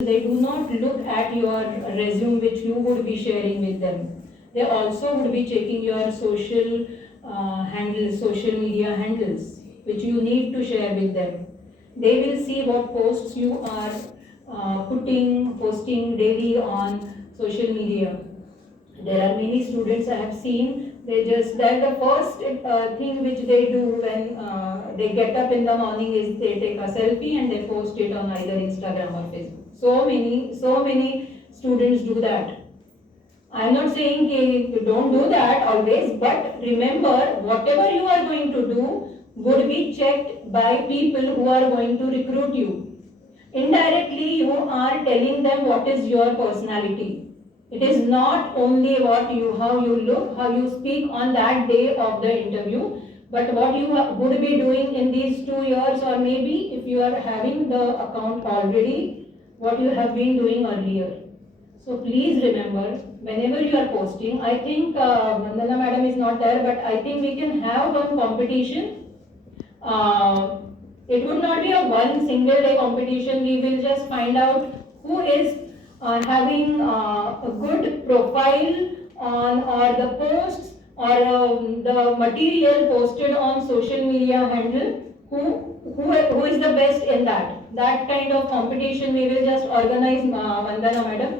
They do not look at your resume which you would be sharing with them. They also would be checking your social handles, social media handles, which you need to share with them. They will see what posts you are posting daily on social media. There are many students I have seen, that's the first thing which they do when they get up in the morning is they take a selfie and they post it on either Instagram or Facebook. So many students do that. I'm not saying you don't do that always, but remember, whatever you are going to do would be checked by people who are going to recruit you. Indirectly, you are telling them what is your personality. It is not only how you look, how you speak on that day of the interview, but what you would be doing in these 2 years, or maybe if you are having the account already, what you have been doing earlier. So please remember, whenever you are posting, I think Vandana madam is not there, but I think we can have one competition. It would not be a one single day competition. We will just find out who is having a good profile on or the posts or the material posted on social media handle. Who is the best in that kind of competition we will just organize, Vandana madam.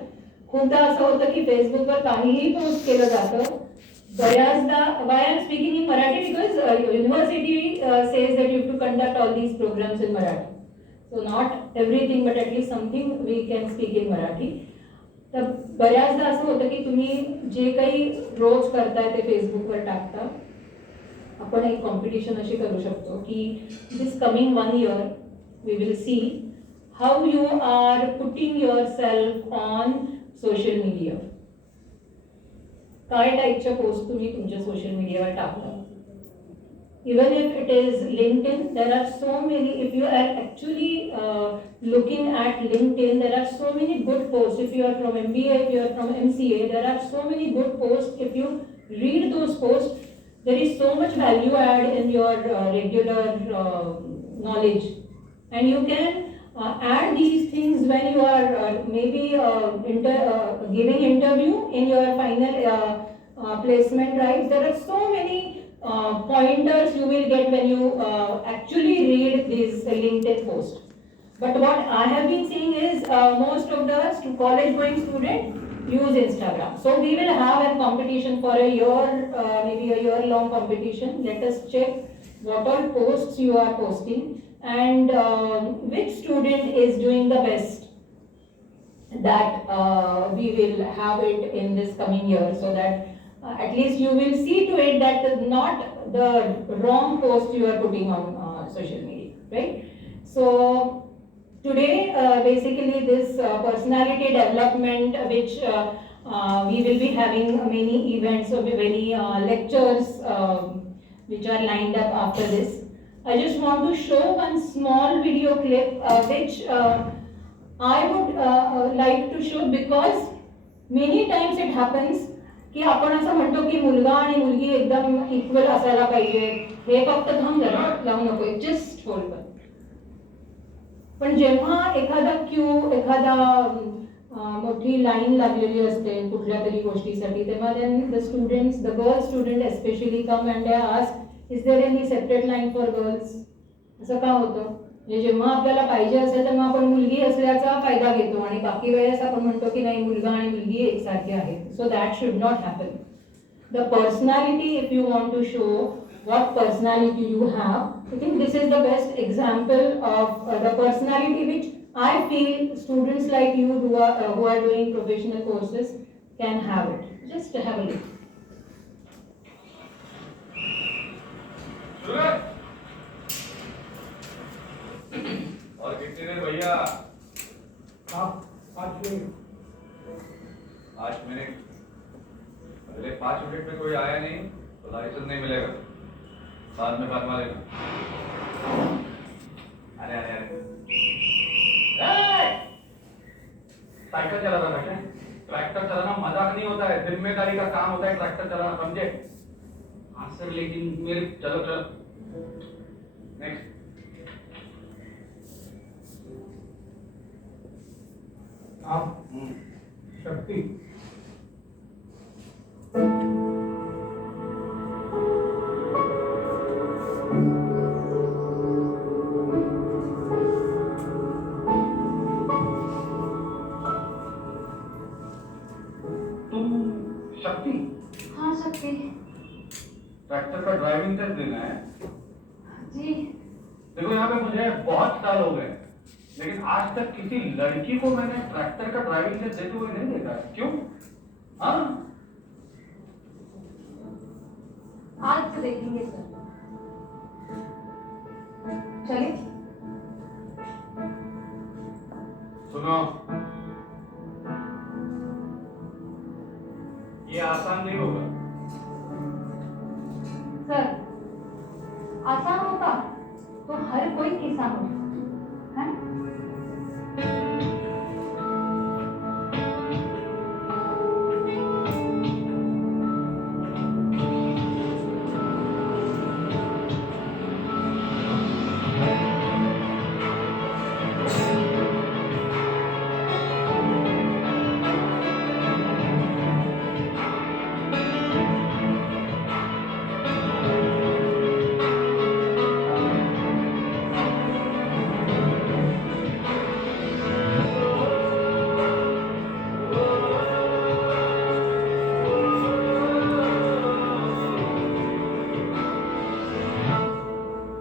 खूपदा असं होतं की फेसबुकवर काहीही post केलं जातं. बऱ्याचदा why I am speaking in Marathi because university says that you to conduct all these programs in Marathi. So not everything but at least something we can speak in Marathi. तर बऱ्याचदा असं होतं की तुम्ही जे काही रोज करताय ते फेसबुकवर टाकता. आपण एक कॉम्पिटिशन अशी करू शकतो की this coming 1 year we will see how you are putting yourself on social media. काय टाईपच्या पोस्ट तुम्ही तुमच्या सोशल मीडियावर टाकता. Even if it is LinkedIn, there are so many. If you are actually looking at LinkedIn, there are so many good posts. If you are from MBA, if you are from MCA, there are so many good posts. If you read those posts, there is so much value add in your regular knowledge, and you can add these things when you are maybe giving interview in your final placement drives. There are so many pointers you will get when you actually read this LinkedIn post. But what I have been seeing is most of the college going students use Instagram. So we will have a competition for a year, maybe a year long competition. Let us check what all posts you are posting and which student is doing the best. That we will have it in this coming year, so that at least you will see to it that not the wrong post you are putting on social media, right? So today basically this personality development, which we will be having many events or many lectures which are lined up after this. I just want to show one small video clip which I would like to show, because many times it happens की आपण असं म्हणतो की मुलगा आणि मुलगी एकदम equal असायला पाहिजे. हे फक्त थांब जरा लावू नको, जस्ट होल्ड कर. पण जेव्हा एखादा एखादा मोठी लाईन लागलेली असते कुठल्या तरी गोष्टीसाठी, तेव्हा the girl student especially come and they ask, is there any separate line for girls. असं का होतं? म्हणजे जेव्हा आपल्याला पाहिजे असेल तेव्हा आपण मुलगी असल्याचा फायदा घेतो आणि बाकी वेळेस आपण म्हणतो की नाही, मुलगा आणि मुलगी एकसारखे आहेत. So that should not happen. The personality, if you want to show what personality you have, I think this is the best example of the personality which I feel students like you who are doing professional courses can have it. Just have a look. और कितने देर भैया? 5 minute. 8 minute. अगले 5 minute में कोई आया नहीं तो licence नहीं मिलेगा. बाद में बात मारेगा. अरे अरे अरे, साइकिल चला रहा था क्या? ट्रैक्टर चलाना मजाक नहीं होता है, जिम्मेदारी का काम होता है ट्रैक्टर चलाना, समझे? हाँ सर, लेकिन मेरे चलो चलो नेक्स्ट. आप शक्ति तुम शक्ति हाँ शक्ति ट्रैक्टर का ड्राइविंग टेस्ट देना है। जी। देखो यहाँ पे मुझे बहुत साल हो गए, लेकिन आज तक किसी लड़की को मैंने ट्रैक्टर का ड्राइविंग टेस्ट देते हुए नहीं देखा है। क्यों? हाँ, आज तो देखेंगे सर। चलिए। सुनो, ये आसान नहीं होगा। सर आसान होता तो हर कोई किसान होता है।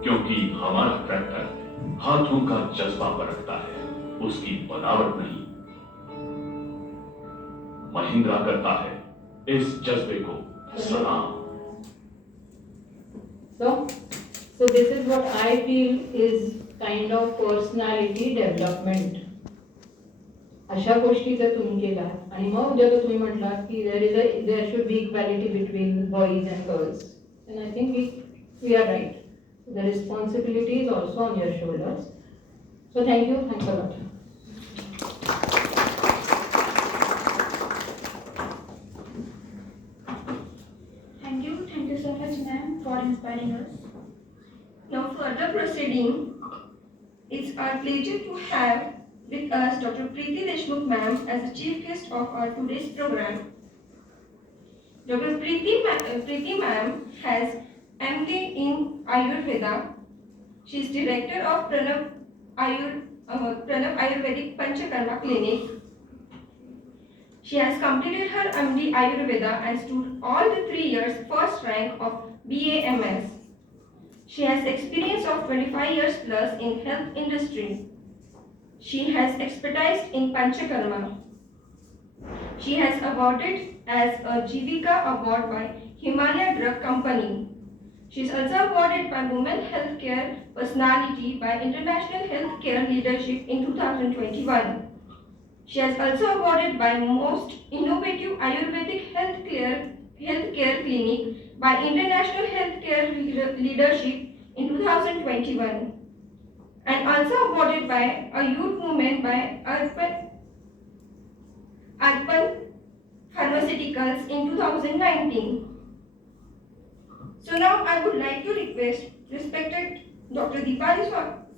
क्योंकि हमारा ट्रैक्टर हाथों का जज्बा बरतता है, उसकी बनावट नहीं। महिंद्रा करता है इस जज्बे को सलाम। So this is what I feel is kind of personality development. अशा गोष्टी जर तुम्ही केल्या आणि मग जेव्हा तुम्ही म्हटलात की there should be equality between boys and girls, and I think we are right. The responsibility is also on your shoulders. So thank you, thanks a lot. Thank you so much, ma'am, for inspiring us. Now, further proceeding, it's our pleasure to have with us Dr. Preeti Deshmukh, ma'am, as the chief guest of our today's program. Dr. Preeti ma'am has MD in Ayurveda. She is director of Pranav Ayurvedic Panchakarma Clinic. She has completed her MD Ayurveda and stood all the 3 years first rank of BAMS. She has experience of 25 years plus in health industry. She has expertise in Panchakarma. She has awarded as a Jivika Award by Himalaya Drug Company. She is also awarded by Women Healthcare Personality by International Healthcare Leadership in 2021. She has also awarded by Most Innovative Ayurvedic Healthcare Clinic by International Healthcare Leadership in 2021, and also awarded by a Youth Movement by Arpan Pharmaceuticals in 2019. So now I would like to request respected Dr. Deepali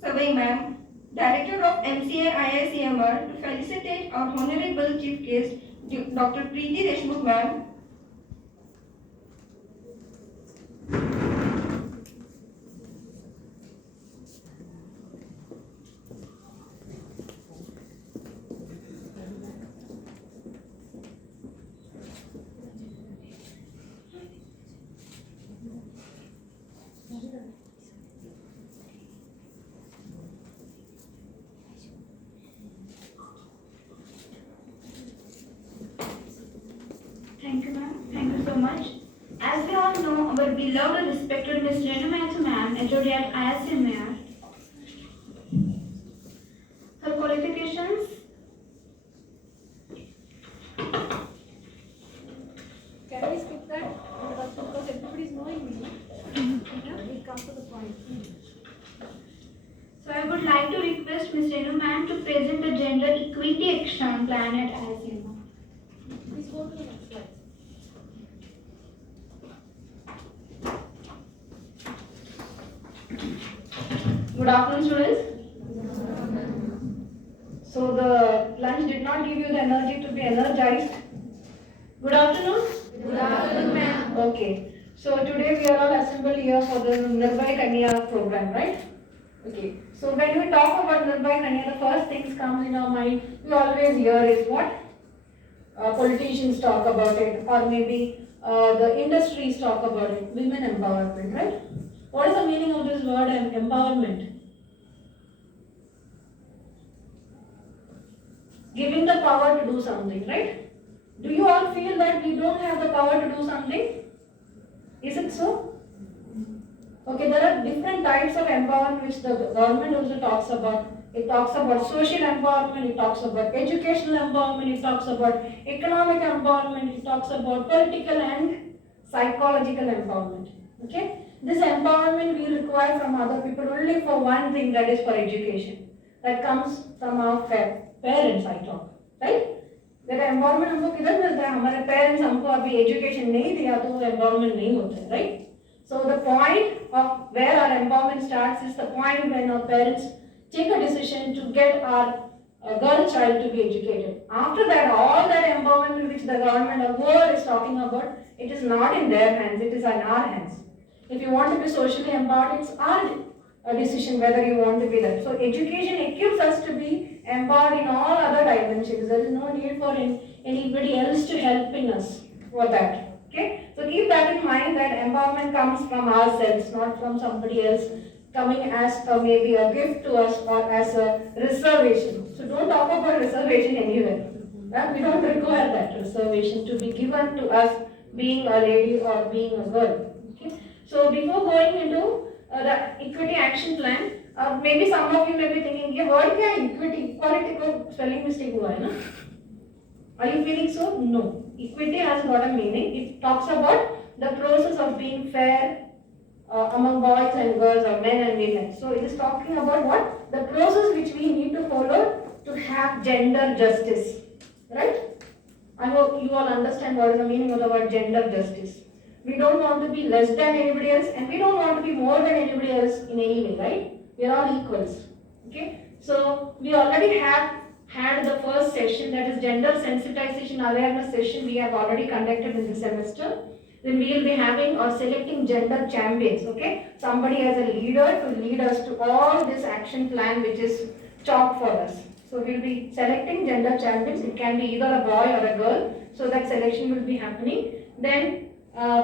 Savai ma'am, Director of MCA IICMR, to felicitate our Honorable Chief Guest, Dr. Preeti Deshmukh ma'am. Thank you, ma'am. Thank you so much. As we all know, our beloved and respected Ms. Renu Mehta ma'am, HOD at IICMR. Her qualifications. Can we skip that? Because everybody is knowing me. We come to the point. So I would like to request Ms. Renu ma'am to present the gender equity action plan at IICMR. Please go to the next slide. Good afternoon, students. So the lunch did not give you the energy to be energized. Good afternoon. Good afternoon, ma'am. Okay. So today we are all assembled here for the Nirbhay Kanya program, right? Okay. So when we talk about Nirbhay Kanya, the first things comes in our mind. We always hear is what? Politicians talk about it, or maybe the industries talk about it. Women empowerment, right? What is the meaning of this word empowerment? Giving the power to do something, right? Do you all feel that we don't have the power to do something? Is it so? Okay, there are different types of empowerment which the government also talks about. It talks about social empowerment, it talks about educational empowerment, it talks about economic empowerment, it talks about political and psychological empowerment. Okay? This empowerment we require from other people only for one thing, that is for education. That comes from our parents, I talk, right? That empowerment हमको किधर मिलता है? हमारे parents हमको अभी education नहीं दिया तो वो empowerment नहीं होता है, right? So the point of where our empowerment starts is the point when our parents take a decision to get our girl child to be educated. After that, all that empowerment which the government or world is talking about, it is not in their hands, it is in our hands. If you want to be socially empowered, it's our decision whether you want to be that. So education equips us to be empowered in all other dimensions. There is no need for anybody else to help in us for that. Okay? So keep that in mind, that empowerment comes from ourselves, not from somebody else coming as maybe a gift to us or as a reservation. So don't talk about reservation anywhere. We don't require that reservation to be given to us being a lady or being a girl. Okay? So before going into the equity action plan, maybe some of you may be thinking, ये word क्या है? Equity, equality को spelling mistake हुआ है ना? Are you feeling so? No. Equity has got a meaning. It talks about the process of being fair among boys and girls or men and women. So it is talking about what? The process which we need to follow to have gender justice. Right? I hope you all understand what is the meaning of the word gender justice. We don't want to be less than anybody else and we don't want to be more than anybody else in any way, right? We are all equals. Okay? So we already have had the first session, that is gender sensitization awareness session we have already conducted in this semester. Then we will be having or selecting gender champions, okay? Somebody as a leader to lead us to all this action plan which is chalked for us. So we will be selecting gender champions. It can be either a boy or a girl. So that selection will be happening. Then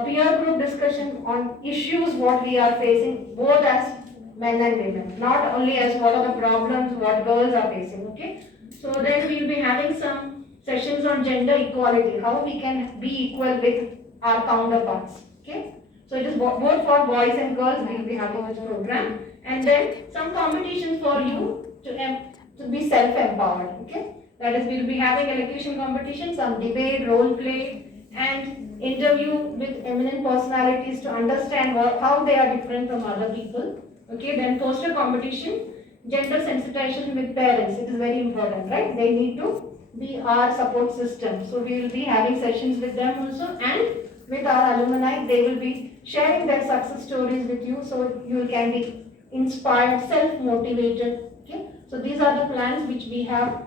peer group discussion on issues what we are facing both as men and women. Not only as what are the problems what girls are facing, okay? So then we will be having some sessions on gender equality, how we can be equal with our counterparts. Okay, so it is both for boys and girls. We will be having this program, and then some competitions for you to be self-empowered. Okay, that is, we will be having elocution competition, some debate, role play, and interview with eminent personalities to understand how they are different from other people. Okay, then poster competition. Gender sensitization with parents, it is very important, right? They need to be our support system. So we will be having sessions with them also, and with our alumni, they will be sharing their success stories with you, so you can be inspired, self-motivated. Okay? So these are the plans which we have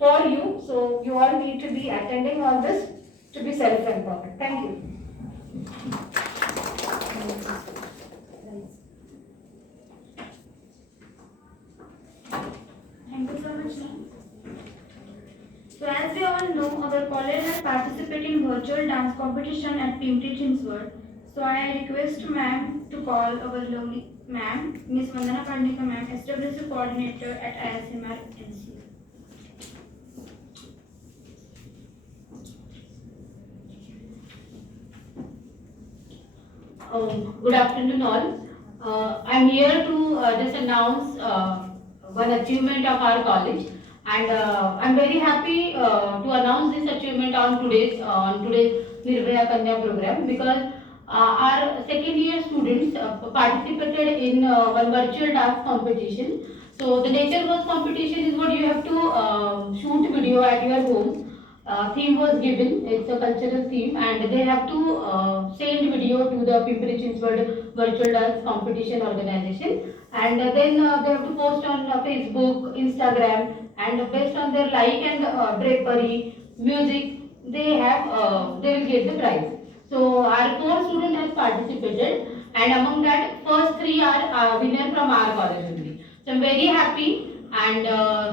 for you. So you all need to be attending all this to be self-empowered. Thank you. Thank you so much, ma'am. So as we all know, our college has participated in virtual dance competition at Pimpri Chinchwad. So I request ma'am to call our lovely ma'am, Miss Vandana Pandika ma'am, SWC coordinator at ISMR NC. Good afternoon all. I'm here to just announce one achievement of our college, and I'm very happy to announce this achievement on today's Nirbhaya Kanya program, because our second year students participated in one virtual dance competition. So the nature was competition is what you have to shoot video at your home. Theme was given, it's a cultural theme, and they have to send video to the Pimpri Chinchwad virtual dance competition organization, and then they have to post on Facebook, Instagram, and based on their like and drapery, music, they will get the prize. So our 4 students has participated, and among that, first 3 are winner from our college only. So I'm very happy, and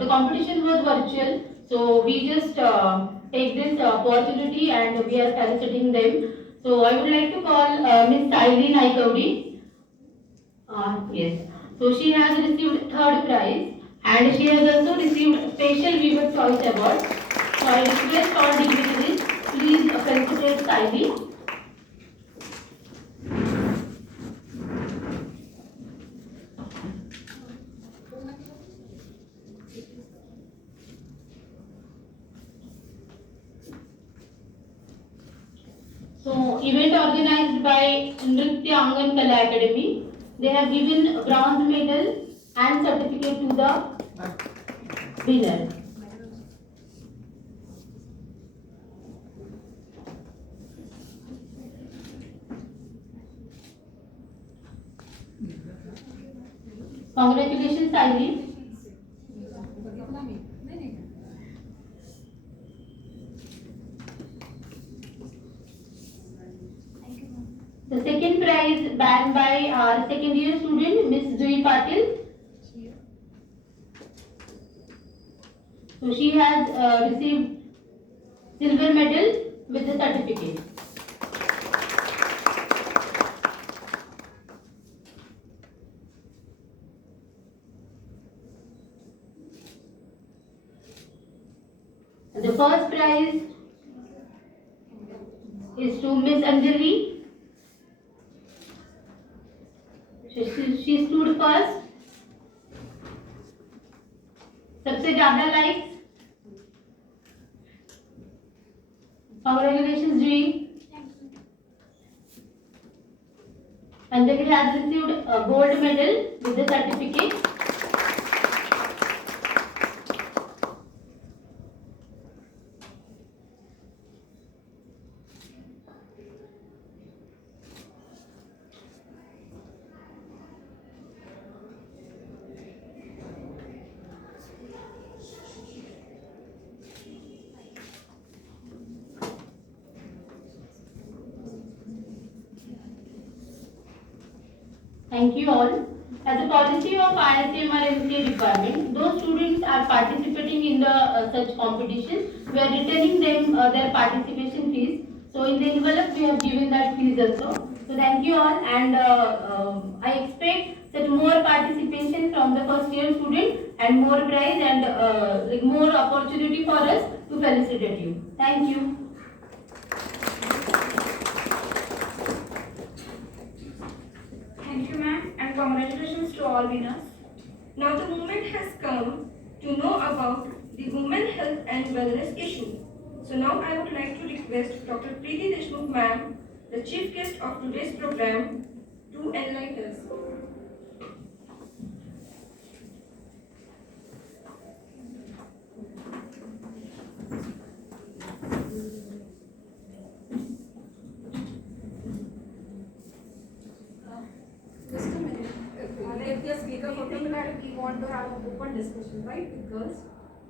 the competition was virtual. So we just take this opportunity and we are feliciting them. So I would like to call Miss Saili Naikaudi. Yes. So she has received third prize and she has also received Special Viewer Choice Award. So I request all dignitaries, please felicitate Saili. So, event organized by Nritya Angan Kala Academy. They have given bronze medal and certificate to the winner. Congratulations, Saili. The second prize bagged by our second year student, Miss Zui Patil. So she has received silver medal with the certificate. The first prize is to Miss Anjali. She stood first. सबसे ज़्यादा likes. Congratulations, Ji. Anjali has received a gold medal with the certificate. Thank you all. As a policy of ISMR MCA department, those students are participating in the such competition. We are returning them their participation fees. So in the envelope we have given that fees also. So thank you all, and I expect that more participation from the first year student and more prize and like more opportunity for us to felicitate you. Thank you. Thank you, ma'am, and congratulations to all winners. Now the moment has come to know about the women health and wellness issue. So now I would like to request Dr. Preeti Deshmukh ma'am, the chief guest of today's program, to enlighten us. Just a minute. Let the speaker photo that we want to have an open discussion, right, with girls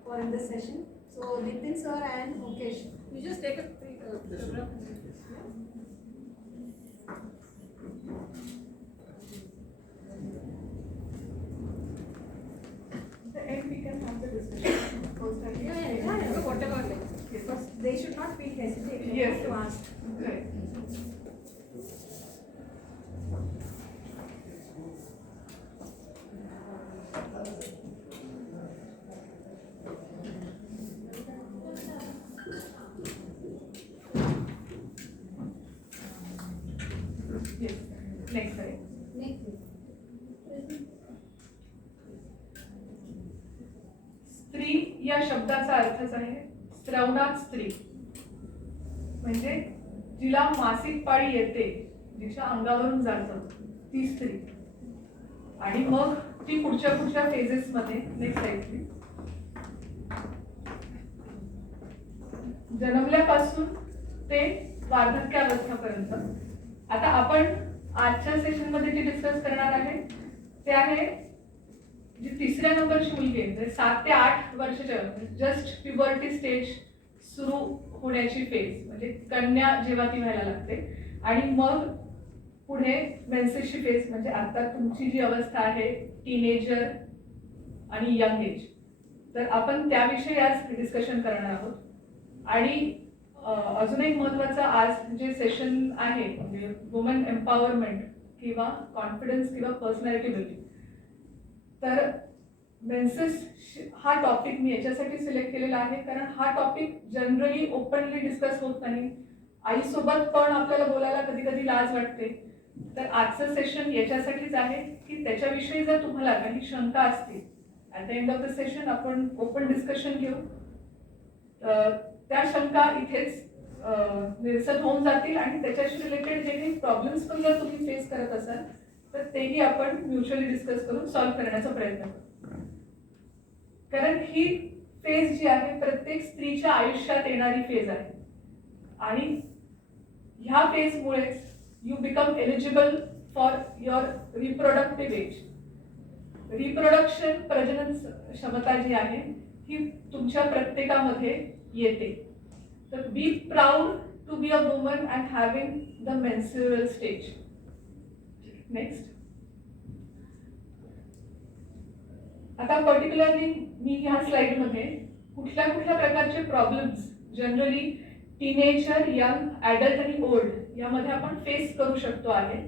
for in this session. So Nitin sir and Mukesh, you just take a photograph. The end we can have the discussion. First, yeah. Whatever. Because they should not feel hesitated to ask. Right. Yes. Next slide. स्त्री या शब्दाचा अर्थच आहे स्त्रवणात स्त्री, म्हणजे जिला मासिक पाळी येते, जिच्या अंगावरून जातं ती स्त्री. आणि मग ती पुढच्या फेजेस मध्ये, नेक्स्ट स्लाइड प्लीज, जन्मल्यापासून ते वार्धक्यावस्थेपर्यंत. आता आपण आजच्या सेशन मध्ये जे डिस्कस करणार आहे ते आहे जी तिसऱ्या नंबरची मुलगी आहे 7 ते 8 वर्षाच्या जस्ट प्युबर्टी स्टेज सुरू होण्याची फेज म्हणजे कन्या जेव्हा ती व्हायला लागते आणि मग पुढे मेन्सेसची फेज म्हणजे आता तुमची जी अवस्था आहे टीनेजर आणि यंग एज. तर आपण त्याविषयी आज डिस्कशन करणार आहोत. आणि अजून एक महत्त्वाचं आज जे सेशन आहे म्हणजे वुमन एम्पॉवरमेंट किंवा कॉन्फिडन्स किंवा पर्सनॅलिटी बिल्डिंग. तर मेन्सेस हा टॉपिक मी याच्यासाठी सिलेक्ट केलेला आहे कारण हा टॉपिक जनरली ओपनली डिस्कस होत नाही. आईसोबत पण आपल्याला बोलायला कधी कधी लाज वाटते. तर आजचं सेशन याच्यासाठीच आहे की त्याच्याविषयी जर तुम्हाला काही शंका असतील at the end of the session आपण ओपन डिस्कशन घेऊ. त्या शंका इथेच निरसन होऊन जातील आणि त्याच्याशी रिलेटेड जे काही प्रॉब्लेम्स पण जर तुम्ही फेस करत असाल तर तेही आपण म्युच्युअली डिस्कस करून सॉल्व्ह करण्याचा प्रयत्न करू. कारण ही फेज जी आहे प्रत्येक स्त्रीच्या आयुष्यात येणारी फेज आहे आणि ह्या फेजमुळेच you become eligible for your reproductive age. Reproduction प्रजनन क्षमता जी आहे ही तुमच्या प्रत्येकामध्ये येते. तर be proud to be a woman and having the menstrual stage. Next. आता पर्टिक्युलरली मी ह्या स्लाइडमध्ये कुठल्या कुठल्या प्रकारचे problems generally teenager, young, adult आणि ओल्ड यामध्ये आपण फेस करू शकतो आहे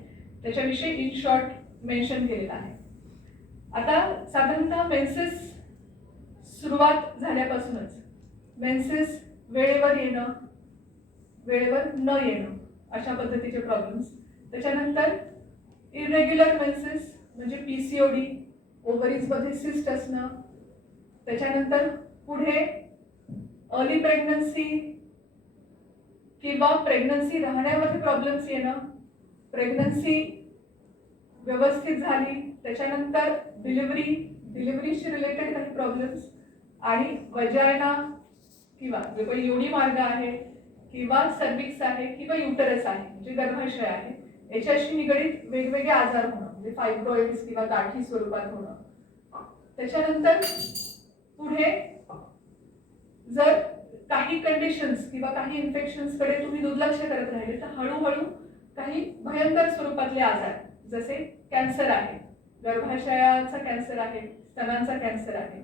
त्याच्याविषयी इन शॉर्ट मेन्शन केलेलं आहे. आता साधारणतः मेन्सेस सुरुवात झाल्यापासूनच मेन्सेस वेळेवर येणं, वेळेवर न येणं अशा पद्धतीचे प्रॉब्लेम्स. त्याच्यानंतर इरेग्युलर मेन्सेस म्हणजे PCOD, ओव्हरीजमध्ये सिस्ट असणं. त्याच्यानंतर पुढे अर्ली प्रेग्नन्सी किंवा प्रेग्नन्सी राहण्यामध्ये प्रॉब्लेम्स येणं. प्रेग्नन्सी व्यवस्थित झाली त्याच्यानंतर डिलिव्हरीशी रिलेटेड काही प्रॉब्लेम्स आणि वजायना किंवा जे काही योनी मार्ग आहे किंवा सर्विक्स आहे किंवा युटरस आहे म्हणजे गर्भाशय आहे याच्याशी निगडीत वेगवेगळे आजार होणं म्हणजे फायब्रॉइड्स किंवा गाठी स्वरूपात होणं. त्याच्यानंतर पुढे जर काही कंडिशन्स किंवा काही इन्फेक्शन्सकडे तुम्ही दुर्लक्ष करत राहिले तर हळूहळू काही भयंकर स्वरूपातले आजार जसे कॅन्सर आहे, गर्भाशयाचा कॅन्सर आहे, स्तनांचा कॅन्सर आहे.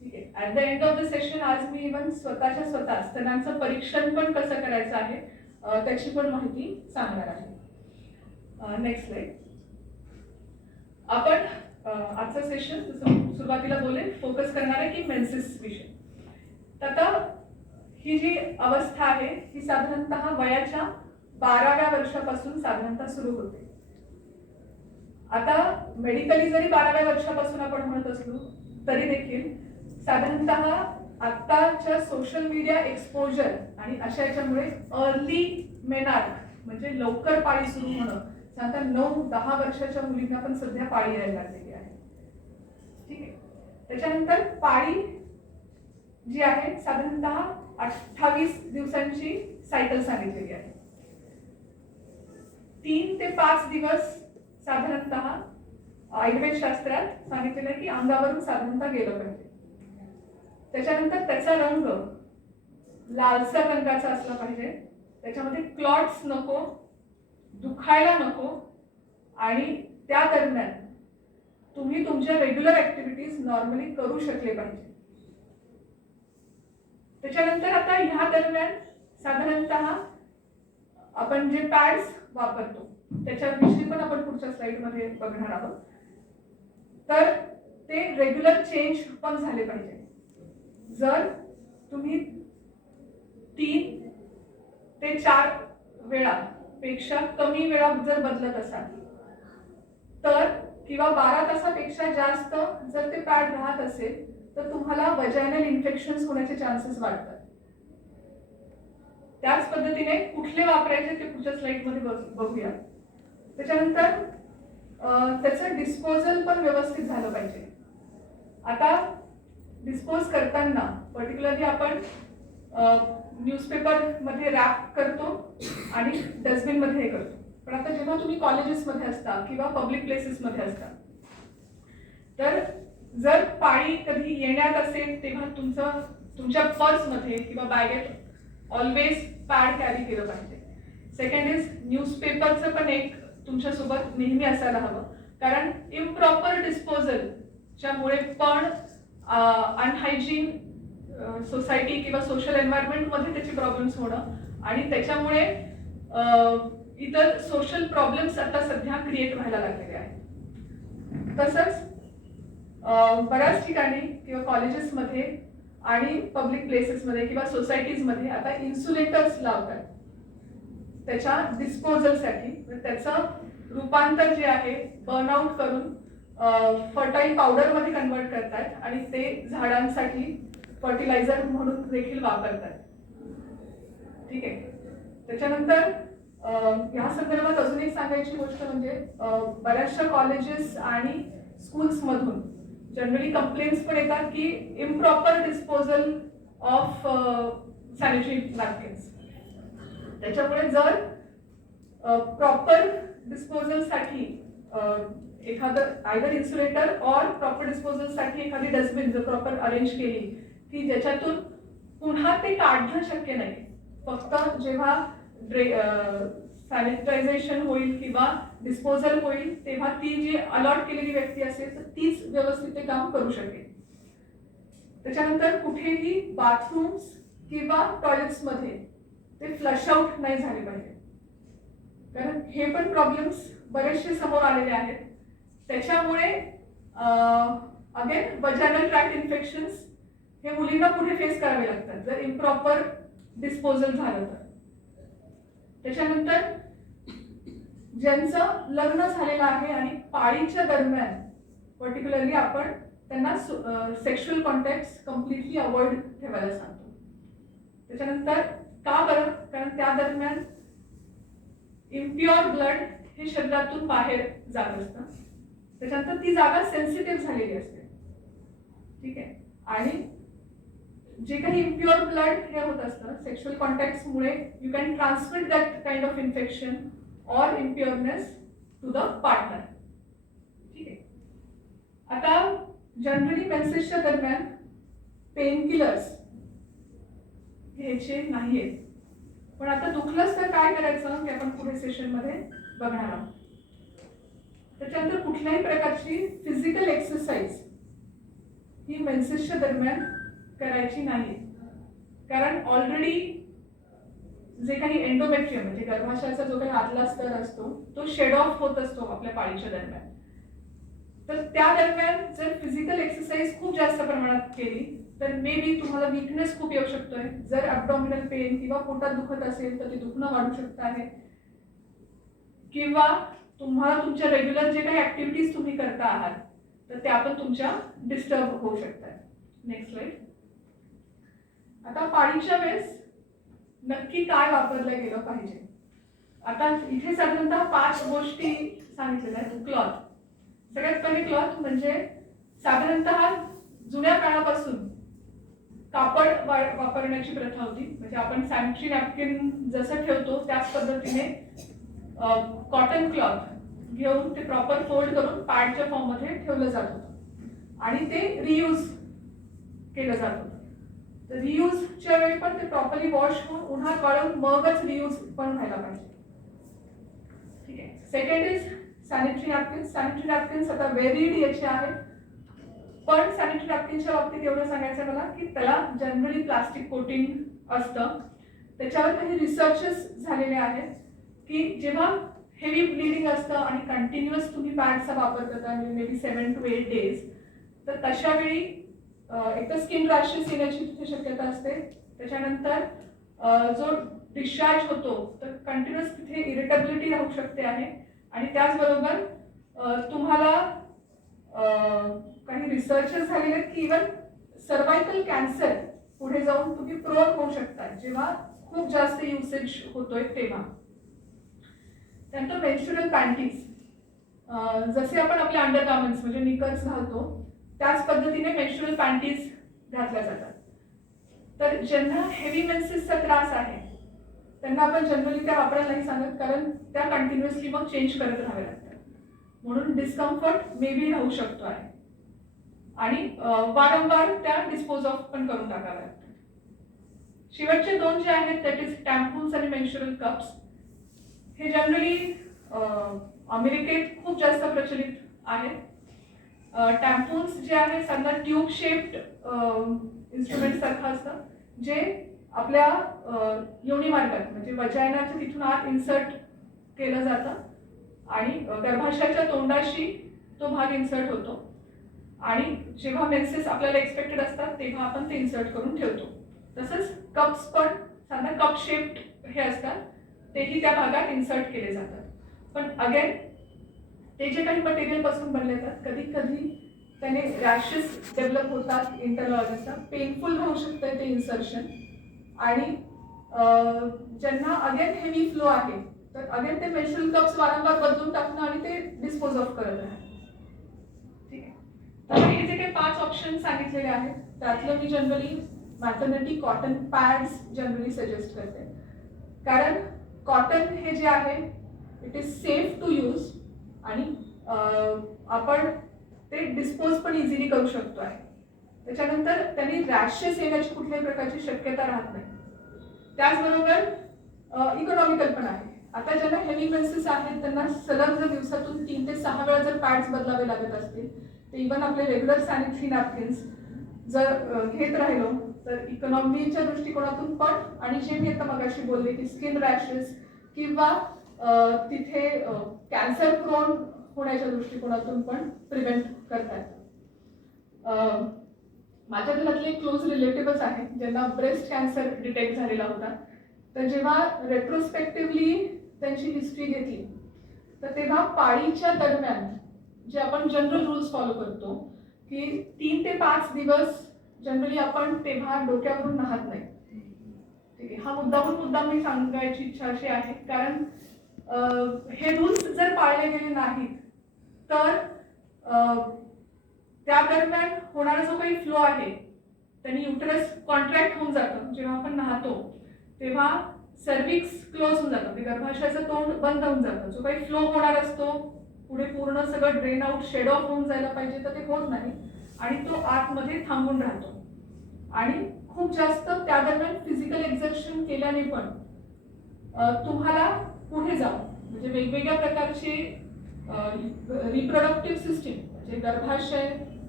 ठीक आहे. At the end of the session आज मी इव्हन स्वतः स्तनांचं परीक्षण पण कसं करायचं आहे त्याची पण माहिती सांगणार आहे. Next slide. आपण आजचं सेशन सुरुवातीला बोले फोकस करणार आहे की मेन्सेस विषय. तर आता ही जी अवस्था आहे ही साधारणतः वयाच्या 12व्या वर्षापासून साधारणतः सुरू होते. आता मेडिकली जरी 12व्या वर्षापासून आपण म्हणत असलो तरी देखील साधारणतः आत्ताच्या सोशल मीडिया एक्सपोजर आणि अशा याच्यामुळे अर्ली मेनार्क म्हणजे लवकर पाळी सुरू होणं साधारणतः 9-10 वर्षाच्या मुलींना पण सध्या पाळी यायला लागलेली आहे. ठीक आहे. त्याच्यानंतर पाळी जी आहे साधारणतः 28 दिवसांची सायकल सांगितलेली आहे. 3 ते 5 दिवस साधारणतः आयुर्वेद शास्त्रात सांगितलेलं आहे की अंगावरून साधारणतः गेलं पाहिजे. त्याच्यानंतर त्याचा रंग लालसर रंगाचा असला पाहिजे. त्याच्यामध्ये क्लॉट्स नको, दुखायला नको आणि त्या दरम्यान तुम्ही तुमच्या रेग्युलर ऍक्टिव्हिटीज नॉर्मली करू शकले पाहिजे. त्याच्यानंतर आता ह्या दरम्यान साधारणतः आपण जे पॅड्स वापरतो त्याच्याविषयी पण आपण पुढच्या स्लाइडमध्ये बघणार आहोत. तर ते रेग्युलर चेंज पण झाले पाहिजे. जर तुम्ही 3 ते 4 वेळा पेक्षा कमी वेळा जर बदलत असाल तर किंवा 12 तासापेक्षा जास्त जर ते पॅड राहत असेल तर तुम्हाला वजायनल इन्फेक्शन्स होण्याचे चान्सेस वाढतात. त्याच पद्धतीने कुठले वापरायचे ते पुढच्या स्लाइडमध्ये बघूया. त्याच्यानंतर त्याचं डिस्पोजल पण व्यवस्थित झालं पाहिजे. आता डिस्पोज करताना पर्टिक्युलरली आपण न्यूजपेपरमध्ये रॅप करतो आणि डस्टबिनमध्ये हे करतो. पण आता जेव्हा तुम्ही कॉलेजेसमध्ये असता किंवा पब्लिक प्लेसेसमध्ये असता तर जर पाळी कधी येण्यात असेल तेव्हा तुमच्या पर्समध्ये किंवा बॅगेत ऑलवेज पॅड कॅरी केलं पाहिजे. सेकंड इज न्यूजपेपरचं पण एक तुमच्यासोबत नेहमी असायला हवं, कारण इम्प्रॉपर डिस्पोजलच्यामुळे पण अनहायजीन सोसायटी किंवा सोशल एन्व्हायरमेंटमध्ये त्याचे प्रॉब्लेम्स होणं आणि त्याच्यामुळे इतर सोशल प्रॉब्लेम्स आता सध्या क्रिएट व्हायला लागलेले आहेत. तसंच बऱ्याच ठिकाणी किंवा कॉलेजेसमध्ये आणि पब्लिक प्लेसेसमध्ये किंवा सोसायटीजमध्ये आता इन्सुलेटर्स लावतात त्याच्या डिस्पोजलसाठी. त्याचं रूपांतर जे आहे बर्नआउट करून फर्टाईल पावडरमध्ये कन्वर्ट करतात आणि ते झाडांसाठी फर्टिलायझर म्हणून देखील वापरतात. ठीक आहे. त्याच्यानंतर या संदर्भात अजून एक सांगायची गोष्ट म्हणजे बऱ्याचशा कॉलेजेस आणि स्कूल्समधून जनरली कंप्लेंट्स पण येतात की improper disposal of sanitary napkins. त्याच्यामुळे जर प्रॉपर डिस्पोजलसाठी एखादं आयदर इन्सुलेटर ऑर प्रॉपर डिस्पोजलसाठी एखादी डस्टबिन जर प्रॉपर अरेंज केली की ज्याच्यातून पुन्हा ते काढणं शक्य नाही, फक्त जेव्हा सॅनिटायझेशन होईल किंवा डिस्पोजल होईल तेव्हा ती जी अलॉट केलेली व्यक्ती असेल तर तीच व्यवस्थित ते काम करू शकेल. त्याच्यानंतर कुठेही बाथरूम्स किंवा टॉयलेट्समध्ये ते फ्लश आउट नाही झाले पाहिजे, कारण हे पण प्रॉब्लेम्स बरेचसे समोर आलेले आहेत. त्याच्यामुळे अगेन वजायनल ट्रॅक्ट इन्फेक्शन्स हे मुलींना पुढे फेस करावे लागतात जर इम्प्रॉपर डिस्पोजल झालं तर. त्याच्यानंतर ज्यांचं लग्न झालेलं आहे आणि पाळीच्या दरम्यान पर्टिक्युलरली आपण त्यांना सेक्शुअल कॉन्टॅक्ट कम्प्लिटली अवॉइड ठेवायला सांगतो. त्याच्यानंतर का बरं, कारण त्या दरम्यान इम्प्युअर ब्लड हे शरीरातून बाहेर जात असतं. त्याच्यानंतर ती जागा सेन्सिटिव्ह झालेली असते. ठीक आहे. आणि जे काही इम्प्युअर ब्लड हे होत असतं सेक्शुअल कॉन्टॅक्ट्समुळे you can transmit that kind of infection or impureness to the partner. ठीक आहे. आता जनरली मेन्सेसच्या दरम्यान पेन किलर्स घ्यायचे नाहीयेत, पण आता दुखलंच तर काय करायचं हे आपण पुढे सेशनमध्ये बघणार आहोत. त्याच्यानंतर कुठल्याही प्रकारची फिजिकल एक्सरसाइज ही मेन्सेसच्या दरम्यान करायची नाही, कारण ऑलरेडी जे काही एंडोमेट्रियम म्हणजे गर्भाशयाचा जो काही आतला स्तर असतो तो शेड ऑफ होत असतो आपल्या पाळीच्या दरम्यान. तर त्या दरम्यान जर फिजिकल एक्सरसाइज खूप जास्त प्रमाणात केली तर मे बी तुम्हाला वीकनेस खूप येऊ शकतोय. जर ॲब्डॉमिनल पेन किंवा पोटात दुखत असेल तर ते दुखणं वाढू शकतं आहे, किंवा तुम्हाला तुमच्या रेग्युलर जे काही ऍक्टिव्हिटीज तुम्ही करता आहात तर त्या पण तुमच्या डिस्टर्ब होऊ शकतात. Next slide. आता पाळीच्या वेळेस नक्की काय वापरलं गेलं पाहिजे. आता इथे साधारणतः 5 गोष्टी सांगितलेल्या आहेत. क्लॉथ, सगळ्यात पहिले क्लॉथ म्हणजे साधारणतः जुन्या काळापासून कापड वापरण्याची प्रथा होती. म्हणजे आपण सॅनिटरी नॅपकिन जसं ठेवतो त्याच पद्धतीने कॉटन क्लॉथ घेऊन ते प्रॉपर फोल्ड करून पॅडच्या फॉर्ममध्ये ठेवलं जात होतं आणि ते रियूज केलं जात होतं. तर रियूजच्या वेळी पण ते प्रॉपरली वॉश होऊन उन्हात वाळून मगच रियूज पण व्हायला पाहिजे. ठीक आहे. Second is sanitary napkins. Sanitary napkins आता व्हेरिड याचे आहेत, पण सॅनिटरी नॅपकिनच्या बाबतीत एवढं सांगायचं मला की त्याला जनरली प्लास्टिक कोटिंग असतं. त्याच्यावर काही रिसर्चेस झालेले आहेत की जेव्हा हेवी ब्लिडिंग असतं आणि कंटिन्युअस तुम्ही पॅडचा वापर करता मे बी 7 to 8 days, तर तशा वेळी एक तर स्किन रॅशेस येण्याची तिथे शक्यता असते. त्याच्यानंतर जो डिस्चार्ज होतो तर कंटिन्युअस तिथे इरिटेबिलिटी राहू शकते आहे आणि त्याचबरोबर तुम्हाला काही रिसर्चेस झालेले आहेत की इव्हन सर्वायकल कॅन्सर पुढे जाऊन तुम्ही प्रोन होऊ शकता जेव्हा खूप जास्त युसेज होतोय तेव्हा. त्यानंतर मेन्स्ट्रुअल पॅन्टीज, जसे आपण आपले अंडरगार्मेंट्स म्हणजे निकर्स घालतो त्याच पद्धतीने मेन्स्ट्रुअल पॅन्टीज घातल्या जातात. तर ज्यांना हेवी मेन्सेसचा त्रास आहे त्यांना आपण जनरली त्या वापरायला नाही सांगत, कारण त्या कंटिन्युअसली मग चेंज करत राहावे लागतात, म्हणून डिस्कम्फर्ट मे बी राहू शकतो आहे. आणि वारंवार त्या डिस्पोज ऑफ पण करून टाकाव्या लागतात. शेवटचे दोन जे आहेत दॅट इज टॅम्पून्स आणि मेन्स्ट्रुअल कप्स. हे जनरली अमेरिकेत खूप जास्त प्रचलित आहेत. टॅम्पून्स जे आहे साधा ट्यूब शेप्ड इन्स्ट्रुमेंट सारखं असतं, जे आपल्या योनी मार्गात म्हणजे वजायनाच्या तिथून आत इन्सर्ट केलं जातं आणि गर्भाशयाच्या तोंडाशी तो भाग इन्सर्ट होतो आणि जेव्हा मेन्सेस आपल्याला एक्सपेक्टेड असतात तेव्हा आपण ते इन्सर्ट करून ठेवतो. तसंच कप्स पण साधा कप शेप्ड हे असतात, तेही त्या भागात इन्सर्ट केले जातात. पण अगेन ते जे काही मटेरियल पासून बनले जातात कधी कधी त्याने रॅशेस डेव्हलप होतात इंटरलॉजचा, पेनफुल होऊ शकतं ते इन्सर्शन आणि ज्यांना अगेन हेवी फ्लो आहे तर अगेन ते मेन्स्ट्रुअल कप्स वारंवार बदलून टाकणं आणि ते डिस्पोज ऑफ करत आहे. ठीक आहे. तर हे जे काही 5 ऑप्शन सांगितलेले आहेत त्यातलं मी generally maternity cotton pads generally suggest करते, कारण कॉटन हे जे आहे it is safe to use आणि आपण ते डिस्पोज पण इझिली करू शकतो आहे. त्याच्यानंतर त्यांनी रॅशेस येण्याची कुठल्याही प्रकारची शक्यता राहत नाही. त्याचबरोबर इकॉनॉमिकल पण आहे. आता ज्यांना हेवी मेन्सेस आहेत त्यांना सलग जर दिवसातून 3 ते 6 वेळा जर पॅड्स बदलावे लागत असतील तर इव्हन आपले रेग्युलर सॅनिटरी नॅपकिन्स जर घेत राहिलो तर इकॉनॉमीच्या दृष्टिकोनातून पण आणि जे मी आता मगाशी बोलले की स्किन रॅशेस किंवा तिथे कॅन्सर प्रोन होण्याच्या दृष्टिकोनातून पण प्रिव्हेंट करता येतं. माझ्या घरातले क्लोज रिलेटिव्हच आहेत ज्यांना ब्रेस्ट कॅन्सर डिटेक्ट झालेला होता. तर जेव्हा रेट्रोस्पेक्टिव्हली त्यांची हिस्ट्री घेतली तर तेव्हा पाळीच्या दरम्यान जे आपण जनरल रूल्स फॉलो करतो की 3 ते 5 दिवस जनरली आपण तेव्हा डोक्यावरून नाहत नाही. ठीक आहे. हा मुद्दाम मी सांगायची इच्छा अशी आहे कारण हे रूल्स जर पाळले गेले नाहीत तर त्या दरम्यान होणारा जो काही फ्लो आहे त्यांनी युटरस कॉन्ट्रॅक्ट होऊन जातं. जेव्हा आपण नाहतो तेव्हा सर्विक्स क्लोज होऊन जातं, गर्भाशयाचं तोंड बंद होऊन जातं. जो काही फ्लो होणार असतो पुढे पूर्ण सगळं ड्रेन आउट शेड ऑफ होऊन जायला पाहिजे तर ते होत नाही आणि तो आतमध्ये थांबून राहतो. आणि खूप जास्त त्या दरम्यान फिजिकल एक्झर्शन केल्याने पण तुम्हाला पुढे जाऊन म्हणजे वेगवेगळ्या प्रकारचे रिप्रोडक्टिव्ह सिस्टीम म्हणजे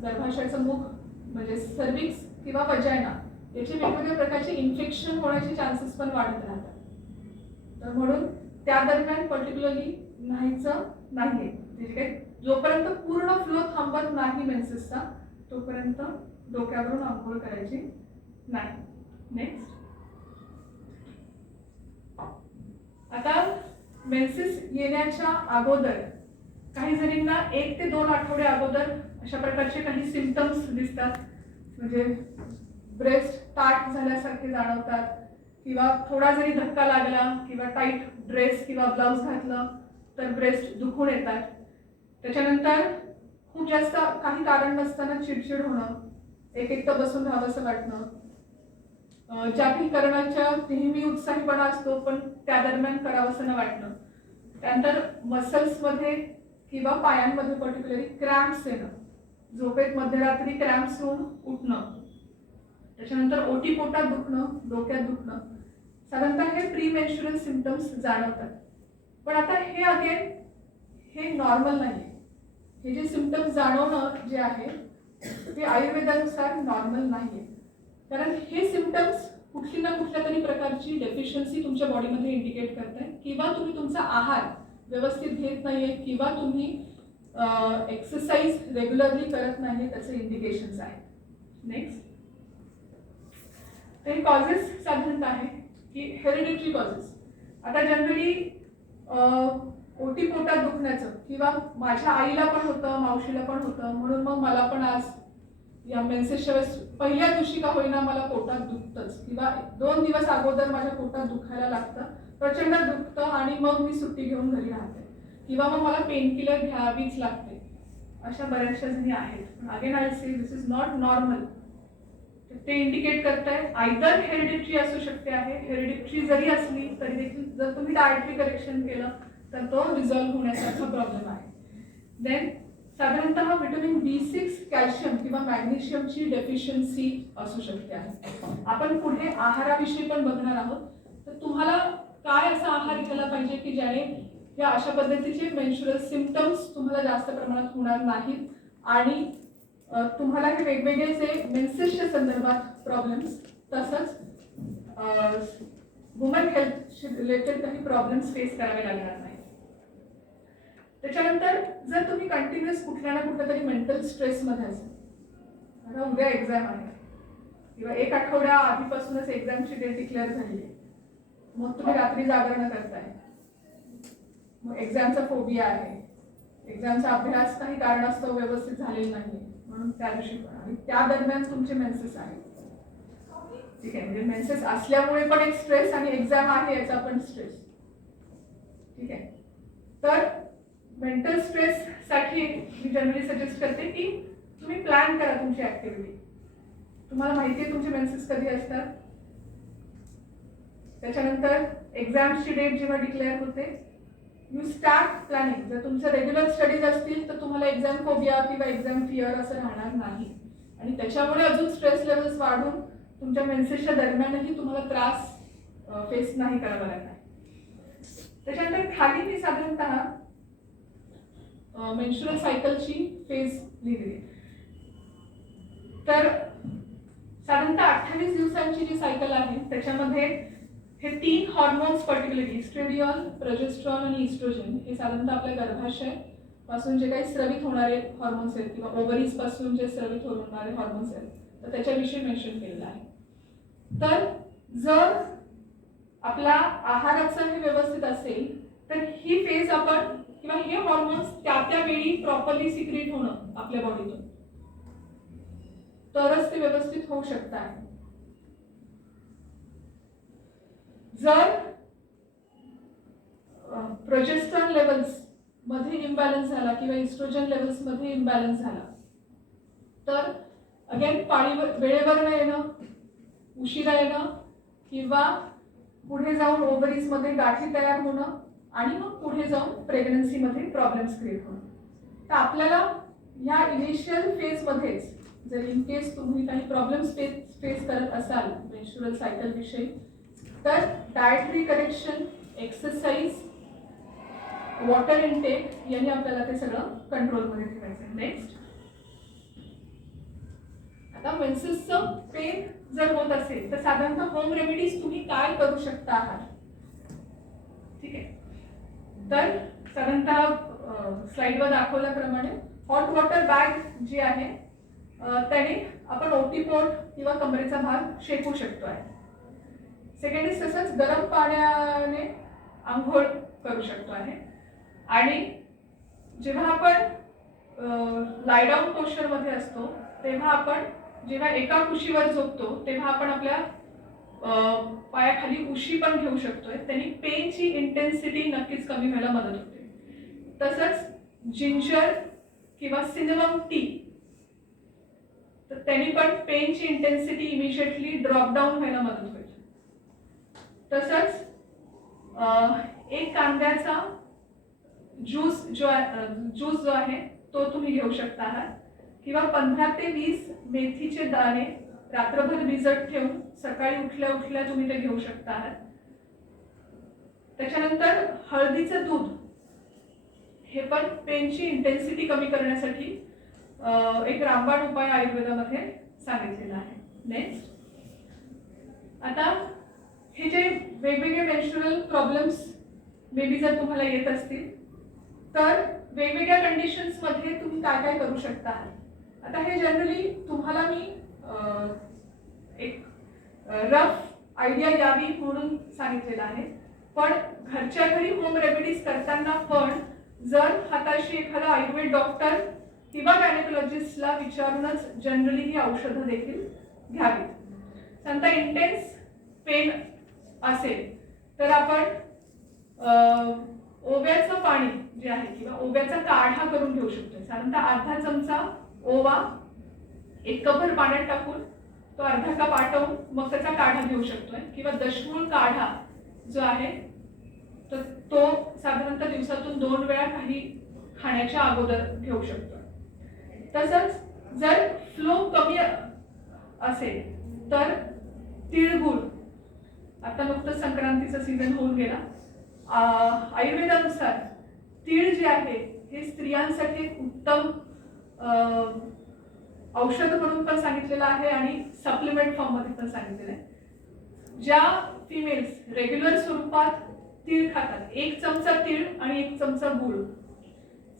गर्भाशयाचं मुख म्हणजे सर्विक्स किंवा वजायना याचे वेगवेगळ्या प्रकारचे इन्फेक्शन होण्याचे चान्सेस पण वाढत राहतात. तर म्हणून त्या दरम्यान पर्टिक्युलरली नाहीचं नाहीये. म्हणजे काय जोपर्यंत पूर्ण फ्लो थांबत नाही मेन्सेसचा तोपर्यंत डोक्यावरून आंघोळ करायची नाही. नेक्स्ट, आता मेन्सेस येण्याच्या अगोदर काही जणींना 1 ते 2 आठवडे अगोदर अशा प्रकारचे काही सिम्पटम्स दिसतात. म्हणजे ब्रेस्ट ताट झाल्यासारखे जाणवतात किंवा थोडा जरी धक्का लागला किंवा टाईट ड्रेस किंवा ब्लाउज घातलं तर ब्रेस्ट दुखून येतात. त्याच्यानंतर खूप जास्त काही कारण नसताना चिडचिड होणं, एकटं बसून राहावंसं वाटणं, ज्या काही करण्याच्या नेहमी उत्साहीपणा असतो पण त्या दरम्यान करावंसं न वाटणं. त्यानंतर मसल्समध्ये किंवा पायांमध्ये पर्टिक्युलरली क्रॅम्प्स येणं, झोपेत मध्यरात्री क्रॅम्प्स येऊन उठणं. त्याच्यानंतर ओटीपोटात दुखणं, डोक्यात दुखणं. साधारणतः हे प्री मेन्स्ट्रुअल सिम्पटम्स जाणवतात. पण आता हे अगेन हे नॉर्मल नाही. हे जे सिम्पटम्स जाणवणं जे आहे ते आयुर्वेदानुसार नॉर्मल नाही. कारण हे सिम्पटम्स कुठली ना कुठल्या तरी प्रकारची डेफिशियन्सी तुमच्या बॉडीमध्ये इंडिकेट करताय किंवा तुम्ही तुमचा आहार व्यवस्थित घेत नाहीये किंवा तुम्ही एक्सरसाइज रेग्युलरली करत नाहीये त्याचे इंडिकेशन्स आहेत. नेक्स्ट, ते कॉजेस साधारणतः आहे की हेरिडिटरी कॉजेस. आता जनरली ओटीपोटात दुखण्याचं किंवा माझ्या आईला पण होतं, मावशीला पण होतं, म्हणून मग मला पण आज या मेन्सेसच्या वेळेस पहिल्या दिवशी का होईना मला पोटात दुखतंच किंवा 2 दिवस अगोदर माझ्या पोटात दुखायला लागतं, प्रचंड दुखतं आणि मग मी सुट्टी घेऊन घरी राहते किंवा मग मला पेनकिलर घ्यावीच लागते. अशा बऱ्याचशा जणी आहेत. पण again I say this is not normal. ते इंडिकेट करताय आयदर हेरिडिटरी असू शकते आहे. हेरिडिटरी जरी असली तरी देखील जर तुम्ही डायटरी करेक्शन केलं तर तो रिझॉल्व्ह होण्यासारखा प्रॉब्लेम आहे. देन साधारणतः व्हिटॅमिन B6, कॅल्शियम किंवा मॅग्नेशियमची डेफिशियन्सी असू शकते आहे. आपण पुढे आहाराविषयी पण बघणार आहोत. तर तुम्हाला काय असा आहार घ्यायला पाहिजे की ज्याने या अशा पद्धतीचे मेन्स्ट्रुअल सिम्पटम्स तुम्हाला जास्त प्रमाणात होणार नाहीत आणि तुम्हाला हे वेगवेगळे जे मेन्सेसच्या संदर्भात प्रॉब्लेम्स तसंच वुमन हेल्थशी रिलेटेड काही प्रॉब्लेम्स फेस करावे लागणार नाही. त्याच्यानंतर जर तुम्ही कंटिन्युअस कुठल्या ना कुठल्या तरी मेंटल स्ट्रेसमध्ये असाल, आता उद्या एक्झाम आहे किंवा एक आठवड्या आधीपासूनच एक्झामची डेट डिक्लेअर झाली आहे, मग तुम्ही रात्री जागरण करताय, मग एक्झामचा फोबिया आहे, एक्झामचा अभ्यास काही कारणास्तव व्यवस्थित झालेला नाही म्हणून त्या दिवशी पण, आणि त्या दरम्यान तुमचे मेन्सेस आहेत. ठीक आहे, म्हणजे मेन्सेस असल्यामुळे पण एक स्ट्रेस आणि एक्झाम आहे याचा पण स्ट्रेस. ठीक आहे, तर मेंटल स्ट्रेस साठी मी जनरली सजेस्ट करते की तुम्ही प्लॅन करा तुमची ऍक्टिव्हिटी. तुम्हाला माहिती आहे तुमचे मेन्सेस कधी असतात. त्याच्यानंतर एक्झामची डेट जेव्हा डिक्लेअर होते, यू स्टार्ट प्लॅनिंग. जर तुमचं रेग्युलर स्टडीज असतील तर तुम्हाला एक्झाम फोबिया किंवा एक्झाम फिअर असं राहणार नाही आणि त्याच्यामुळे अजून स्ट्रेस लेवल्स वाढून तुमच्या मेन्सेसच्या दरम्यानही तुम्हाला त्रास फेस नाही करावा लागणार. त्याच्यानंतर खाली मी साधारणतः मेन्स्ट्रुअल सायकलची फेज लिहिली. तर साधारणतः 28 दिवसांची जी सायकल आहे त्याच्यामध्ये हे 3 हॉर्मोन्स पर्टिक्युलरली इस्ट्रेडिऑल, प्रोजेस्टेरॉन आणि इस्ट्रोजन हे साधारणतः आपल्या गर्भाशय पासून जे काही स्रवित होणारे हॉर्मोन्स आहेत किंवा ओव्हरीज पासून जे स्रवित होणारे हॉर्मोन्स आहेत तर त्याच्याविषयी मेन्शन केलेलं आहे. तर जर आपला आहाराचं हे व्यवस्थित असेल तर ही फेज आपण किंवा हे हॉर्मोन्स त्या वेळी प्रॉपरली सिक्रेट होणं आपल्या बॉडीतून तरच ते व्यवस्थित होऊ शकतात. जर प्रोजेस्टेरॉन लेवल्स मध्ये इम्बॅलन्स झाला किंवा इस्ट्रोजन लेवल्स मध्ये इम्बॅलन्स झाला तर अगेन पाळीवर वेळेवर न येणं, उशिरा येणं किंवा पुढे जाऊन ओव्हरीज मध्ये गाठी तयार होणं आणि मग पुढे जाऊन प्रेग्नन्सीमध्ये प्रॉब्लेम्स क्रिएट होणं. तर आपल्याला ह्या इनिशियल फेजमध्येच जर इन केस तुम्ही काही प्रॉब्लेम्स फेस करत असाल मेन्स्ट्रुअल सायकल विषयी तर dietary correction, exercise, water intake यांनी आपल्याला ते सगळं कंट्रोलमध्ये ठेवायचं. नेक्स्ट, आता मेन्सेसचं पेन जर होत असेल तर साधारणतः होम रेमेडीज तुम्ही काय करू शकता आहात. ठीक आहे, तर साधारणतः स्लाइडवर दाखवल्याप्रमाणे हॉट वॉटर बॅग जी आहे त्याने आपण ओटीपोट किंवा कमरेचा भाग शेकू शकतो आहे. सेकंड इज तसंच गरम पाण्याने आंघोळ करू शकतो आहे. आणि जेव्हा आपण लाय डाऊन पोस्चरमध्ये असतो तेव्हा आपण जेव्हा एका कुशीवर झोपतो तेव्हा आपण आपल्या पायाखाली उशी पण घेऊ शकतोय. त्यांनी पेनची इंटेन्सिटी नक्कीच कमी व्हायला मदत होते. तसंच जिंजर किंवा सिनेमम टी तर त्यांनी पण पेनची इंटेन्सिटी इमिजिएटली ड्रॉप डाऊन व्हायला मदत होईल. तसंच एक कांद्याचा ज्यूस जो आहे तो तुम्ही घेऊ शकता आहात किंवा 15 ते 20 मेथीचे दाणे रात्रभर भिजत ठेवून सकाळी उठल्या उठल्या तुम्ही ते घेऊ शकता आहात. त्याच्यानंतर हळदीचं दूध हे पण पेनची इंटेन्सिटी कमी करण्यासाठी एक रामबाण उपाय आयुर्वेदामध्ये सांगितलेला आहे. नेक्स्ट, आता हे जे वेगवेगळे मेन्स्ट्रुअल प्रॉब्लेम्स मे बी जर तुम्हाला येत असतील तर वेगवेगळ्या कंडिशन्स मध्ये तुम्ही काय काय करू शकता. आता हे जनरली तुम्हाला मी एक रफ आयडिया यावी म्हणून सांगितलेलं आहे, पण घरच्या घरी होम रेमेडीज करताना पण जर हाताशी एखादा आयुर्वेद डॉक्टर किंवा गायनेकोलॉजिस्टला विचारूनच जनरली ही औषधं देखील घ्यावीत. नंतर इंटेन्स पेन असेल तर आपण ओव्याचं पाणी जे आहे किंवा ओव्याचा काढा करून घेऊ शकतो. साधारणतः अर्धा चमचा ओवा 1 कपभर पाण्यात टाकून तो अर्धा कप आटवून मग त्याचा काढा घेऊ शकतोय किंवा दशमूळ काढा जो आहे तर तो साधारणतः दिवसातून 2 वेळा काही खाण्याच्या अगोदर घेऊ शकतो. तसंच जर फ्लो कमी असेल तर तिळगुळ, आता नुकतंच संक्रांतीचा सीझन होऊन गेला, आयुर्वेदानुसार तीळ जे आहे हे स्त्रियांसाठी एक उत्तम औषध म्हणून पण सांगितलेलं आहे आणि सप्लिमेंट फॉर्म मध्ये पण सांगितलेलं आहे. ज्या फिमेल्स रेग्युलर स्वरूपात तीळ खातात, 1 चमचा तीळ आणि 1 चमचा गूळ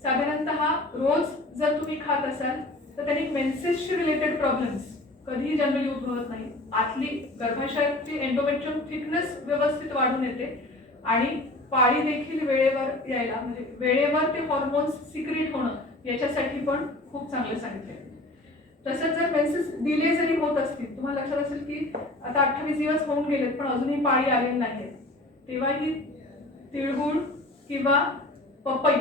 साधारणतः रोज जर तुम्ही खात असाल तर त्यांनी मेन्सेसशी रिलेटेड प्रॉब्लेम्स कधीही जनरली उद्भवत नाही. आतली गर्भाशयाची एंडोमेट्रियम थिकनेस व्यवस्थित वाढून येते आणि पाळी देखील वेळेवर यायला, म्हणजे वेळेवर ते हॉर्मोन्स सिक्रेट होणं याच्यासाठी पण खूप चांगलं सांगितलं. तसंच जर मेन्सेस डिले जरी होत असतील, तुम्हाला लक्षात असेल की आता 28 दिवस होऊन गेलेत पण अजूनही पाळी आलेली नाही, तेव्हाही तिळगुळ किंवा पपई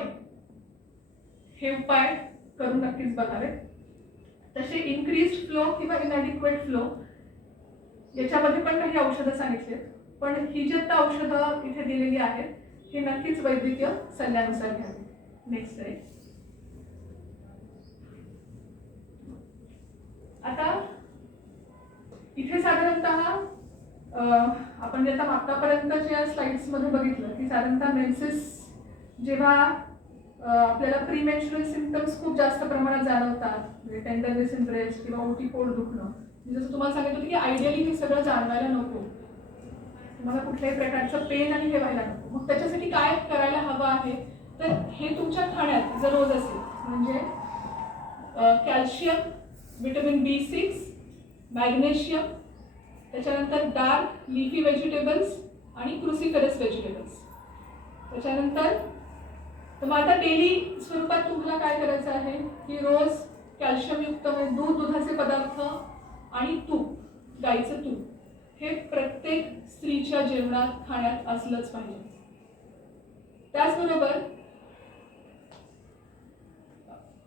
हे उपाय करून नक्कीच बघावेत. तसे इन्क्रीज्ड फ्लो किंवा इनॲडिक्वेट फ्लो याच्यामध्ये पण काही औषधं सांगितलीत, पण ही जी आता औषधं इथे दिलेली आहेत हे नक्कीच वैद्यकीय सल्ल्यानुसार घ्यावी. नेक्स्ट आहे आता इथे साधारणतः आपण जे आता आतापर्यंतच्या स्लाइड्स मध्ये बघितलं की साधारणतः मेन्सेस जेव्हा आपल्याला प्रीमेन्स्ट्रुअल सिम्पटम्स खूप जास्त प्रमाणात जाणवतात, म्हणजे टेंडरनेस इन ब्रेस्ट किंवा ओटी पोट दुखणं, जसं तुम्हाला सांगितलं होतं की आयडियली हे सगळं जाणवायला नको, तुम्हाला कुठल्याही प्रकारचं पेन आणि हे व्हायला नको. मग त्याच्यासाठी काय करायला हवं आहे तर हे तुमच्या खाण्यात जर रोज असेल म्हणजे कॅल्शियम, विटामिन B6, मॅग्नेशियम, त्याच्यानंतर डार्क लिफी व्हेजिटेबल्स आणि क्रुसिफेरस व्हेजिटेबल्स. त्याच्यानंतर तर मग आता डेली स्वरूपात तुम्हाला काय करायचं आहे की रोज कॅल्शियमयुक्त दूध, दुधाचे पदार्थ आणि तूप, गाईचं तूप हे प्रत्येक स्त्रीच्या जेवणात खाण्यात असलंच पाहिजे. त्याचबरोबर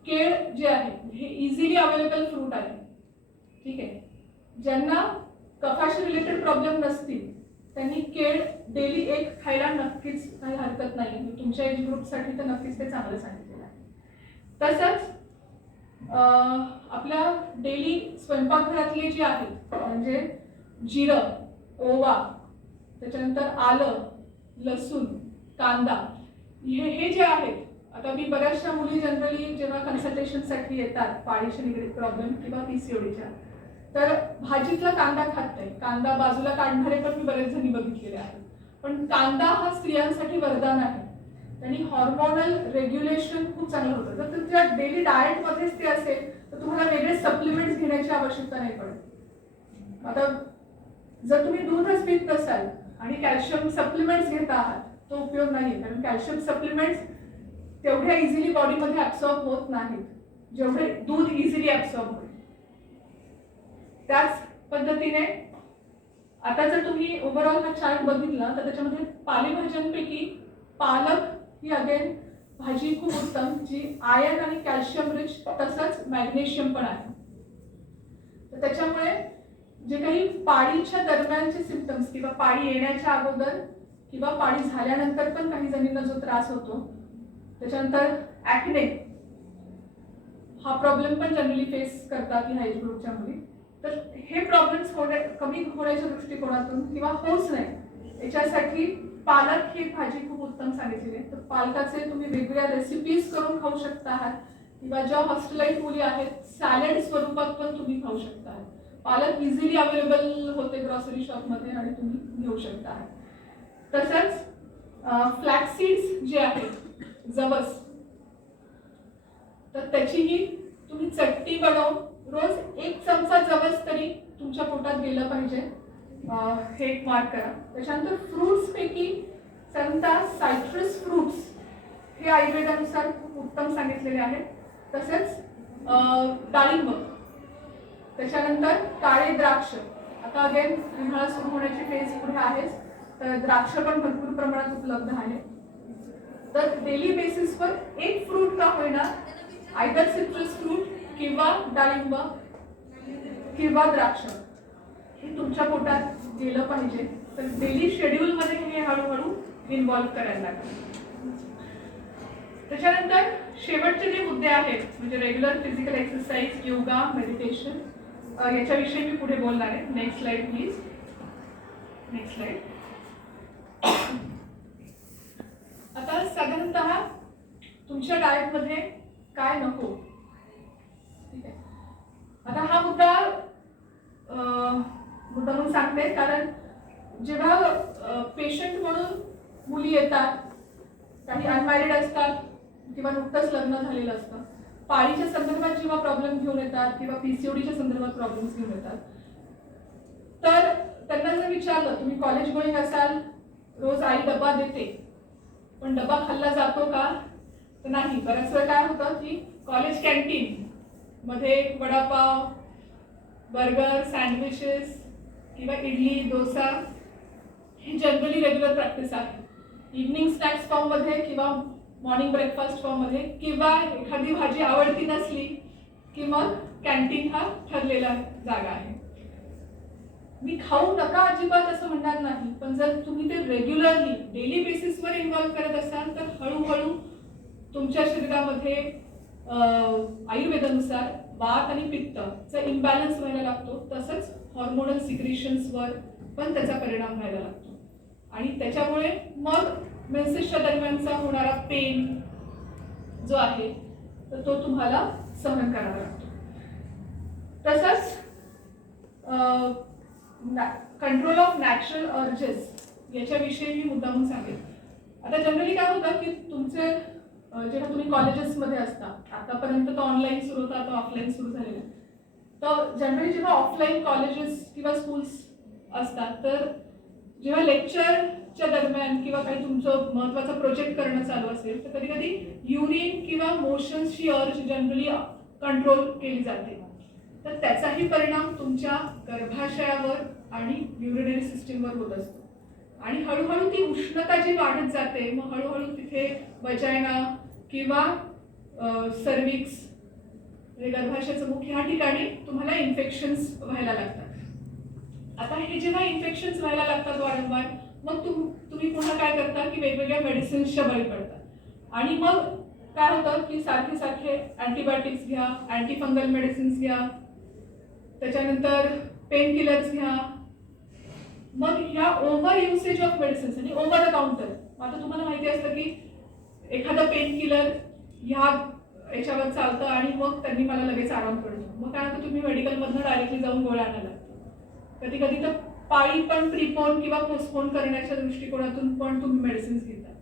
केळ जे आहे हे इझिली अवेलेबल फ्रूट आहे, ठीक आहे. ज्यांना कफाशी रिलेटेड प्रॉब्लेम नसतील त्यांनी केळ डेली 1 खायला नक्कीच काही हरकत नाही. तुमच्या एज ग्रुपसाठी तर नक्कीच ते चांगलं सांगितलेलं आहे. तसंच आपल्या डेली स्वयंपाकघरातले जे आहेत म्हणजे जिरं, ओवा, त्याच्यानंतर आलं, लसूण, कांदा हे जे आहेत, आता मी बऱ्याचशा मुली जनरली जेव्हा कन्सल्टेशनसाठी येतात पाळीशी निगडीत प्रॉब्लेम किंवा PCODच्या, तर भाजीतला कांदा खात नाही, कांदा बाजूला काढणारे पण मी बरेच जणी बघितलेले आहेत. पण कांदा हा स्त्रियांसाठी वरदान आहे, त्यांनी हॉर्मोनल रेग्युलेशन खूप चांगलं होतं. जर तुमच्या डेली डाएटमध्येच ते असेल तर तुम्हाला वेगळे सप्लिमेंट्स घेण्याची आवश्यकता नाही पडत. आता जर तुम्ही दूधच पित नसाल आणि कॅल्शियम सप्लिमेंट्स घेत आहात तो उपयोग नाही, कारण कॅल्शियम सप्लिमेंट्स तेवढ्या इझिली बॉडीमध्ये ॲब्सॉर्ब होत नाहीत जेवढे दूध इझिली ॲब्सॉर्ब होईल. त्याच पद्धतीने आता जर तुम्ही ओव्हरऑल हा चार्ट बघितला तर त्याच्यामध्ये पालेभाज्यांपैकी पालक ही अगेन भाजी खूप उत्तम, जी आयर्न आणि कॅल्शियम रिच तसंच मॅग्नेशियम पण आहे. तर त्याच्यामुळे जे काही पाळीच्या दरम्यानचे सिम्पटम्स किंवा पाळी येण्याच्या अगोदर किंवा पाळी झाल्यानंतर पण काही जणींना जो त्रास होतो, त्याच्यानंतर ॲक्ने हा प्रॉब्लेम पण जनरली फेस करतात ह्या एज ग्रुपच्या मुली. तर हे प्रॉब्लेम्स कमी होण्याच्या दृष्टिकोनातून किंवा होऊच नाही याच्यासाठी पालक ही भाजी खूप उत्तम सांगितलेली आहे. तर पालकाचे तुम्ही वेगवेगळ्या रेसिपीज करून खाऊ शकता आहात किंवा ज्या हॉस्टेलाइट मुली आहेत सॅलड स्वरूपात पण तुम्ही खाऊ शकता आहात. पालक इझिली अवेलेबल होते ग्रॉसरी शॉपमध्ये आणि तुम्ही घेऊ शकता आहात. तसंच फ्लॅक्सीड्स जे आहेत, जवस, तर त्याचीही तुम्ही चटणी बनवून रोज 1 चमचा जवस तरी तुमच्या पोटात गेलं पाहिजे, हे एक मार्क करा. त्याच्यानंतर फ्रूट्स पैकी साधारणतः सायट्रस फ्रूट्स हे आयुर्वेदानुसार खूप उत्तम सांगितलेले आहेत. तसेच डाळिंब, त्याच्यानंतर काळे द्राक्ष. आता अगेन उन्हाळा सुरू होण्याची फेज पुढे आहेच, तर द्राक्ष पण भरपूर प्रमाणात उपलब्ध आहे. तर डेली बेसिसवर 1 फ्रूट का होईना, आयदर सिट्रस फ्रूट किंवा डाळिंब किंवा द्राक्ष हे तुमच्या पोटात गेलं पाहिजे. तर डेली शेड्यूलमध्ये हे हळूहळू इन्व्हॉल्व करायला लागेल. त्याच्यानंतर शेवटचे जे मुद्दे आहेत म्हणजे regular physical exercise, yoga, meditation, याच्याविषयी मी पुढे बोलणार आहे. Next slide please. Next slide. आता साधारणतः तुमच्या डाएटमध्ये काय नको, ठीक आहे. आता हा मुद्दा म्हणून सांगते कारण जेव्हा पेशंट म्हणून मुली येतात, काही अनमॅरिड असतात किंवा नुकतंच लग्न झालेलं असतं, पाळीच्या संदर्भात जेव्हा प्रॉब्लेम घेऊन येतात किंवा पीसीओडीच्या संदर्भात प्रॉब्लेम्स घेऊन येतात, तर त्यांना जर विचारलं तुम्ही कॉलेज गोईंग असाल, रोज आई डबा देते पण डबा खाल्ला जातो का, तर नाही. बऱ्याच वेळा काय होतं की कॉलेज कॅन्टीन मध्ये वडापाव, बर्गर, सँडविचेस किंवा इडली, डोसा ही जनरली रेग्युलर प्रॅक्टिस आहे. इव्हनिंग स्नॅक्स फॉर्ममध्ये किंवा मॉर्निंग ब्रेकफास्ट फॉर्ममध्ये, किंवा एखादी भाजी आवडती नसली की मग कॅन्टीन हा ठरलेला जागा आहे. मी खाऊ नका अजिबात असं म्हणणार नाही, पण जर तुम्ही ते रेग्युलरली डेली बेसिसवर इन्व्हॉल्व करत असाल तर हळूहळू तुमच्या शरीरामध्ये आयुर्वेदानुसार वात आणि पित्तचा इम्बॅलन्स व्हायला लागतो. तसंच हॉर्मोनल सिक्रिशन्सवर पण त्याचा परिणाम व्हायला लागतो आणि त्याच्यामुळे मग मेन्सेसच्या दरम्यानचा होणारा पेन जो आहे तर तो तुम्हाला सहन करावा लागतो. तसंच कंट्रोल ऑफ नॅचरल अर्जेस याच्याविषयी मी मुद्दामून सांगेन. आता जनरली काय होतं की तुमचे जेव्हा तुम्ही कॉलेजेसमध्ये असता, आतापर्यंत तर ऑनलाईन सुरू होतं, आता ऑफलाईन सुरू झालेलं आहे, तर जनरली जेव्हा ऑफलाईन कॉलेजेस किंवा स्कूल्स असतात तर जेव्हा लेक्चरच्या दरम्यान किंवा काही तुमचं महत्त्वाचा प्रोजेक्ट करणं चालू असेल तर कधी कधी युरिन किंवा मोशन्सची अर्ज जनरली कंट्रोल केली जाते. तर त्याचाही परिणाम तुमच्या गर्भाशयावर आणि युरिनरी सिस्टीमवर होत असतो आणि हळूहळू ती उष्णता जी वाढत जाते, मग हळूहळू तिथे वजायना किंवा सर्विक्स म्हणजे गर्भाशयाचं मुख ह्या ठिकाणी तुम्हाला इन्फेक्शन्स व्हायला लागतात. आता हे जेव्हा इन्फेक्शन्स व्हायला लागतात वारंवार, मग तुम्ही पुन्हा काय करता की वेगवेगळ्या मेडिसिन्सच्या बळी पडतात आणि मग काय होतं की सारखे सारखे अँटीबायोटिक्स घ्या, अँटीफंगल मेडिसिन्स घ्या, त्याच्यानंतर पेन किलर्स घ्या. मग ह्या ओव्हर युसेज ऑफ मेडिसिन्स आणि ओव्हर द काउंटर, आता तुम्हाला माहिती असतं की एखादं पेन किलर ह्या याच्यावर चालतं आणि मग त्यांनी मला लगेच आराम पडतो. मग काय होतं तुम्ही मेडिकलमधनं डायरेक्टली जाऊन गोळ्या आणायला लागतात. कधी कधी तर पाळी पण प्रीपोन किंवा पोस्टपोन करण्याच्या दृष्टिकोनातून पण तुम्ही मेडिसिन्स घेता.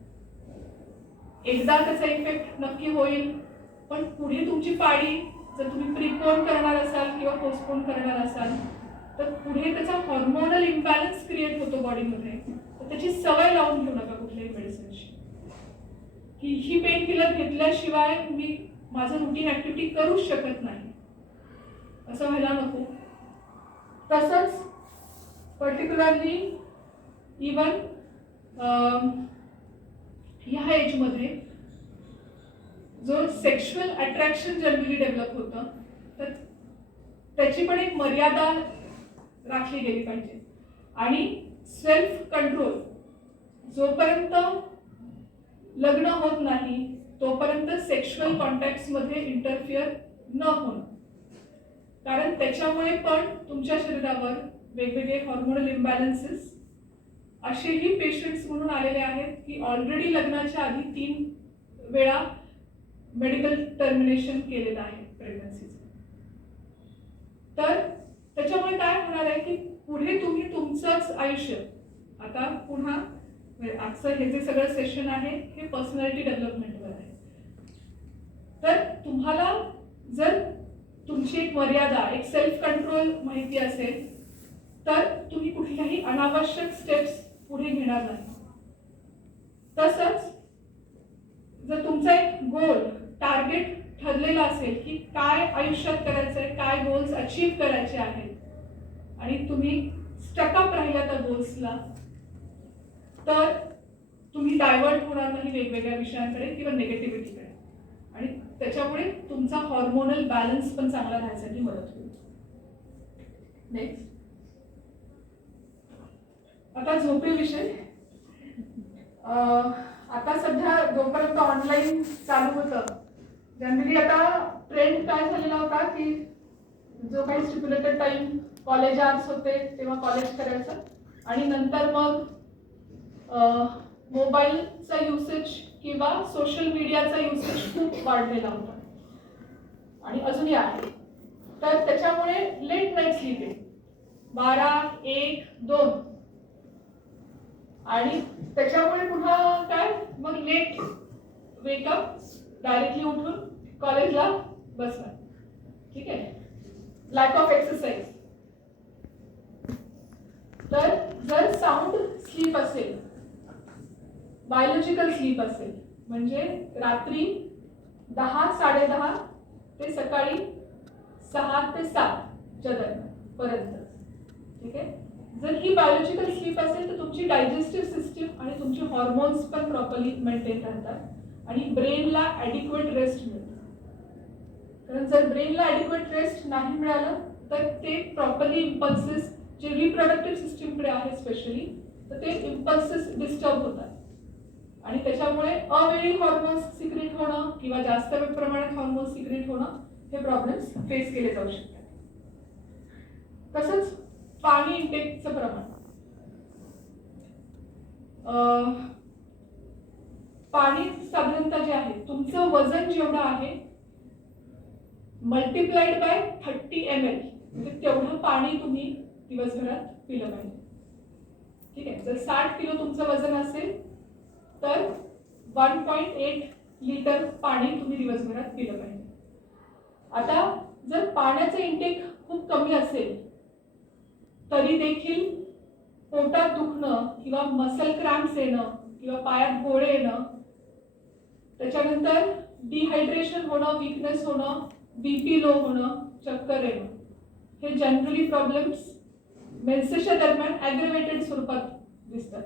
एकदा त्याचा इफेक्ट नक्की होईल, पण पुढे तुमची पाळी जर तुम्ही प्रीपोन करणार असाल किंवा पोस्टपोन करणार असाल तर पुढे त्याचा हॉर्मोनल इम्बॅलन्स क्रिएट होतो बॉडीमध्ये. तर त्याची सवय लावून घेऊ नका कुठल्याही मेडिसिनची की ही पेन किलर घेतल्याशिवाय मी माझं रुटीन ऍक्टिव्हिटी करूच शकत नाही, असं व्हायला नको. तसंच पर्टिक्युलरली इवन ह्या एजमध्ये जो सेक्शुअल अट्रॅक्शन जनरली डेव्हलप होतं तर त्याची पण एक मर्यादा राखली गेली पाहिजे आणि सेल्फ कंट्रोल जोपर्यंत लग्न होत नाही तोपर्यंत सेक्शुअल कॉन्टॅक्ट्समध्ये इंटरफिअर न होणं, कारण त्याच्यामुळे पण तुमच्या शरीरावर वेगवेगळे हॉर्मोनल इम्बॅलन्सेस. असेही पेशंट्स म्हणून आलेले आहेत की ऑलरेडी लग्नाच्या आधी 3 वेळा मेडिकल टर्मिनेशन केलेलं आहे प्रेग्नन्सीचं. तर त्याच्यामुळे काय होणार आहे की पुढे तुम्ही तुमचंच आयुष्य, आता पुन्हा आजचं हे जे सगळं सेशन आहे हे पर्सनॅलिटी डेव्हलपमेंटवर आहे. तर तुम्हाला जर तुमची एक मर्यादा, एक सेल्फ कंट्रोल माहिती असेल तर तुम्ही कुठल्याही अनावश्यक स्टेप्स पुढे घेणार नाही. तसंच जर तुमचा एक गोल, टार्गेट ठरलेला असेल की काय आयुष्यात करायचं आहे, काय गोल्स अचीव करायचे आहेत आणि तुम्ही स्टकअप राहिला त्या गोल्सला, तर तुम्ही डायव्हर्ट होणार नाही वेगवेगळ्या विषयांकडे किंवा निगेटिव्हिटीकडे आणि त्याच्यामुळे तुमचा हॉर्मोनल बॅलन्स पण चांगला राहण्यासाठी मदत होईल. नेक्स्ट, आता झोपेविषयी आता सध्या जोपर्यंत ऑनलाईन चालू होतं, जनरली आता ट्रेंड काय झालेला होता की जो काही स्टिप्युलेटेड टाइम कॉलेज आवर्स होते तेव्हा कॉलेज करायचं आणि नंतर मग मोबाईलचा युसेज किंवा सोशल मीडियाचा युसेज खूप वाढलेला होता आणि अजूनही आहे. तर त्याच्यामुळे लेट नाईट स्लीपिंग 12, 1, 2 आणि त्याच्यामुळे पुन्हा काय मग लेट वेकअप, डायरेक्टली उठून कॉलेजला बसणार. ठीक आहे. Lack of exercise. तर जर साऊंड स्लीप असेल, बायोलॉजिकल स्लीप असेल, म्हणजे रात्री 10, 10:30 ते सकाळी 6 ते 7 च्या दरम्यान पर्यंत. ठीक आहे. जर ही बायोलॉजिकल स्लीप असेल तर तुमची डायजेस्टिव्ह सिस्टीम आणि तुमचे हॉर्मोन्स पण प्रॉपरली मेंटेन राहतात आणि ब्रेनला ॲडिक्वेट रेस्ट मिळतो. कारण जर ब्रेनला ॲडिक्वेट रेस्ट नाही मिळालं तर ते प्रॉपरली इम्पल्सेस जे रिप्रोडक्टिव्ह सिस्टीमकडे आहे स्पेशली, तर ते इम्पल्सेस डिस्टर्ब होतात आणि त्याच्यामुळे अवेळी हॉर्मोन्स सिक्रेट होणं किंवा जास्त प्रमाणात हॉर्मोन्स सिक्रेट होणं हे प्रॉब्लेम्स फेस केले जाऊ शकतात. तसंच पाणी इंटेकचं प्रमाण. पाणी साधारणतः जे आहे तुमचं वजन जेवढं आहे मल्टिप्लाइड बाय 30 ml, म्हणजे तेवढं पाणी तुम्ही दिवसभरात पिलं पाहिजे. ठीक आहे. जर 60 किलो तुमचं वजन असेल तर 1.8 लिटर पाणी तुम्ही दिवसभरात पिलं पाहिजे. आता जर पाण्याचं इंटेक खूप कमी असेल तरी देखील पोटात दुखणं किंवा मसल क्रॅम्प्स येणं किंवा पायात गोळे येणं, त्याच्यानंतर डिहायड्रेशन होणं, वीकनेस होणं, बीपी लो होणं, चक्कर येणं, हे जनरली प्रॉब्लेम्स मेन्सेसच्या दरम्यान ॲग्रेवेटेड स्वरूपात दिसतात.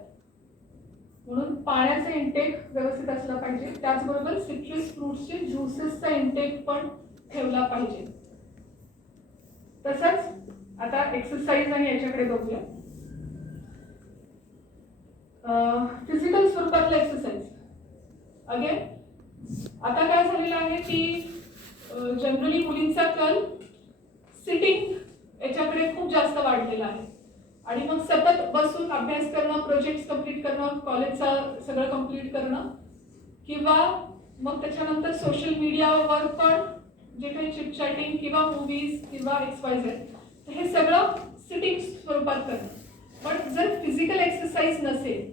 म्हणून पाण्याचा इंटेक व्यवस्थित असला पाहिजे. त्याचबरोबर सिट्रस फ्रूट्सचे ज्युसेसचा इंटेक पण ठेवला पाहिजे. तसंच आता एक्सरसाइज आणि याच्याकडे बघूया. Physical स्वरूपातलं exercise. अगेन आता काय झालेलं आहे की जनरली मुलींचा कल सिटिंग याच्याकडे खूप जास्त वाढलेला आहे आणि मग सतत बसून अभ्यास करणं, प्रोजेक्ट्स कंप्लीट करणं, कॉलेजचं सगळं कंप्लीट करणं किंवा मग त्याच्यानंतर सोशल मीडियावर पण जे काही चिटचॅटिंग किंवा मूवीज किंवा XYZ, तर हे सगळं सिटिंग स्वरूपात करणं. पण जर फिजिकल एक्सरसाइज नसेल,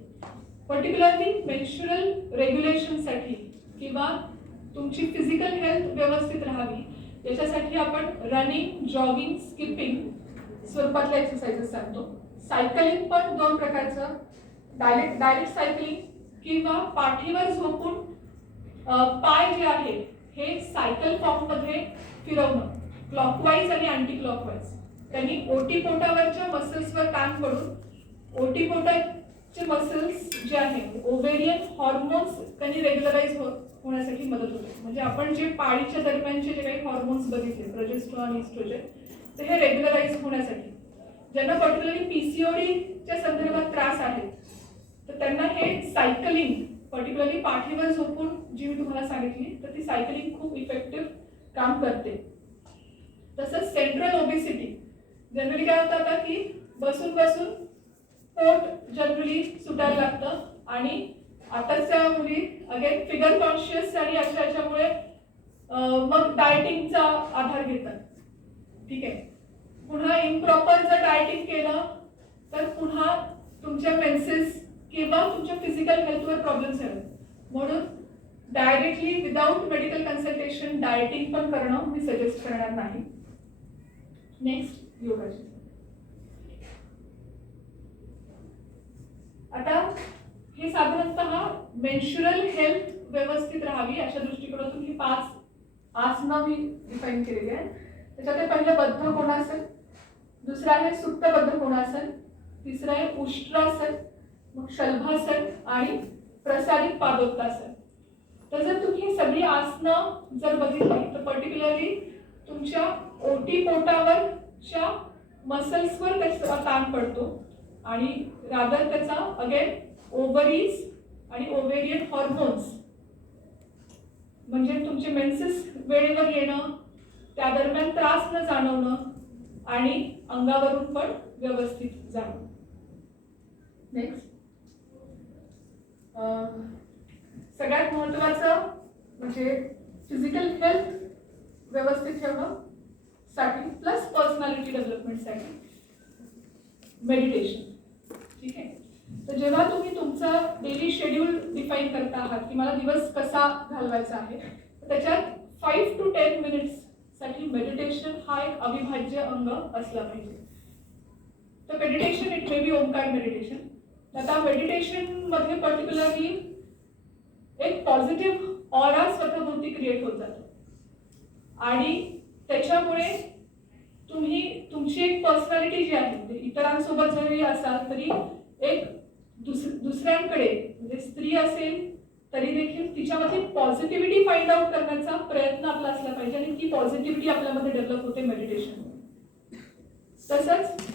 पर्टिक्युलरली मेन्स्ट्रुअल रेग्युलेशनसाठी किंवा तुमची फिजिकल हेल्थ व्यवस्थित राहावी याच्यासाठी आपण रनिंग, जॉगिंग, स्किपिंग स्वरूपातले एक्सरसाइजेस सांगतो. सायकलिंग पण 2 प्रकारचं, डायरेक्ट सायकलिंग किंवा पाठीवर झोपून पाय जे आहे हे सायकल फॉर्ममध्ये फिरवणं, क्लॉकवाईज आणि अँटी क्लॉकवाईज. त्यांनी ओटीपोटावरच्या मसल्सवर काम करून ओटीपोटाचे मसल्स जे आहे ओव्हेरियन हॉर्मोन्स त्यांनी रेग्युलराइज होण्यासाठी मदत होते. म्हणजे आपण जे पाळीच्या दरम्यानचे जे काही हॉर्मोन्स बघितले, प्रोजेस्टेरॉन, इस्ट्रोजन, तर हे रेग्युलराइज होण्यासाठी. ज्यांना पर्टिक्युलरली PCODच्या संदर्भात त्रास आहे तर त्यांना हे सायकलिंग, पर्टिक्युलरली पाठीवर झोपून जी मी तुम्हाला सांगितली, तर ती सायकलिंग खूप इफेक्टिव्ह काम करते. तसंच सेंट्रल ओबेसिटी. जनरली काय होतं आता की बसून बसून पोट जनरली सुटायला लागतं आणि आताच्या मुली अगेन फिगर कॉन्शियस आणि अशा याच्यामुळे मग डाएटिंगचा आधार घेतात. ठीक आहे. पुन्हा इम्प्रॉपर जर डाएटिंग केलं तर पुन्हा तुमच्या मेन्सेस किंवा तुमच्या फिजिकल हेल्थवर प्रॉब्लेम्स येतात. म्हणून directly without medical consultation dieting पण करणं मी सजेस्ट करणार नाही. नेक्स्ट योगाची. आता हे साधारणतः मेन्स्ट्रुअल हेल्थ व्यवस्थित राहावी अशा दृष्टिकोनातून ही 5 आसनं मी डिफाईन केलेली आहे. त्याच्यात पहिलं बद्ध कोणासन, दुसरं आहे सुप्तबद्ध कोणासन, तिसरं आहे उष्ट्रासन, मग शलभासन आणि प्रसारित पादोत्तासन. तर जर तुम्ही ही सगळी आसनं जर बघितली तर पर्टिक्युलरली तुमच्या ओटीपोटावरच्या मसल्सवर त्याचा ताण पडतो आणि रादर त्याचा अगेन ओव्हरीज आणि ओव्हेरियन हॉर्मोन्स म्हणजे तुमचे मेन्सेस वेळेवर येणं, त्या दरम्यान त्रास न जाणवणं आणि अंगावरून पण व्यवस्थित जाणं. नेक्स्ट, सगळ्यात महत्त्वाचं म्हणजे फिजिकल हेल्थ व्यवस्थित ठेवणं साठी प्लस पर्सनॅलिटी डेव्हलपमेंटसाठी मेडिटेशन. ठीक आहे. तर जेव्हा तुम्ही तुमचं डेली शेड्यूल डिफाईन करता आहात की मला दिवस कसा घालवायचा आहे, तर त्याच्यात 5 to 10 मिनिट्स साठी मेडिटेशन हा एक अविभाज्य अंग असला पाहिजे. तर meditation it may be Omkar meditation. आता मेडिटेशन मध्ये पर्टिक्युलरली एक पॉझिटिव्ह ऑरा स्वतःभोवती क्रिएट होत जातो आणि त्याच्यामुळे तुम्ही तुमची एक पर्सनॅलिटी जी आहे म्हणजे इतरांसोबत जरी असाल तरी एक दुसऱ्यांकडे म्हणजे स्त्री असेल तरी देखील तिच्यामध्ये पॉझिटिव्हिटी फाइंड आउट करण्याचा प्रयत्न आपला असला पाहिजे आणि ती पॉझिटिव्हिटी आपल्यामध्ये डेव्हलप होते मेडिटेशन. तसंच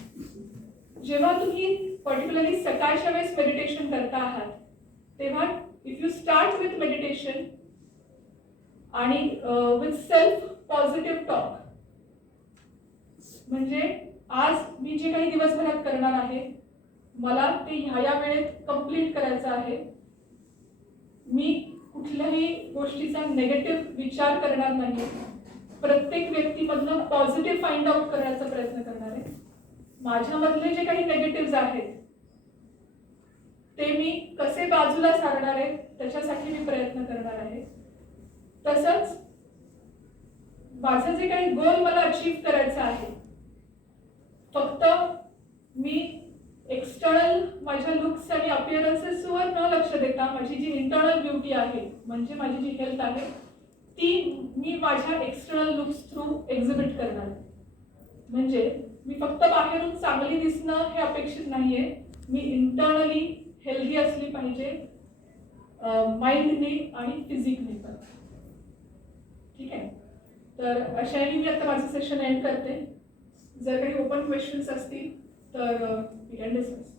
जेव्हा तुम्ही पर्टिक्युलरली सकाळच्या वेळेस मेडिटेशन करता आहात तेव्हा if you start with meditation आणि विथ सेल्फ पॉझिटिव्ह टॉक, म्हणजे आज मी जे काही दिवसभरात करणार आहे मला ते ह्या वेळेत कंप्लीट करायचं आहे, मी कुठल्याही गोष्टीचा नेगेटिव्ह विचार करणार नाही, प्रत्येक व्यक्तीमधनं पॉझिटिव्ह फाइंड आउट करण्याचा प्रयत्न करणार आहे, माझ्यामधले जे काही नेगेटिव्ह आहेत ते मी कसे बाजूला सारणार आहे त्याच्यासाठी मी प्रयत्न करणार आहे. तसंच माझं जे काही गोल मला अचीव करायचं आहे, फक्त मी एक्सटर्नल माझ्या लुक्स आणि अपिअरन्सेसवर न लक्ष देता माझी जी इंटरनल ब्युटी आहे म्हणजे माझी जी हेल्थ आहे ती मी माझ्या एक्सटर्नल लुक्स थ्रू एक्झिबिट करणार. म्हणजे मी फक्त बाहेरून चांगली दिसणं हे अपेक्षित नाहीये, मी इंटरनली हेल्दी असली पाहिजे माइंडने आणि फिजिकली पण. ठीक आहे. तर अशाने मी आता माझं सेशन एंड करते. जर काही ओपन क्वेश्चन्स असतील तर we can discuss.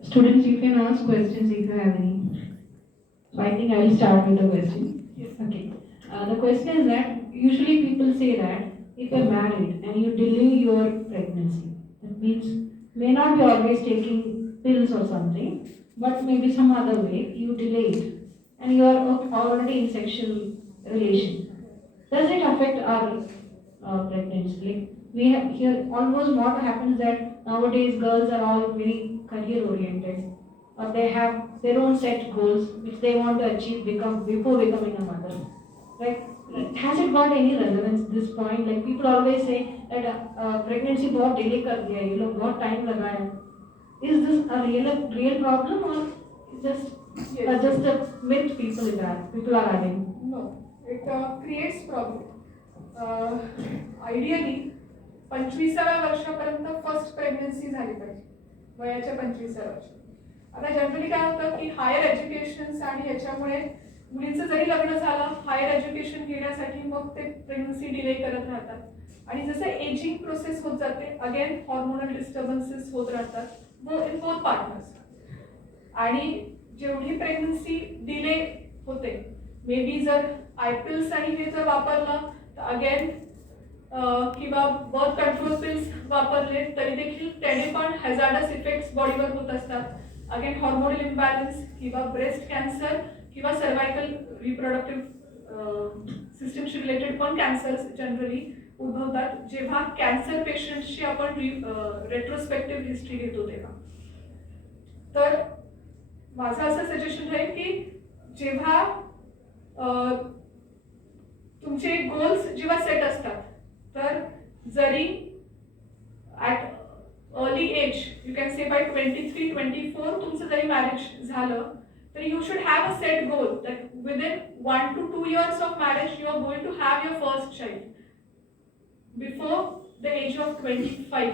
Students, you can ask questions if you have any. So I think I will start with the question. Yes. Okay. The question is that usually people say that if you're married and you delay your pregnancy, that means may not be always taking pills or something, but maybe some other way you delay it, and you are already in sexual relation. Does it affect our pregnancy? Like we have here almost what happens that nowadays girls are all very career oriented, or they have their own set goals which they want to achieve before becoming a mother. Like, has it got any relevance at this point? Like people always say that pregnancy बहुत delay कर दिया, ये लोग बहुत time लगाया. Is this a real problem or just a myth people are having? No, it creates problem. Ideally 25व्या वर्षापर्यंत first pregnancy झाली पाहिजे, वयाच्या 25व्या वर्षी. आता जनरली काय होतं की हायर एज्युकेशन आणि याच्यामुळे मुलींचं जरी लग्न झालं हायर एज्युकेशन घेण्यासाठी मग ते प्रेग्नन्सी डिले करत राहतात आणि जसं एजिंग प्रोसेस होत जाते अगेन हॉर्मोनल डिस्टर्बन्सेस होत राहतात इन बोथ पार्टनर्स. आणि जेवढी प्रेग्नन्सी डिले होते मे बी जर आयपिल्स आणि हे जर वापरलं तर अगेन किंवा बर्थ कंट्रोल पिल्स वापरले तरी देखील त्याने पण हॅझार्डस इफेक्ट्स बॉडीवर होत असतात. अगेन हॉर्मोनल इम्बॅलन्स किंवा ब्रेस्ट कॅन्सर किंवा सर्वायकल रिप्रोडक्टिव्ह सिस्टमशी रिलेटेड पण कॅन्सर्स जनरली उद्भवतात जेव्हा कॅन्सर पेशंटची आपण रेट्रोस्पेक्टिव्ह हिस्ट्री घेतो तेव्हा. तर माझं असं सजेशन आहे की जेव्हा तुमचे गोल्स जेव्हा सेट असतात तर जरी at early age you can say by 23-24 तुमचं जरी मॅरेज झालं तरी you should have a set goal that within 1 to 2 years of marriage you are going to have your first child before the age of 25.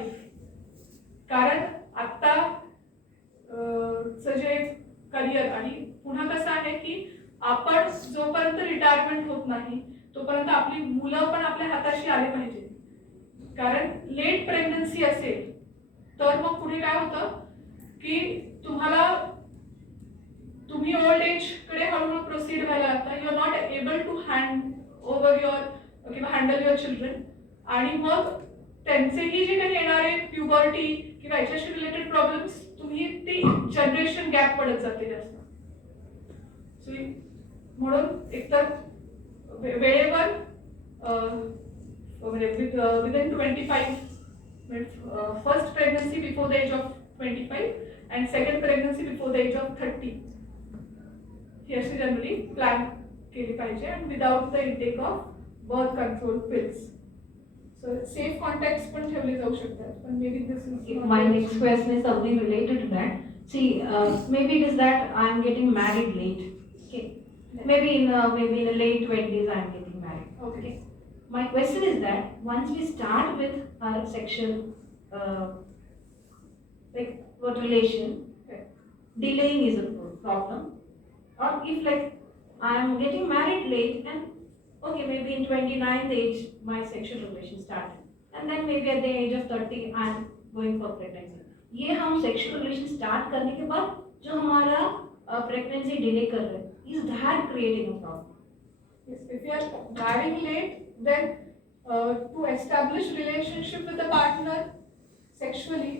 कारण आत्ता जे career आणि पुन्हा कसं आहे की आपण जोपर्यंत रिटायरमेंट होत नाही तोपर्यंत आपली मुलं पण आपल्या हाताशी आले पाहिजे. कारण लेट प्रेग्नन्सी असेल तर मग पुढे काय होतं की तुम्ही ओल्ड एज कडे हळूहळू प्रोसीड व्हायला लागता. You are not able to hand over your किंवा हँडल युअर चिल्ड्रन. आणि मग त्यांचेही जे काही येणारे प्युबर्टी किंवा याच्याशी रिलेटेड प्रॉब्लेम्स तुम्ही ती जनरेशन गॅप पडत जाते जास्त. म्हणून एकतर वेळेवर within 25 first pregnancy before the age of 25 and second pregnancy before the age of 30 ही अशी जनरली प्लॅन केली पाहिजे and without the intake of birth control pills. So safe contacts पण ठेवले जाऊ शकतात. पण may be this is My next question is something related to that. See, maybe it is that I am getting married late. Okay, maybe in a late 20s I am getting married. Okay. My question is that once we start with our sexual relation, Okay. delaying is a problem. Or if like I am getting married late and okay, maybe in 29th age my sexual relation started, and then maybe at the age of 30 I am going for pregnancy. ये हम sexual relation start करने के बाद जो हमारा pregnancy delay कर रहे हैं, is that creating a problem? Yes, if you are marrying late, then to establish relationship with a partner sexually,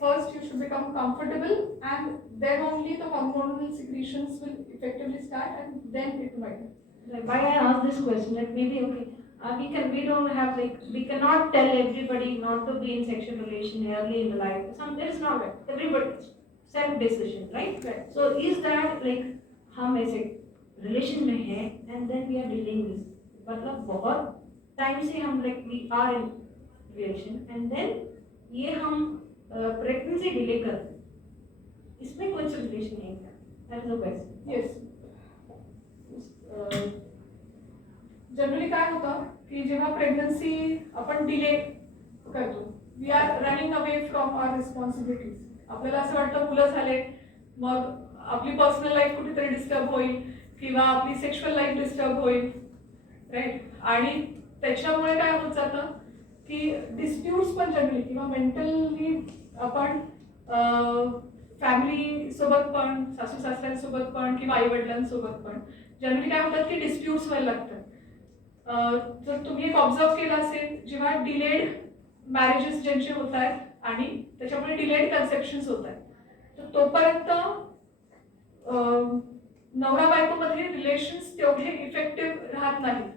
first you should become comfortable, and then only the hormonal secretions will effectively start, and then it might. Like why I ask this question? Like maybe okay, we don't have we cannot tell everybody not to be in sexual relation early in the life. There is not right. Everybody self decision, right? Right. So is that like हम ऐसे relation में हैं and then we are dealing with, मतलब बहुत time say Hum we are in relation and then ये हम pregnancy delay कर रहे हैं. इसमें कोई सा relation नहीं है. That is the question. Yes. Generally काय होतं की जेव्हा प्रेग्नन्सी आपण डिले करतो, we are running away from our responsibilities. आपल्याला असं वाटतं मुलं झाले मग आपली पर्सनल लाईफ कुठेतरी डिस्टर्ब होईल किंवा आपली सेक्शुअल लाईफ डिस्टर्ब होईल, राईट. आणि त्याच्यामुळे काय होत जातं की डिस्प्यूट्स पण जनरली किंवा मेंटली आपण फॅमिली सोबत पण, सासू सासऱ्यांसोबत पण किंवा आई वडिलांसोबत पण जनरली काय होतात की डिस्प्यूट्स व्हायला लागतात. जर तुम्ही एक ऑब्झर्व केलं असेल, जेव्हा डिलेड मॅरेजेस ज्यांचे होत आहेत आणि त्याच्यामुळे डिलेड कन्सेप्शन्स होत आहेत, तर तोपर्यंत नवरा बायकोमध्ये रिलेशन्स तेवढे इफेक्टिव्ह राहत नाहीत.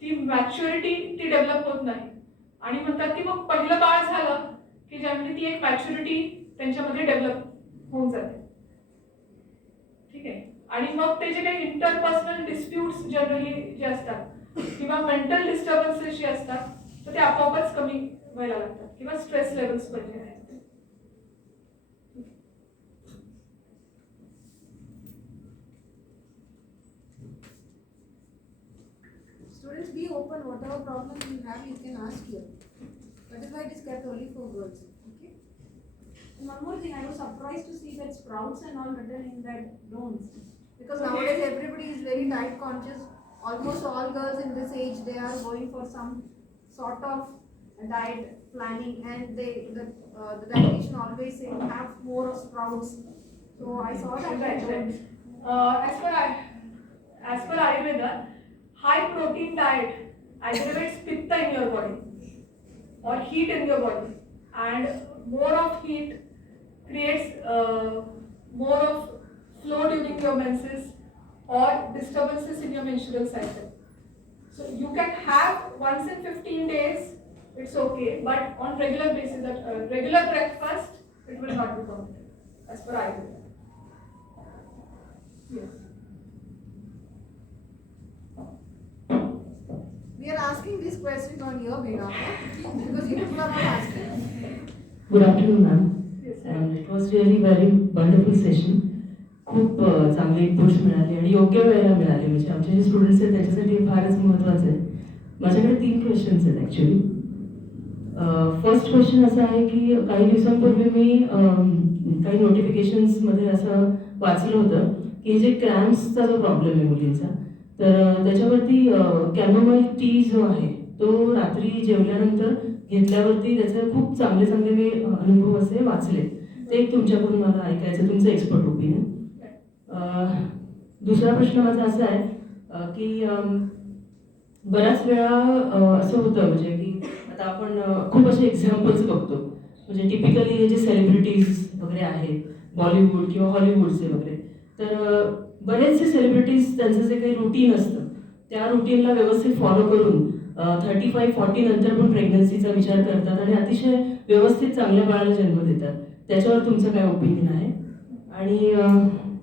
ती मॅच्युरिटी ती डेव्हलप होत नाही. आणि म्हणतात की मग पहिलं बाळ झालं की ज्यामध्ये ती एक मॅच्युरिटी त्यांच्यामध्ये डेव्हलप होऊन जाते. ठीक आहे. आणि मग ते जे काही इंटरपर्सनल डिस्प्यूट्स जनरली जे असतात किंवा मेंटल डिस्टर्बन्सेस जे असतात तर ते आपोआपच कमी व्हायला लागतात किंवा स्ट्रेस लेवल्स पण जे आहेत. Students, be open. Whatever problems you have, you can ask here. That is why it is kept only for girls. Okay. And one more thing, I was surprised to see that sprouts and all written in that don'ts. Because nowadays everybody is very diet conscious. Almost all girls in this age, they are going for some sort of diet planning, and the dietitian always say have more of sprouts. So I saw that. Right. As per Ayurveda, high protein diet aggravates pitta in your body or heat in your body, and more of heat creates more of flow during your menses or disturbances in your menstrual cycle. So you can have once in 15 days, it's okay, but on regular basis, at regular breakfast, it will not be permitted as per Ayurveda. Yes. We are asking these questions on your behalf because you people are not asking. Good afternoon, ma'am. Yes. And it was really very wonderful session. खूप चांगले inputs मिळाले आणि योग्य वेळेला मिळाले. म्हणजे आमचे जे स्टुडंट्स आहेत त्याच्यासाठी फारच महत्त्वाचं आहे. माझ्याकडे 3 क्वेश्चन्स आहेत ॲक्च्युली. फर्स्ट क्वेश्चन असा आहे की काही दिवसांपूर्वी मी काही नोटिफिकेशन्समध्ये असं वाचलं होतं की जे क्रॅम्प्सचा जो प्रॉब्लेम आहे मुलींचा, तर त्याच्यावरती कॅमोमाईल टी जो आहे तो रात्री जेवल्यानंतर घेतल्यावरती त्याचे खूप चांगले चांगले मी अनुभव असे वाचले. ते एक तुमच्याकडून मला ऐकायचं, तुमचं एक्सपर्ट ओपिनियन. दुसरा प्रश्न माझा असा आहे की बऱ्याच वेळा असं होतं म्हणजे की आता आपण खूप असे एक्झाम्पल्स बघतो, म्हणजे टिपिकली हे जे सेलिब्रिटीज वगैरे आहेत बॉलिवूड किंवा हॉलिवूडचे वगैरे, तर बरेचसे सेलिब्रिटीज त्यांचं जे काही रुटीन असतं त्या रुटीनला व्यवस्थित फॉलो करून 35-40 नंतर पण प्रेग्नन्सीचा विचार करतात आणि अतिशय व्यवस्थित चांगल्या बाळाला जन्म देतात. त्याच्यावर तुमचं काय ओपिनियन आहे? आणि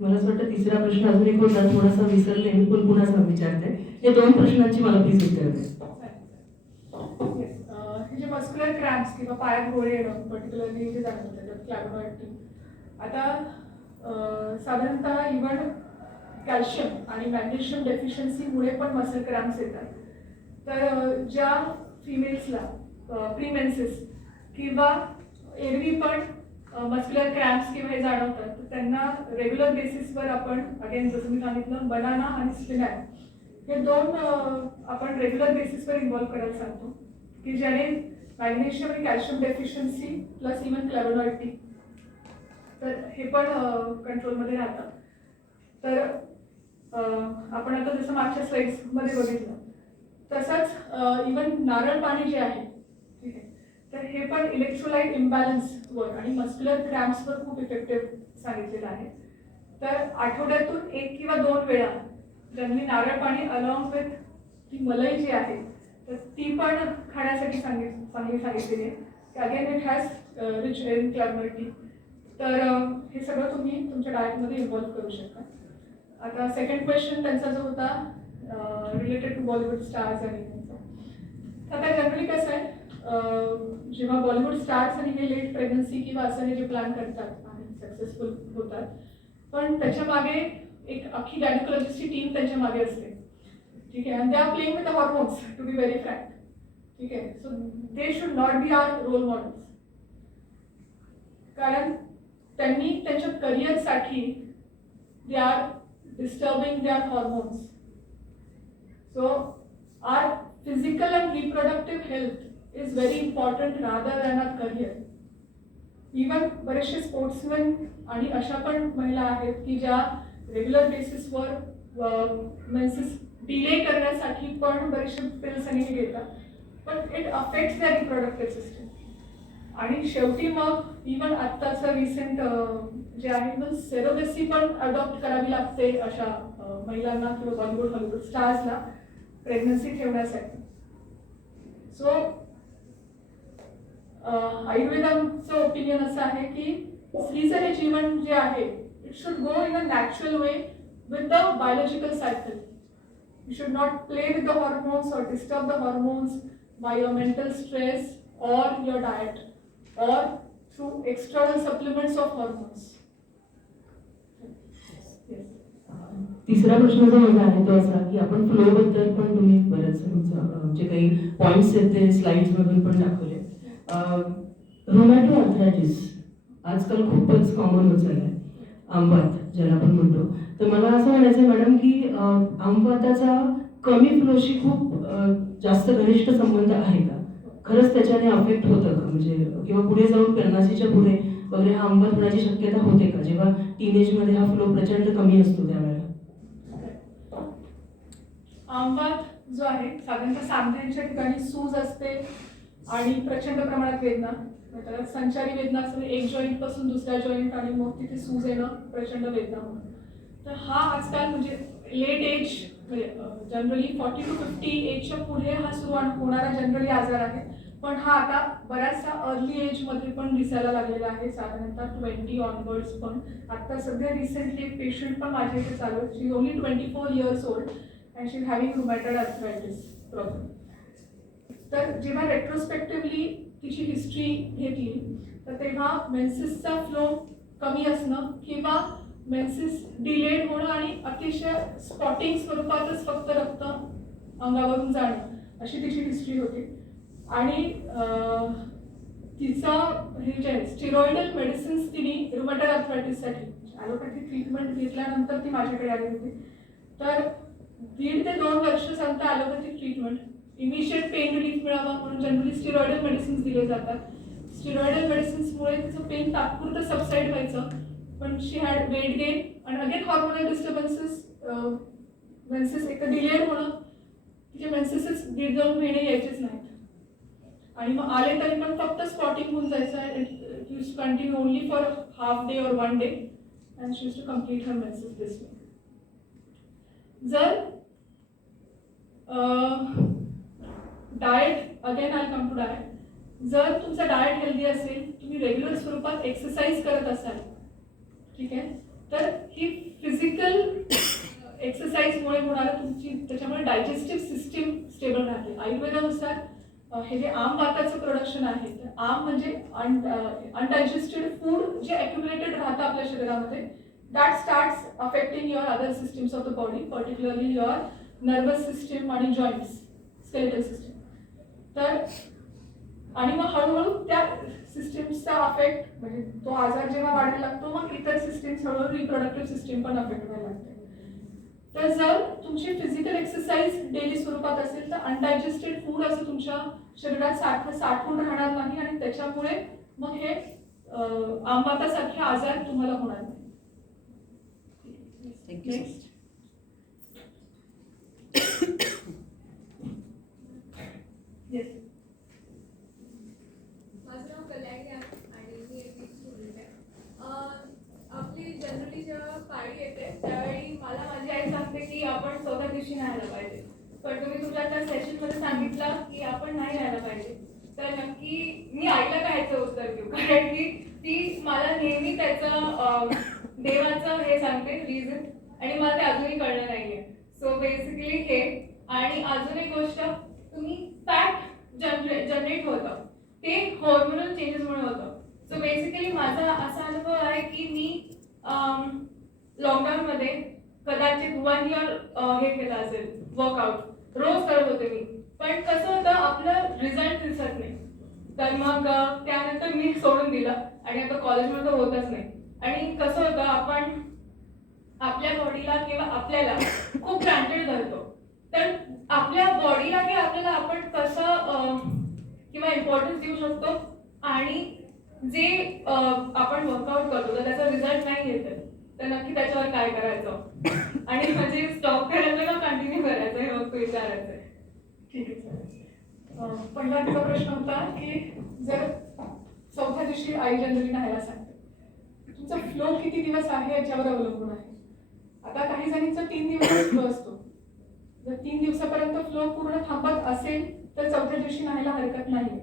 मला असं वाटतं तिसरा प्रश्न अजून एक होता, थोडासा विसरले मी, पण पुन्हा विचारते. हे 2 प्रश्नांची मला प्लीज उत्तर द्या. हे जे मस्क्युलर क्रॅम्प्स किंवा पायात गोळे येणं पर्टिक्युलरली जे जाणवतं त्याच्यात फ्लॅबोनॉइड, आता साधारणतः इव्हन कॅल्शियम आणि मॅग्नेशियम डेफिशियन्सीमुळे पण मसल क्रॅम्प्स येतात. तर ज्या फिमेल्सला प्रीमेन्सेस किंवा एरवी पण मस्क्युलर क्रॅम्प्स किंवा हे जाणवतात, तर त्यांना रेग्युलर बेसिसवर आपण अगेन जसं मी सांगितलं बनाना आणि स्पिनॅच हे 2 आपण रेग्युलर बेसिसवर इन्व्हॉल्व करायला सांगतो, की ज्याने मॅग्नेशियम आणि कॅल्शियम डेफिशियन्सी प्लस इव्हन फ्लॅवोनॉइड तर हे पण कंट्रोलमध्ये राहतात. तर आपण आता जसं मागच्या स्लाइड्समध्ये बघितलं तसंच इव्हन नारळ पाणी जे आहे, ठीक आहे, तर हे पण इलेक्ट्रोलाइट इम्बॅलन्सवर आणि मस्क्युलर क्रॅम्प्सवर खूप इफेक्टिव्ह सांगितलेलं आहे. तर आठवड्यातून 1 किंवा 2 वेळा ज्यांनी नारळ पाणी अलॉंग विथ ती मलाई जी आहे तर ती पण खाण्यासाठी चांगली सांगितलेली आहे. Again it has rich in flavonoid. तर हे सगळं तुम्ही तुमच्या डाएटमध्ये इन्व्हॉल्व करू शकता. आता सेकंड क्वेश्चन त्यांचा जो होता रिलेटेड टू बॉलिवूड स्टार्स आणि त्यांचा, आता जनरली कसं आहे, जेव्हा बॉलिवूड स्टार्स आणि हे लेट प्रेग्नन्सी किंवा असं हे जे प्लॅन करतात आणि सक्सेसफुल होतात, पण त्याच्या मागे एक अख्खी गायनेकोलॉजिस्टची टीम त्यांच्या मागे असते, ठीक आहे. And they are playing with the hormones to be very frank, ठीक आहे. So they should not be our role models, कारण त्यांनी त्यांच्या करिअरसाठी they are disturbing their hormones. So our physical and reproductive health is very important rather than our career. Even बरेचसे sportsman आणि अशा पण महिला आहेत की ज्या रेग्युलर बेसिसवर मेन्सेस डिले करण्यासाठी पण बरेचसे पिल्स आणि हे घेतात, पण it affects the reproductive system. आणि शेवटी मग इव्हन आत्ताचं रिसेंट जे आहे मग सेरोगेसी पण अडॉप्ट करावी लागते अशा महिलांना किंवा बॉलिवूड हॉलिवूड स्टार्सला प्रेग्नन्सी ठेवण्यासाठी. सो आयुर्वेदाचं ओपिनियन असं आहे की स्त्रीचं हे जीवन जे आहे it should go in a natural way with the biological cycle. You should not play with the hormones or disturb the hormones by your mental stress or your diet or through external supplements of hormones. तिसरा प्रश्न जो माझा आहे तो असा की आपण flow बद्दल पण तुम्ही बरेच तुमचं जे काही पॉइंट्स आहेत ते स्लाइड्स मधून पण दाखवले. रुमॅटो आर्थरायटिस आजकाल खूपच कॉमन होत चाललंय, आमवात ज्याला आपण म्हणतो. तर मला असं म्हणायचं मॅडम की आमवाताचा कमी फ्लोशी खूप जास्त घनिष्ठ संबंध आहे का? खरंच त्याच्याने अफेक्ट होतं का? म्हणजे किंवा पुढे जाऊन प्रेग्नन्सीच्या पुढे वगैरे हा आंबट होण्याची शक्यता होते का, जेव्हा टीनेजमध्ये हा फ्लो प्रचंड कमी असतो त्यावेळेला? आंबात जो आहे साधारणतः सांध्यांच्या ठिकाणी सूज असते आणि प्रचंड प्रमाणात वेदना, त्याला संचारी वेदना असते, एक जॉईंट पासून दुसऱ्या जॉईंट आणि मग तिथे सूज येणं, प्रचंड वेदना होणं. तर हा आजकाल म्हणजे लेट एज म्हणजे जनरली 40 to 50 एजच्या पुढे हा सुरू होणारा जनरली आजार आहे. पण हा आता बऱ्याचशा अर्ली एजमध्ये पण दिसायला लागलेला आहे, साधारणतः 20 ऑनवर्ड्स. पण आता सध्या रिसेंटली एक पेशंट पण माझ्या इथे चालू आहे, she is only 24 years old and she is having rheumatoid arthritis problem. तर जेव्हा रेट्रोस्पेक्टिव्हली तिची हिस्ट्री घेतली तर तेव्हा मेन्सेसचा फ्लो कमी असणं किंवा मेन्सेस डिलेड होणं आणि अतिशय स्पॉटिंग स्वरूपातच फक्त रक्त अंगावरून जाणं अशी तिची हिस्ट्री होती. आणि तिचं हे जे आहे स्टिरॉइडल मेडिसिन्स तिने रुमॅटॉइड आर्थरायटिससाठी ॲलोपॅथिक ट्रीटमेंट घेतल्यानंतर ती माझ्याकडे आली होती. तर 1.5 ते 2 वर्ष चालतं allopathic treatment. Immediate pain relief मिळावा म्हणून जनरली स्टिरॉइडल मेडिसिन्स दिले जातात. स्टिरॉइडल मेडिसिन्समुळे तिचं पेन तात्पुरतं सबसाईड व्हायचं, पण शी हॅड वेट गेन आणि अगेन हॉर्मोनल डिस्टर्बन्सेस, मेन्सेस एक डिलेड होणं, तिचे मेन्सेसच 1.5-2 महिने यायचेच नाहीत आणि मग आले तरी पण फक्त स्पॉटिंग होऊन जायचं. It use continue only for half day or 1 day and she use to complete her menses this way. जर diet, again I come to diet, जर तुमचं डाएट हेल्दी असेल, तुम्ही रेग्युलर स्वरूपात एक्सरसाइज करत असाल, ठीक आहे, तर ही फिजिकल एक्सरसाइजमुळे होणारं तुमची त्याच्यामुळे डायजेस्टिव्ह सिस्टीम स्टेबल राहते. आयुर्वेदानुसार हे जे आमवाताचं प्रोडक्शन आहे, तर आम म्हणजे अनडायजेस्टेड फूड जे अक्युमुलेटेड राहतं आपल्या शरीरामध्ये, that starts affecting your other systems of the body, particularly your nervous system आणि जॉईंट्स, स्केलेटल सिस्टीम. तर आणि मग हळूहळू त्या सिस्टीम्सचा अफेक्ट म्हणजे तो आजार जेव्हा वाढायला लागतो, मग इतर सिस्टीम्स हळूहळू रिप्रोडक्टिव्ह सिस्टीम पण अफेक्ट व्हायला लागते. तर जर तुमची फिजिकल एक्सरसाइज डेली स्वरूपात असेल तर अनडायजेस्टेड फूड असं तुमच्या शरीरात साठवून राहणार नाही आणि त्याच्यामुळे मग हे आमवातासारखे आजार तुम्हाला होणार नाही. नेक्स्ट. येस. माझं नाव कल्याणी आहे आणि मी एक स्टुडंट आहे. आपली जनरली जेव्हा पाळी येते त्यावेळी मला माझी आई सांगते की आपण 14 दिवशी न्हायला पाहिजे, पण तुम्ही तुमच्या त्या सेशनमध्ये सांगितलं की आपण नाही न्हायला पाहिजे. तर नक्की मी आईला कायचं उत्तर देऊ, कारण की ती मला नेहमी त्याचं देवाचं हे सांगते रिझन आणि मला ते अजूनही कळलं नाहीये. सो बेसिकली हे. आणि अजून एक गोष्ट, तुम्ही फॅट जनरेट होतं ते हॉर्मोनल चेंजेसमुळे होतं. सो बेसिकली माझा असा अनुभव आहे की मी लॉकडाऊनमध्ये कदाचित 1 इयर हे केलं असेल, वर्कआउट रोज करत होते मी, पण कसं होतं आपलं रिझल्ट दिसत नाही. तर मग त्यानंतर मी सोडून दिलं आणि आता कॉलेजमध्ये होतच नाही. आणि कसं होतं आपण आपल्या बॉडीला किंवा आपल्याला खूप ग्रँटेड धरतो, तर आपल्या बॉडीला किंवा आपल्याला आपण कसं किंवा इम्पॉर्टन्स देऊ शकतो आणि जे आपण वर्कआउट करतो तर त्याचा रिझल्ट नाही येत तर नक्की त्याच्यावर काय करायचं आणि म्हणजे स्टॉप करायचं का कंटिन्यू करायचं हे मग विचारायचं आहे. ठीक आहे सर. पहिला तिचा प्रश्न होता की जर 4थ्या दिवशी आई जनरली न्हायला सांगते, तुमचा फ्लो किती दिवस आहे याच्यावर अवलंबून आहे. आता काही जणींचा 3 दिवस फ्लो असतो. जर 3 दिवसापर्यंत फ्लो पूर्ण थांबत असेल तर 4थ्या दिवशी न्हायला हरकत नाही.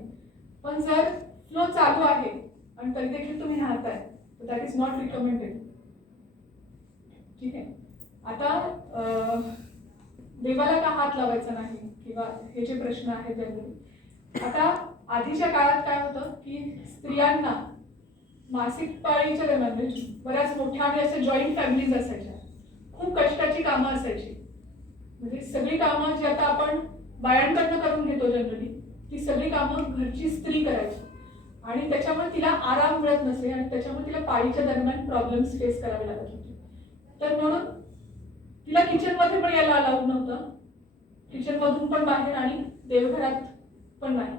पण जर फ्लो चालू आहे आणि तरी देखील तुम्ही न्हाताय तर दॅट इज नॉट रिकमेंडेड. ठीक आहे. आता देवाला का हात लावायचा नाही किंवा हे जे प्रश्न आहेत जनरली. आता आधीच्या काळात काय होतं की स्त्रियांना मासिक पाळीच्या दरम्यान बऱ्याच मोठ्या आणि असे जॉईंट फॅमिलीज असायच्या, खूप कष्टाची कामं असायची. म्हणजे सगळी कामं जी आता आपण बायांकडनं करून घेतो जनरली, ती सगळी कामं घरची स्त्री करायची आणि त्याच्यामुळे तिला आराम मिळत नसे आणि त्याच्यामुळे तिला पाळीच्या दरम्यान प्रॉब्लेम्स फेस करावे लागत होते. तर म्हणून तिला किचनमध्ये पण यायला अलाउड नव्हतं, किचनमधून पण बाहेर आणि देवघरात पण नाही.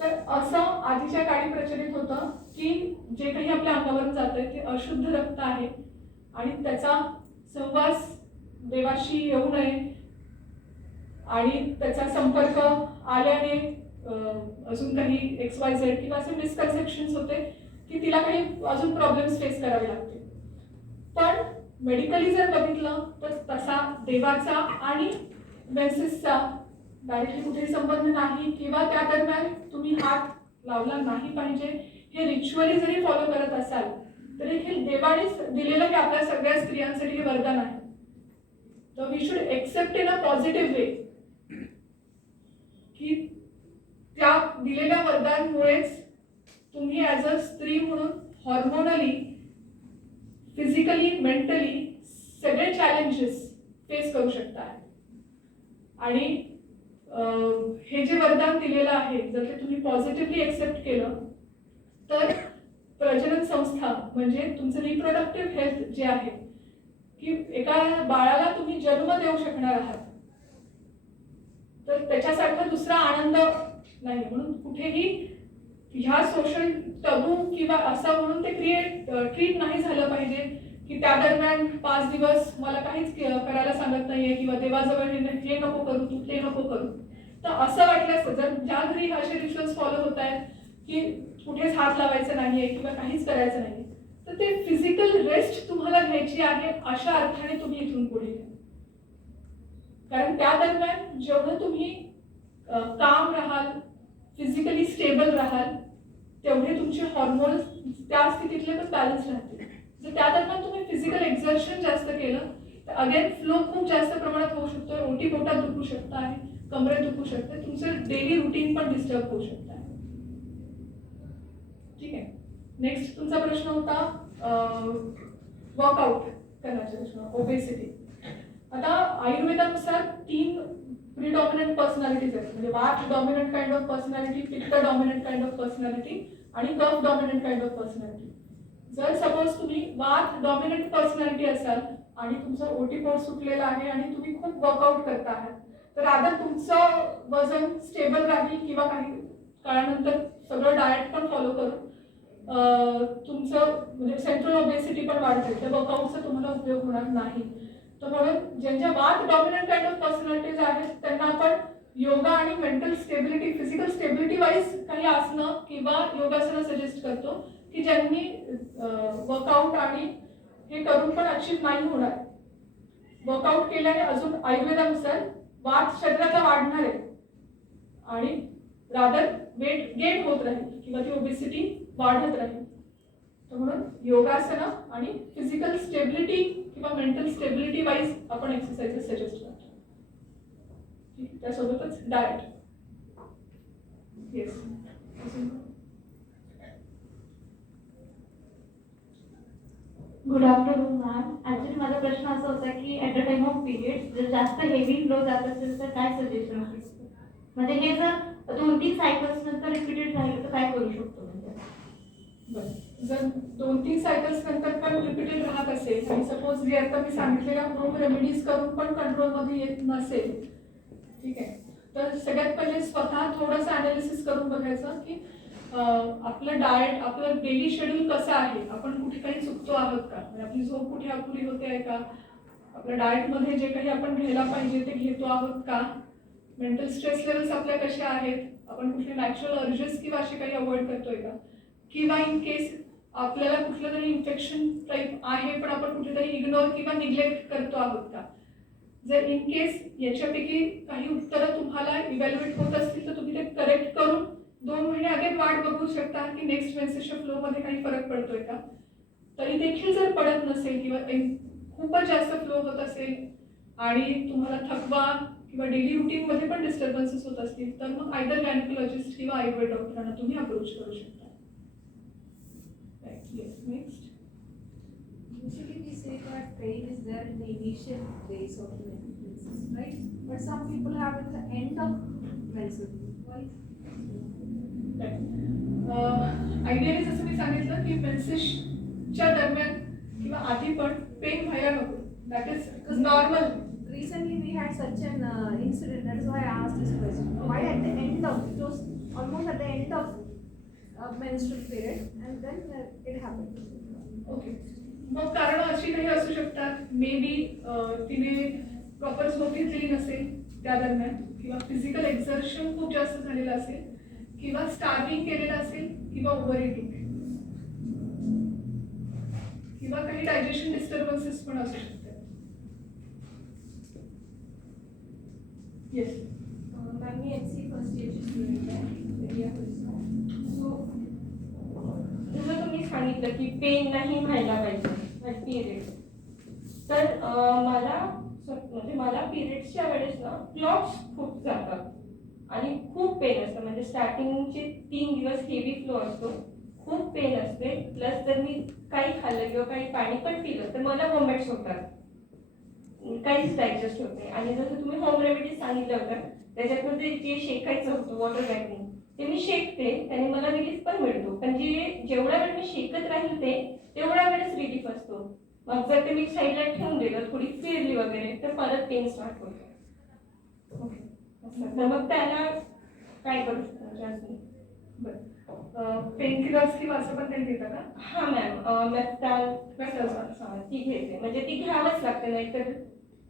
तर असं आधीच्या काळी प्रचलित होतं की जे काही आपल्या अंगावरून जातंय ते अशुद्ध रक्त आहे आणि त्याचा सहवास देवाशी येऊ नये आणि त्याचा संपर्क आल्याने अजून काही XYZ किंवा असे मिसकन्सेप्शन्स होते की तिला काही अजून प्रॉब्लेम्स फेस करावे लागते. पण मेडिकली जर बघितलं तर तसा देवाचा आणि मेन्सेसचा डायरेक्टली कुठेही संबंध नाही किंवा त्या दरम्यान तुम्ही हात लावला नाही पाहिजे. हे रिच्युअली जरी फॉलो करत असाल तरी हे देवाने दिलेलं हे आपल्या सगळ्या स्त्रियांसाठी हे वरदान आहे. तर we should accept in a positive way की त्या दिलेल्या वरदानमुळेच तुम्ही ॲज अ स्त्री म्हणून हॉर्मोनली, फिजिकली, मेंटली सगळे चॅलेंजेस फेस करू शकता. आणि हे जे वरदान दिलेलं आहे जर ते तुम्ही पॉझिटिव्हली एक्सेप्ट केलं तर प्रजनन संस्था म्हणजे तुमचं रिप्रोडक्टिव्ह हेल्थ जे आहे की एका बाळाला तुम्ही जन्म देऊ शकणार आहात तर त्याच्यासारखा दुसरा आनंद नाही. म्हणून कुठेही ह्या सोशल टबू किंवा असं म्हणून ते ट्रीट नाही झालं पाहिजे की त्या दरम्यान 5 दिवस मला काहीच करायला सांगत नाहीये किंवा देवाजवळ हे नको करू तू ते नको करू. तर असं वाटलं जर ज्या घरी असे रिच्युअल्स फॉलो होत आहेत की कुठेच हात लावायचा नाहीये किंवा काहीच करायचं नाहीये, तर ते फिजिकल रेस्ट तुम्हाला घ्यायची आहे अशा अर्थाने तुम्ही इथून पुढे घ्या. कारण त्या दरम्यान जेवढं तुम्ही काम राहाल, फिजिकली स्टेबल राहाल, तेवढे तुमचे हॉर्मोन्स त्या स्थितीतले पण बॅलन्स राहतील. जर त्या दरम्यान तुम्ही फिजिकल एक्झर्शन जास्त केलं तर अगेन फ्लो खूप जास्त प्रमाणात होऊ शकतो. ओटी पोटात दुखू शकतं आहे, कमरेत दुखू शकते, तुमचं डेली रुटीन पण डिस्टर्ब होऊ शकतं आहे. ठीक आहे. नेक्स्ट तुमचा प्रश्न होता वर्कआउट करण्याचा प्रश्न, ओबेसिटी. आता आयुर्वेदानुसार 3 प्रिडॉमिनंट पर्सनॅलिटीज आहेत. म्हणजे वात डॉमिनंट काइंड ऑफ पर्सनॅलिटी, पित्त डॉमिनंट काइंड ऑफ पर्सनॅलिटी आणि कफ डॉमिनंट काइंड ऑफ पर्सनॅलिटी. जर सपोज तुम्ही वात डॉमिनंट पर्सनॅलिटी असाल आणि तुमचं ओटीपोट सुटलेलं आहे आणि तुम्ही खूप वर्कआउट करता आहात, तर आता तुमचं वजन स्टेबल राहील किंवा काही काळानंतर सगळं डाएट पण फॉलो करून तुमचं म्हणजे सेंट्रल ओबेसिटी पण वाढते. त्या वर्कआउटचा तुम्हाला उपयोग होणार नाही. तर म्हणून ज्यांच्या वात डॉमिनंट काइंड ऑफ पर्सनॅलिटीज आहेत त्यांना आपण योगा आणि mental stability, physical stability wise काही आसनं किंवा योगासनं सजेस्ट करतो की ज्यांनी वर्कआउट आणि हे करून पण अचीव नाही होणार. वर्कआउट केल्याने अजून आयुर्वेदानुसार वात शरीराला वाढणार आहे आणि रादर वेट गेन होत राहील किंवा ती ओबेसिटी वाढत राहील. तर म्हणून योगासनं आणि फिजिकल स्टेबिलिटी किंवा मेंटल स्टेबिलिटी वाईज आपण एक्सरसाइजेस सजेस्ट करतो. त्यासोबतच diet. Yes. Good afternoon ma'am. Actually माझा प्रश्न असा होता की at the time of periods जर जास्त हेवी फ्लो जात असेल तर काय सजेशन असेल? म्हणजे हे जर 2-3 सायकल्स नंतर रिपीटेड राहिलं तर काय करू शकतो? म्हणजे जर 2-3 सायकल्स नंतर पण रिपीटेड राहत असेल आणि सपोज जे आता मी सांगितलेल्या होम रेमेडीज करून पण कंट्रोलमध्ये येत नसेल, ठीक आहे, तर सगळ्यात पहिले स्वतः थोडंसं अनालिसिस करून बघायचं की आपलं डाएट, आपलं डेली शेड्यूल कसं आहे, आपण कुठे काही चुकतो आहोत का, म्हणजे आपली झोप कुठे अपुरी होते आहे का, आपल्या डाएटमध्ये जे काही आपण घ्यायला पाहिजे ते घेतो आहोत का, मेंटल स्ट्रेस लेवल्स आपल्या कशा आहेत, आपण कुठले नॅचरल अर्जेस किंवा असे काही अवॉइड करतोय का, किंवा इन केस आपल्याला कुठलं तरी इन्फेक्शन टाईप आहे पण आपण कुठेतरी इग्नोर किंवा निग्लेक्ट करतो आहोत का. जर इन केस याच्यापैकी काही उत्तरं तुम्हाला इव्हॅल्युएट होत असतील तर तुम्ही ते करेक्ट करून 2 महिने अगेन वाट बघू शकता की नेक्स्ट मेन्सेसच्या फ्लोमध्ये काही फरक पडतोय का. तरी देखील जर पडत नसेल किंवा खूपच जास्त फ्लो होत असेल आणि तुम्हाला थकवा किंवा डेली रुटीनमध्ये पण डिस्टर्बन्सेस होत असतील तर मग आयदर गायनेकोलॉजिस्ट किंवा आयुर्वेद डॉक्टरांना तुम्ही अप्रोच करू शकता. Yes, next. Usually we say that pain is there in the initial days of the menses, right? But some people have at the end of menses. Why? आयडियाली जसं मी सांगितलं की मेन्सेसच्या दरम्यान किंवा आधी पण पेन व्हायला नको. That is normal. Recently we had such an incident. That is why I asked this question. Why at the end of, it was almost at the end of menstrual period and then it happened. Okay. मग कारण अशी काही असू शकतात. May be तिने proper झोप घेतलेली नसेल त्या दरम्यान किंवा फिजिकल एक्झर्शन खूप जास्त झालेलं असेल किंवा स्टार्विंग केलेलं असेल किंवा ओव्हर इटिंग किंवा काही डायजेशन डिस्टर्बन्सेस पण असू शकतात. येस. मी HC फर्स्ट इयरची स्टुडंट आहे. जसं तुम्ही सांगितलं की पेन नाही व्हायला पाहिजे पिरियड, तर मला पिरियड्सच्या वेळेस ना क्लॉट्स खूप जातात आणि खूप पेन असतं. म्हणजे स्टार्टिंगचे 3 दिवस हेवी फ्लो असतो, खूप पेन असते. प्लस जर मी काही खाल्लं किंवा काही पाणी पण पिलं तर मला वॉमिट्स होतात, काहीच डायजेस्ट होत नाही. आणि जसं तुम्ही होम रेमेडीज सांगितलं होतं त्याच्यामध्ये जे शेकायचं होतं वॉटर बॅगिंग ते मी शेकते, त्याने मला रिलीफ पण मिळतो. पण जेवढा वेळ मी शेकत राहील तेवढ्या वेळेस रिलीफ असतो. मग जर ते मी साईडला ठेवून दिलं, थोडी फिरली वगैरे तर परत पेन स्टार्ट होतो. ओके. असं. तर मग त्याला काय करू शकतो म्हणजे अजून? पेन किलर्स किंवा असं पण काही घेता का? हां मॅम, मेफ्टाल ती घेते, म्हणजे ती घ्यावंच लागते, नाहीतर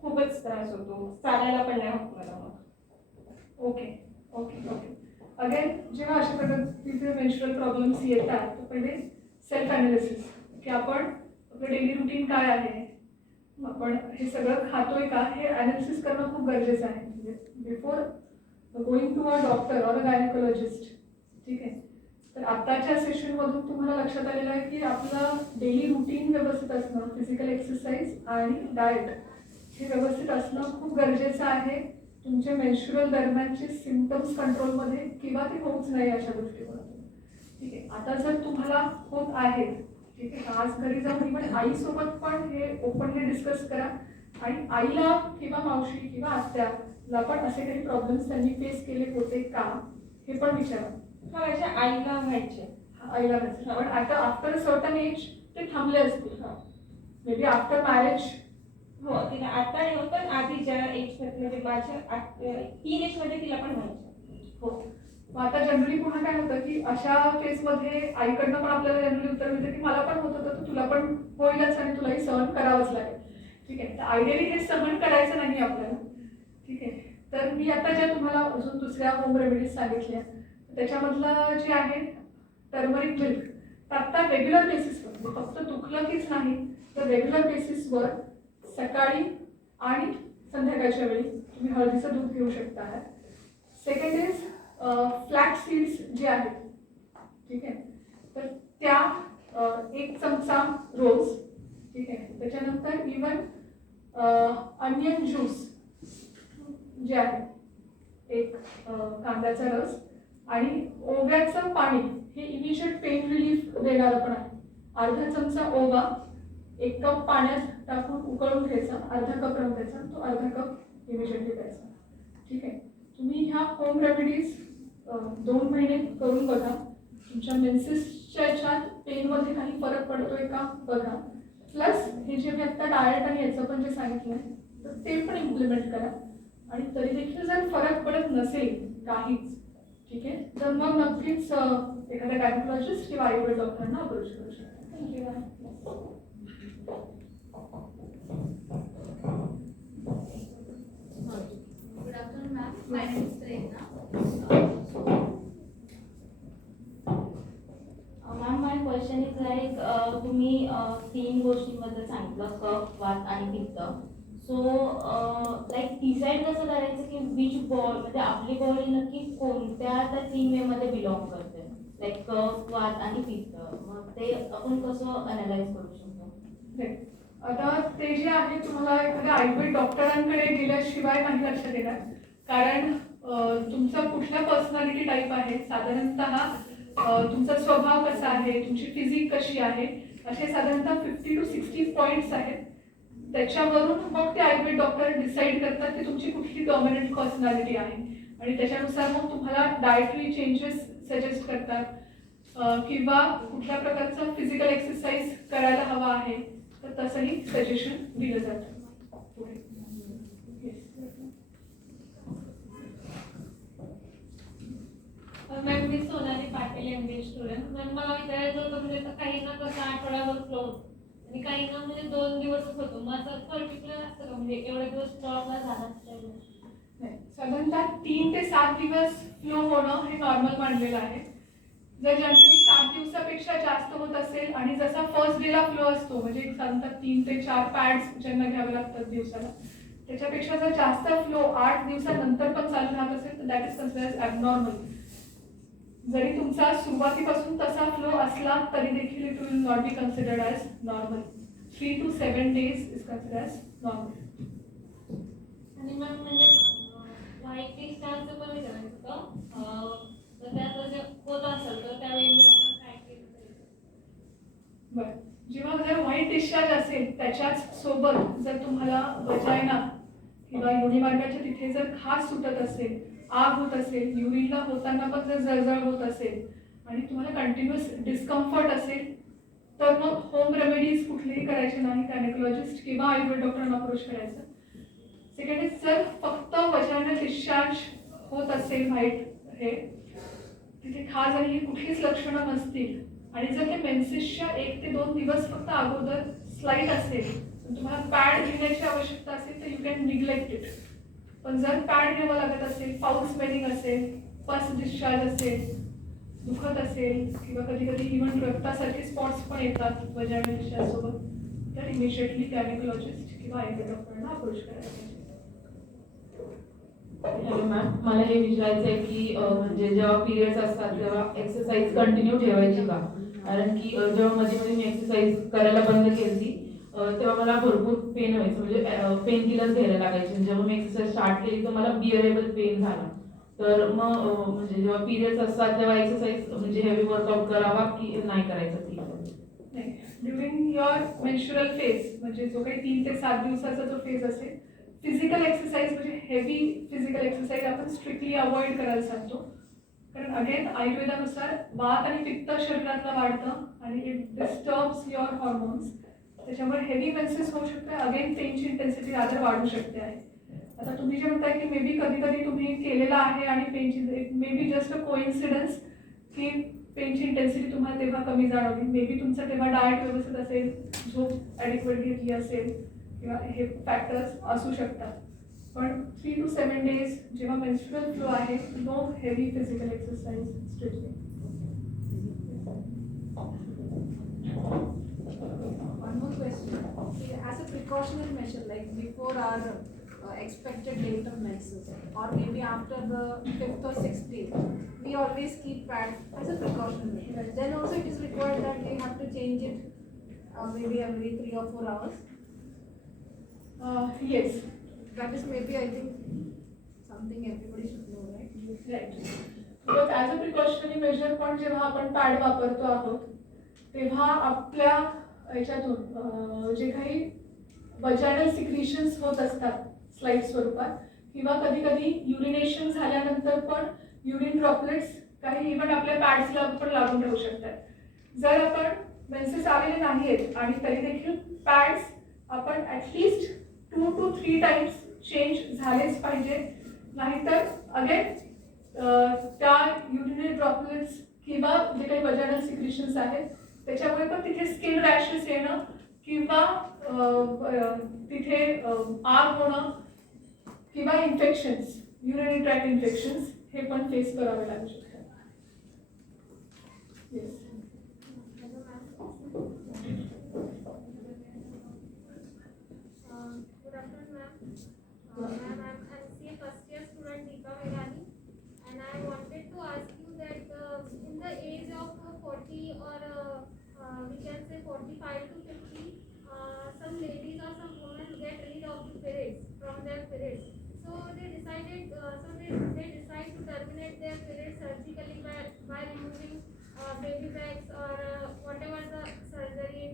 खूपच त्रास होतो, चालायला पण नाही होत मला मग. Okay okay okay. अगेन जेव्हा अशा प्रकारचे मेन्स्ट्रुअल प्रॉब्लेम्स येतात तर पहिले सेल्फ अनालिसिस की आपण आपलं डेली रुटीन काय आहे, आपण हे सगळं खातोय का, हे अनालिसिस करणं खूप गरजेचं आहे. म्हणजे before going to a doctor or a gynaecologist. ठीक आहे. तर आताच्या सेशनमधून तुम्हाला लक्षात आलेलं आहे की आपलं डेली रुटीन व्यवस्थित असणं, फिजिकल एक्सरसाइज आणि डाएट हे व्यवस्थित असणं खूप गरजेचं आहे तुमचे मेन्स्ट्रुअल दरम्यानचे सिम्पटम्स कंट्रोलमध्ये, किंवा ते होऊच नाही अशा दृष्टिकोनातून. ठीक आहे. आता जर तुम्हाला होत आहेत, ठीक आहे, आज घरी जाऊन इव्हन आईसोबत पण हे ओपनली डिस्कस करा आणि आईला किंवा मावशी किंवा आत्याला पण असे काही प्रॉब्लेम्स त्यांनी फेस केले होते का हे पण विचारा. हा, माझ्या आईला व्हायचे. आईला नसेल, पण आता आफ्टर सर्टन एज ते थांबले असतील. May be after marriage. हो, तिला आता नाही होत, पण आधीच्या एजमध्ये म्हणजे माझ्या टीनेजमध्ये तिला पण व्हायचं. हो. मग आता जनरली पुन्हा काय होतं की अशा केसमध्ये आईकडनं पण आपल्याला जनरली उत्तर मिळतं की मला पण होत होतं, तर तुला पण होईलच आणि तुलाही सहन करावंच लागेल. ठीक आहे. तर आयडियली हे सहन करायचं नाही आपल्याला. ठीक आहे. तर मी आता ज्या तुम्हाला अजून दुसऱ्या होम रेमेडीज सांगितल्या त्याच्यामधलं जे आहे टर्मरिक मिल्क, तर आता रेग्युलर बेसिसवर, फक्त दुखलं कीच नाही तर रेग्युलर बेसिसवर सकाळी आणि संध्याकाळच्या वेळी तुम्ही हळदीचं दूध घेऊ शकता. सेकंड इज फ्लॅक्स सीड्स जे आहेत, ठीक आहे, तर त्या 1 चमचा रोज. ठीक आहे. त्याच्यानंतर इवन अनियन ज्यूस जे आहे, 1 कांद्याचा रस आणि ओव्याचं पाणी, हे इमिजिएट पेन रिलीफ देणारं पण आहे. अर्धा चमचा ओवा 1 कप पाण्यात टाकून उकळून घ्यायचा, अर्धा कप रम द्यायचा, तो अर्धा कप इमिजिएटली प्यायचा. ठीक आहे. तुम्ही ह्या होम रेमेडीज 2 महिने करून बघा. तुमच्या मेन्सेसच्या याच्यात पेनमध्ये काही फरक पडतोय का बघा. प्लस हे जे मी आता डाएट आणि याचं पण जे सांगितलं आहे तर ते पण इम्प्लिमेंट करा. आणि तरी देखील जर फरक पडत नसेल काहीच, ठीक आहे, तर मग नक्कीच एखाद्या गायनेकोलॉजिस्ट किंवा आयुर्वेद डॉक्टरांना अप्रोच करू शकता. Thank you. Good afternoon, ma'am. My name is Prerna. Ma'am, my question is like तुम्ही 3 गोष्टींबद्दल सांगितलं, कफ, वात आणि पित्त. सो लाईक डिसाईड कसं करायचं की विच म्हणजे आपली बॉडी नक्की कोणत्या त्या 3 वेमध्ये बिलॉंग करते, लाईक कफ, वात आणि पित्त, मग ते आपण कसं अनालाइज करू शकतो? आता ते जे आहे तुम्हाला एखाद्या आयुर्वेद डॉक्टरांकडे गेल्याशिवाय नाही लक्षात येणार, कारण तुमचा कुठला पर्सनॅलिटी टाईप आहे, साधारणतः तुमचा स्वभाव कसा आहे, तुमची फिजिक कशी आहे, असे साधारणतः 50 to 60 पॉईंट्स आहेत. त्याच्यावरून मग ते आयुर्वेद डॉक्टर डिसाईड करतात की तुमची कुठली डॉमिनंट पर्सनॅलिटी आहे आणि त्याच्यानुसार मग तुम्हाला डाएटरी चेंजेस सजेस्ट करतात किंवा कुठल्या प्रकारचं फिजिकल एक्सरसाइज करायला हवा आहे तर तसंही सजेशन दिलं जातं. मॅम, मी Sonali Patil MBA student. Ma'am, मला विचारायचं होतं म्हणजे आता काहींना कसं आठवड्याभर फ्लो आणि काहींना म्हणजे 2 दिवसच होतो. माझं पर्टिक्युलर असतं का म्हणजे एवढे दिवस स्टॉपला झालाच पाहिजे? साधारणतः 3 ते 7 दिवस फ्लो होणं हे नॉर्मल मानलेलं आहे. जर जनरली 7 दिवसापेक्षा जास्त होत असेल आणि जसा फर्स्ट डेला फ्लो असतो म्हणजे साधारणतः 3 ते 4 पॅड्स ज्यांना घ्यावे लागतात दिवसाला, त्याच्यापेक्षा जर जास्त फ्लो 8 दिवसानंतर पण चालू राहत असेल तर दॅट इज कन्सिडर्ड ॲबनॉर्मल. जरी तुमचा सुरुवातीपासून तसा फ्लो असला तरी देखील it will not be considered as normal. 3 to 7 days is considered as normal. आणि मॅम म्हणजे व्हाईट डिस्चार्जचं पण विचारायचं होतं, तर त्याचं जे होत असेल तर त्यावेळी आपण काय केलं पाहिजे? बरं, जेव्हा जर व्हाईट डिस्चार्ज असेल त्याच्याच सोबत जर तुम्हाला वजायना किंवा योनी मार्गाच्या तिथे जर खास सुटत असेल, आग होत असेल, युरिनला होताना पण जर जळजळ होत असेल आणि तुम्हाला कंटिन्युअस डिस्कम्फर्ट असेल तर मग होम रेमेडीज कुठलेही करायचे नाही, गायनेकोलॉजिस्ट किंवा आयुर्वेद डॉक्टरांना अप्रोच करायचं. सेकंड इज जर फक्त वजायनल डिस्चार्ज होत असेल व्हाईट हे, तिथे खाज आणि ही कुठलीच लक्षणं नसतील आणि जर हे मेन्सेसच्या 1 ते 2 दिवस फक्त अगोदर स्लाईट असेल, तुम्हाला पॅड घेण्याची आवश्यकता असेल तर यू कॅन निग्लेक्ट इट. पण जर पॅड घ्यावं लागत असेल, फाऊल स्मेलिंग असेल, पस डिस्चार्ज असेल, दुखत असेल किंवा कधी कधी इव्हन रक्तासारखे स्पॉट्स पण येतात वजायनल डिस्चार्ज सोबत, तर इमिजिएटली गायनेकोलॉजिस्ट किंवा आयुर्वेद डॉक्टरांना अप्रोच करायला. हॅलो मॅम, मला हे विचारायचं आहे की म्हणजे जेव्हा पिरियड्स असतात तेव्हा एक्सरसाइज कंटिन्यू ठेवायची का? कारण की जेव्हा मध्ये मध्ये मी एक्सरसाइज करायला बंद केली तेव्हा मला भरपूर पेन व्हायचं, म्हणजे पेन किलर्स घ्यायला लागायचे. जेव्हा मी एक्सरसाइज स्टार्ट केली तर मला बिअरेबल पेन झाला. तर मग म्हणजे जेव्हा पिरियड्स असतात तेव्हा एक्सरसाइज म्हणजे हेवी वर्कआउट करावा की नाही करायचं ती? नाही, ड्युरिंग युअर मेन्स्ट्रुअल फेज म्हणजे जो काही 3 ते 7 दिवसाचा जो फेज असेल, फिजिकल एक्सरसाइज म्हणजे हेवी फिजिकल एक्सरसाइज आपण स्ट्रिक्टली अवॉइड करायला सांगतो. कारण अगेन आयुर्वेदानुसार वात आणि पित्त शरीरातलं वाढतं आणि इट डिस्टर्ब्स युअर हॉर्मोन्स. त्याच्यामुळे हेवी मेन्सेस होऊ शकते, अगेन पेनची इंटेन्सिटी रादर वाढू शकते आहे. आता तुम्ही जे म्हणताय की मे बी कधी कधी तुम्ही केलेला आहे आणि पेनची may be just a coincidence की पेनची इंटेन्सिटी तुम्हाला तेव्हा कमी जाणवली. मे बी तुमचं तेव्हा डाएट व्यवस्थित असेल, झोप ॲडिक्वेट घेतली असेल किंवा हे फॅक्टर्स असू शकतात. पण 3 to 7 days जेव्हा मेन्स्ट्रुअल फ्लो आहे, no heavy physical exercise strictly. One more question. As a precautionary measure, like before our expected date of menses, or maybe after the 5th or 6th day, we always keep pad as a precautionary measure. Then also it is required that we have to change it maybe every 3 or 4 hours. Yes. That is maybe I think something everybody should know, right? Right. Because as a precautionary measure पण जेव्हा आपण pad वापरतो आहोत तेव्हा आपल्या याच्यातून जे काही वजायनल सिक्रिशन्स होत असतात स्लाईड स्वरूपात किंवा कधी कधी युरिनेशन झाल्यानंतर पण युरिन ड्रॉपलेट्स काही इव्हन आपल्या पॅड्सला पण लागून राहू शकतात. जर आपण मेन्सेस आलेले नाहीत आणि तरी देखील पॅड्स आपण ॲटलिस्ट 2 to 3 टाइम्स चेंज झालेच पाहिजे. नाहीतर अगेन त्या युरिनरी ड्रॉपलेट्स किंवा जे काही वजायनल सिक्रिशन्स आहेत त्याच्यामुळे पण तिथे स्किन रॅशेस येणं किंवा तिथे आग होणं किंवा इन्फेक्शन्स, युरिनरी ट्रॅक्ट इन्फेक्शन्स हे पण फेस करावे लागू शकतात. Yes. Good afternoon, ma'am. Ma'am, I'm MCA first year student Deepa Megani, and I wanted to ask you that in the age of 40 or we can say 45 to 50, some ladies or some women get rid of the periods from their periods. So they decided, they decide to terminate their periods surgically by removing baby bags or whatever the surgery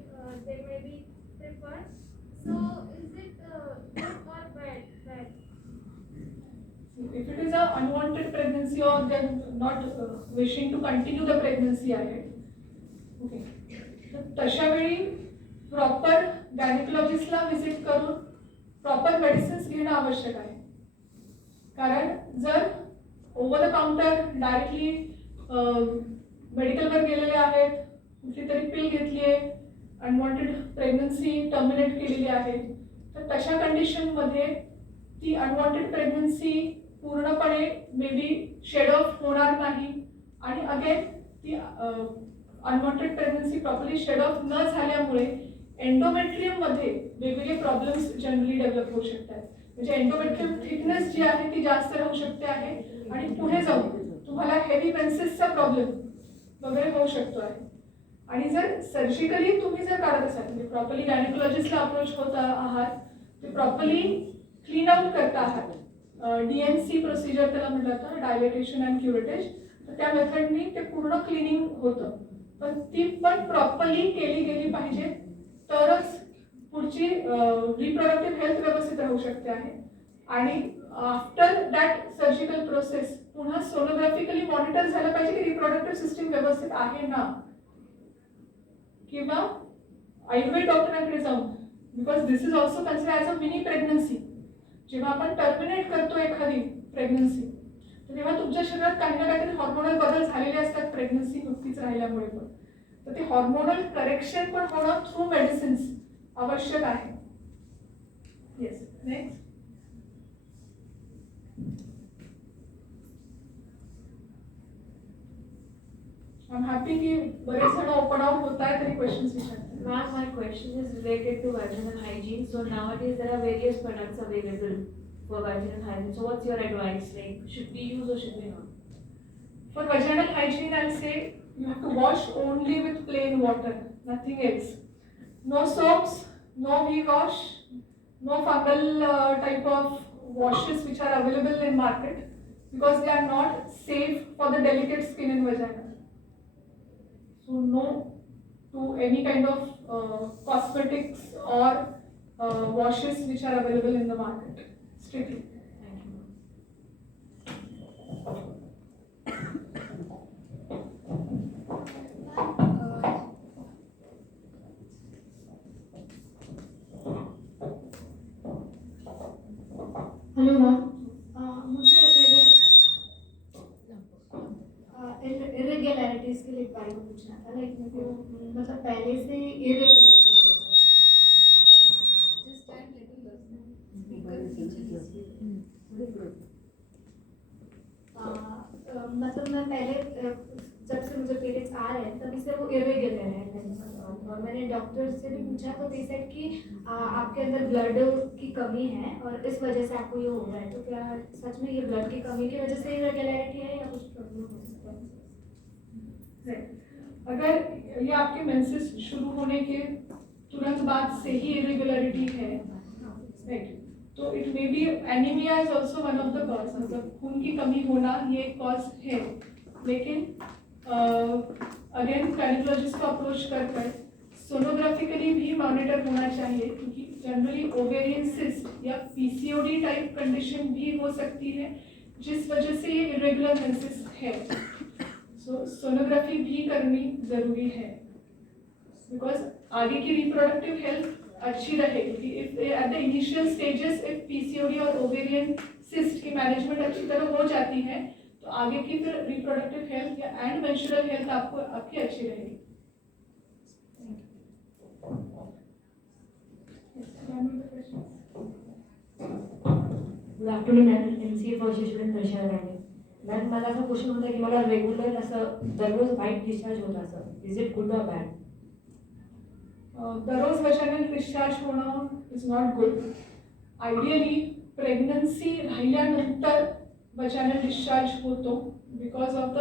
they may be preferred. So is it good or bad? If it is an unwanted pregnancy or they're not wishing to continue the pregnancy आहे, okay, तर तशा वेळी proper गायनेकोलॉजिस्टला visit करून proper medicines घेणं आवश्यक आहे. कारण जर ओव्हर द काउंटर डायरेक्टली मेडिकलवर गेलेले आहेत, कुठली तरी पिल घेतली आहे, अनवॉन्टेड प्रेग्नन्सी टर्मिनेट केलेली आहे, तर तशा कंडिशनमध्ये ती अनवॉन्टेड प्रेग्नन्सी पूर्णपणे मे बी शेड ऑफ होणार नाही आणि अगेन ती unwanted pregnancy properly shed off न झाल्यामुळे एंडोमेट्रियममध्ये वेगवेगळे प्रॉब्लेम्स जनरली डेव्हलप होऊ शकतात. म्हणजे एंडोमेट्रियम थिकनेस जी आहे ती जास्त राहू शकते आहे आणि पुढे जाऊन तुम्हाला हेवी मेन्सेसचा प्रॉब्लेम वगैरे होऊ शकतो आहे. आणि जर सर्जिकली तुम्ही जर काढत असाल म्हणजे प्रॉपरली गायनेकोलॉजिस्टला अप्रोच होत आहात, ते प्रॉपरली क्लीन आउट करता आहात, DNC प्रोसिजर त्याला म्हटलं जातं, डायलेटेशन अँड क्युरेटेज, तर त्या मेथडनी ते पूर्ण क्लिनिंग होतं. पण ती पण प्रॉपरली केली गेली पाहिजे तरच पुढची रिप्रोडक्टिव्ह हेल्थ व्यवस्थित राहू शकते आहे. आणि आफ्टर दॅट सर्जिकल प्रोसेस पुन्हा सोनोग्राफिकली मॉनिटर झालं पाहिजे की रिप्रोडक्टिव्ह सिस्टीम व्यवस्थित आहे ना, किंवा आयुर्वेद डॉक्टरांकडे जाऊन, because this is also consider as a mini pregnancy. जेव्हा आपण टर्मिनेट करतो एखादी प्रेग्नन्सी तर तेव्हा तुमच्या शरीरात काही ना काहीतरी हॉर्मोनल बदल झालेले असतात प्रेग्नन्सी नुकतीच राहिल्यामुळे पण. तर ते हॉर्मोनल करेक्शन पण होणं थ्रू मेडिसिन्स आवश्यक आहे. Yes, next. I am happy की बरेच जण ओपन आउट होत आहेत आणि क्वेश्चन्स विचारतात. Ma'am, my question is related to vaginal hygiene. So nowadays there are various products available for vaginal hygiene. So what's your advice? Like, should we use or should we not? For vaginal hygiene, I'll say you have to wash only with plain water, nothing else. No soaps, no V-wash, no fungal type of washes which are available in market because they are not safe for the delicate skin in vagina. So no to any kind of cosmetics or washes which are available in the market, strictly. Thank you. Hello ma'am, मुझे irregularities के लिए एक बारे में पूछना था. Like मेरे को मतलब पहले से इरेगुलर पीरियड्स है. जस्ट स्टैंड लिटिल मतलब मैं पहले जब से मुझे पीरियड्स आ रहे हैं तभी से वो इरेगुलर है. और मैंने डॉक्टर से भी पूछा तो दे सेड कि आपके अंदर ब्लड की कमी है और इस वजह से आपको ये हो रहा है. तो क्या सच में ये ब्लड की कमी की वजह से इरेगुलरिटी है या कुछ प्रॉब्लम हो सकता है? अगर ये आपके मेंसेस शुरू होने के तुरंत बाद से ही इरेगुलरिटी है, राइट, तो it may B anaemia is also one of the cause. मतलब खून की कमी होना ये एक कॉज है. लेकिन अगेन गायनेकोलॉजिस्ट को अप्रोच कर सोनोग्राफिकली भी मॉनिटर होना चाहिए क्योंकि जनरली ओवेरियन सिस्ट या पीसीओडी टाइप कंडीशन भी हो सकती है जिस वजह से ये इरेगुलर मेंसेस है. सो सोनोग्राफी भी करनी जरूरी है बिकॉज आगे की रिप्रोडक्टिव हेल्थ अच्छी रहेगी. If at the initial stages if PCOD और ओवेरियन सिस्ट की मैनेजमेंट अच्छी तरह हो जाती है तो आगे की फिर रिप्रोडक्टिव हेल्थ या एंड मेंस्ट्रुअल हेल्थ आपकी अच्छी रहेगी. Good afternoon ma'am, MCA first student Darshana Rane. Ma'am, मला असा क्वेश्चन होता की मला रेग्युलर असं दररोज व्हाईट डिस्चार्ज होत असं, is it good or bad? दररोज वजानल डिस्चार्ज होणं is not good. Ideally pregnancy राहिल्यानंतर वजानल डिस्चार्ज होतो because of the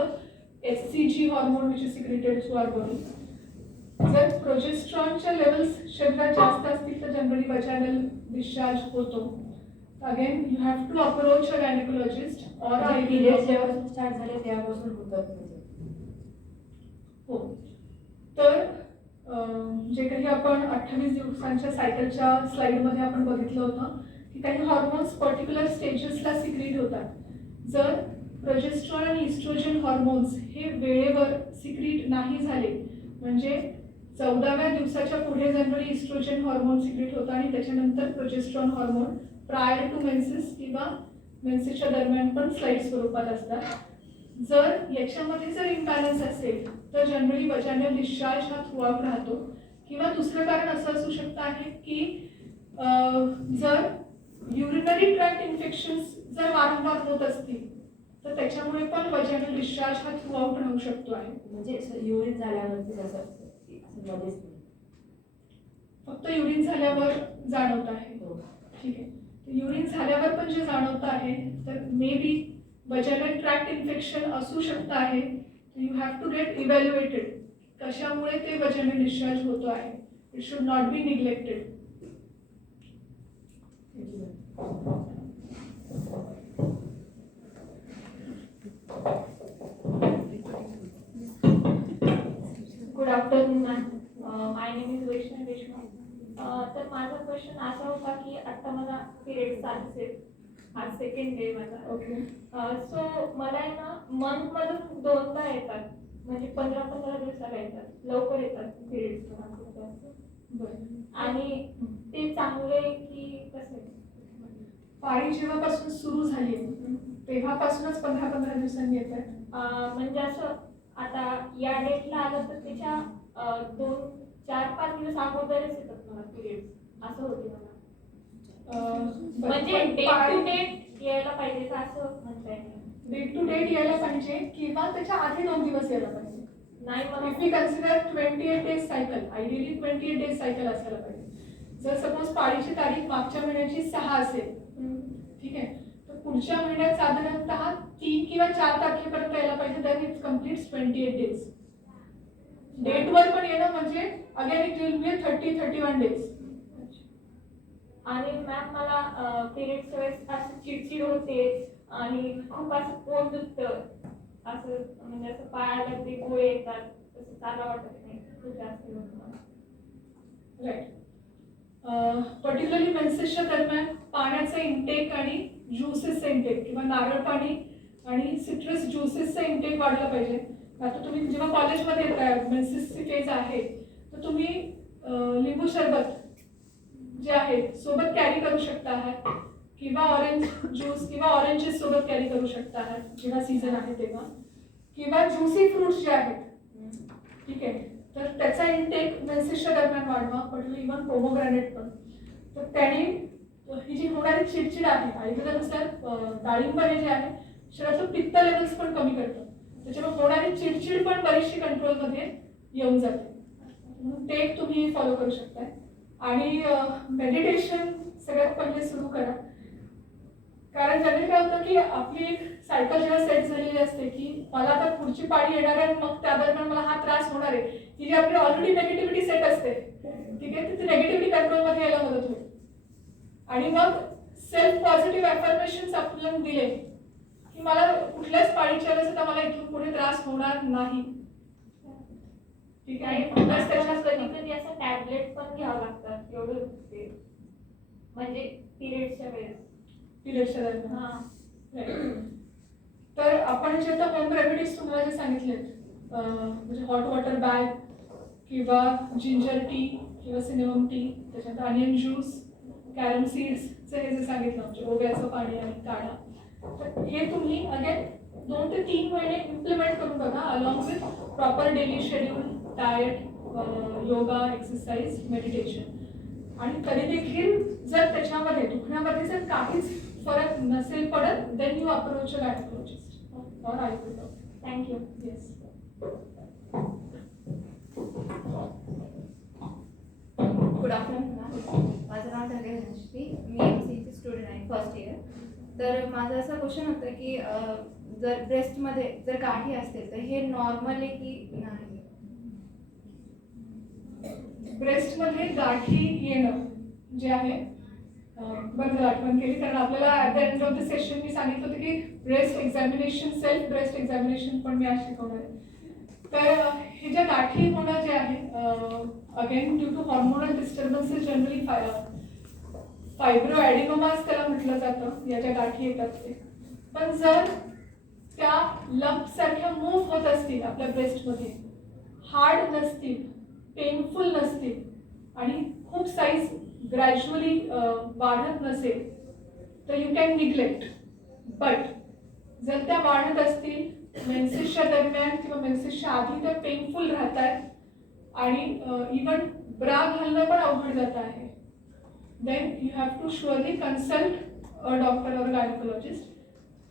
HCG hormone which is secreted through our body. जर प्रोजेस्ट्रॉनच्या लेवल्स शरीरात जास्त असतील तर जनरली वजानल डिस्चार्ज होतो. Again you have to approach a gynaecologist और पिरियड्स जेव्हापासून स्टार्ट झाले तेव्हापासून होतात म्हणजे. हो, तर जे काही आपण 28 दिवसांच्या सायकलच्या स्लाइडमध्ये आपण बघितलं होतं की काही हॉर्मोन्स पर्टिक्युलर स्टेजेसला सिक्रीट होतात. जर प्रोजेस्ट्रॉन आणि इस्ट्रोजन हॉर्मोन्स हे वेळेवर सिक्रीट नाही झाले म्हणजे 14व्या दिवसाच्या पुढे जनरली इस्ट्रोजन हॉर्मोन सिक्रीट होतं आणि त्याच्यानंतर progesterone hormone prior to menses किंवा मेन्सेसच्या दरम्यान पण स्लाइड स्वरूपात असतात. जर याच्यामध्ये जर इम्बॅलन्स असेल तर जनरली वजानल डिस्चार्ज हा थ्रूआउट राहतो. किंवा दुसरं कारण असं असू शकतं आहे की जर युरिनरी ट्रॅक्ट इन्फेक्शन्स जर वारंवार होत असतील तर त्याच्यामुळे पण वजानल डिस्चार्ज हा थ्रूआउट राहू शकतो आहे. म्हणजे युरिन झाल्यावरती असं मध्येच फक्त युरिन झाल्यावर जाणवत आहे. ठीक आहे, युरिन झाल्यावर पण जे जाणवत आहे तर मे बी वजानल ट्रॅक्ट इन्फेक्शन असू शकतं आहे. You have to get evaluated कशामुळे ते वजानल डिस्चार्ज होतो आहे. It should not be neglected. Good afternoon ma'am, my name is Vaishnavi Deshmukh. तर माझा क्वेश्चन असा होता की आत्ता मला पिरियड चालू आहे, आज सेकंड डे माझा. ओके, सो मला आहे ना मंथमधून 2दा येतात म्हणजे 15-15 दिवसाला येतात, लवकर येतात पिरियड्स. आणि ते चांगले की कसं? पाळी जेव्हापासून सुरू झाली तेव्हापासूनच 15-15 दिवसांनी येत आहे? म्हणजे असं आता या डेटला आलं तर त्याच्या 2-4-5 दिवस अगोदरच येतात मला पिरियड असं होते मला. म्हणजे डेट टू डेट यायला पाहिजे का असं म्हणताय? डेट टू डेट यायला पाहिजे किंवा त्याच्या आधी 2 दिवस यायला पाहिजे. नाही मला if we consider 28 days cycle, ideally 28 days cycle असायला पाहिजे. जर सपोज पाळीची तारीख मागच्या महिन्याची 6 असेल, ठीक आहे, तर पुढच्या महिन्यात साधारणतः 3 किंवा 4 तारखेपर्यंत यायला पाहिजे. Then it's completes 28 days. डेटवर पण येणं म्हणजे again it will be 30-31 days. आणि मॅम मला पिरियडच्या वेळेस असं चिडचिड होते आणि खूप असं पोट दुखतं, असं म्हणजे असं पायाला ते गोळे येतात, तसं चालू वाटत नाही, खूप जास्त होतं मला. राईट. पर्टिक्युलरली मेन्सेसच्या दरम्यान पाण्याचा इंटेक आणि ज्युसेसचा इंटेक किंवा नारळ पाणी आणि सिट्रस ज्युसेसचा इंटेक वाढला पाहिजे. आता तुम्ही जेव्हा कॉलेजमध्ये येताय, मेन्सेसची फेज आहे, तर तुम्ही लिंबू सरबत जे आहे सोबत कॅरी करू शकता आहात किंवा ऑरेंज ज्यूस किंवा ऑरेंजेस सोबत कॅरी करू शकता आहात जेव्हा सीझन आहे तेव्हा, किंवा ज्युसी फ्रुट्स जे आहेत, ठीक आहे, तर त्याचा इंटेक मेन्सेसच्या दरम्यान वाढवा. पर्टिक्युलर इव्हन पोमोग्रॅनेट पण. तर त्याने ही जी होणारी चिडचिड आहे, आयुर्वेदानुसार डाळिंब हे जे आहे शरीरातलं पित्त लेवल्स पण कमी करतं, त्याच्यामुळे होणारी चिडचिड पण बरीचशी कंट्रोलमध्ये येऊन जाते. म्हणून ते एक तुम्ही फॉलो करू शकताय. आणि मेडिटेशन सगळ्यात पहिले सुरू करा. कारण जनरली काय होतं की आपली एक सायकल जेव्हा सेट झालेली असते की मला आता पुढची पाळी येणार आहे, मग त्या दरम्यान मला हा त्रास होणार आहे, की जी आपली ऑलरेडी नेगेटिव्हिटी सेट असते, ठीक आहे, ती नेगेटिव्हिटी कंट्रोलमध्ये यायला मदत होईल. आणि मग सेल्फ पॉझिटिव्ह अफर्मेशन्स आपल्याला दिले की मला कुठल्याच पाळीच्या वेळेस आता मला इथून पुढे त्रास होणार नाही, ठीक आहे. कधी कधी असं टॅबलेट पण घ्यावं लागतात एवढं ते, म्हणजे पिरियडच्या वेळेस. पिरियडच्या दरम्यान. तर आपण जे आता होम रेमेडीज तुम्हाला जे सांगितलेत, म्हणजे हॉट वॉटर बॅग किंवा जिंजर टी किंवा सिनेमम टी, त्याच्यानंतर अनियन ज्यूस, कॅरम सीड्सचं हे जे सांगितलं म्हणजे ओव्याचं पाणी आणि काढा, तर हे तुम्ही अगेन 2 ते 3 महिने इम्प्लिमेंट करून बघा along with proper daily schedule, diet, yoga, exercise, meditation. आणि तरी देखील जर त्याच्यामध्ये दुखण्यामध्ये जर काहीच फरक नसेल पडत, then you approach a gynaecologist or Ayurveda. Thank you. Yes. Good afternoon ma'am. माझं नाव धनश्री, मी MCEची स्टुडंट आहे, फर्स्ट इयर. तर माझं असं क्वेश्चन होतं की जर ब्रेस्टमध्ये जर गाठी असतील तर हे नॉर्मल आहे की नाही? ब्रेस्टमध्ये गाठी येणं जे आहे, बरं झालं आठवण केली, कारण आपल्याला at the end of the session मी सांगितलं होतं की breast examination, self breast examination पण मी आज शिकवणार आहे. तर हे ज्या गाठी होणं जे आहे, again due to hormonal disturbances, generally fibroadenomas त्याला म्हटलं जातं, या ज्या गाठी येतात ते. पण जर त्या लंप सारख्या मूव्ह होत असतील आपल्या ब्रेस्टमध्ये, हार्ड नसतील, पेनफुल नसतील आणि खूप साईज ग्रॅज्युअली वाढत नसेल, तर यू कॅन निग्लेक्ट. बट जर त्या वाढत असतील, मेन्सेसच्या दरम्यान किंवा मेन्सेसच्या आधी त्या पेनफुल राहत आहेत आणि इवन ब्रा घालणं पण अवघड जात आहे, then you have to surely consult a doctor और गायनेकोलॉजिस्ट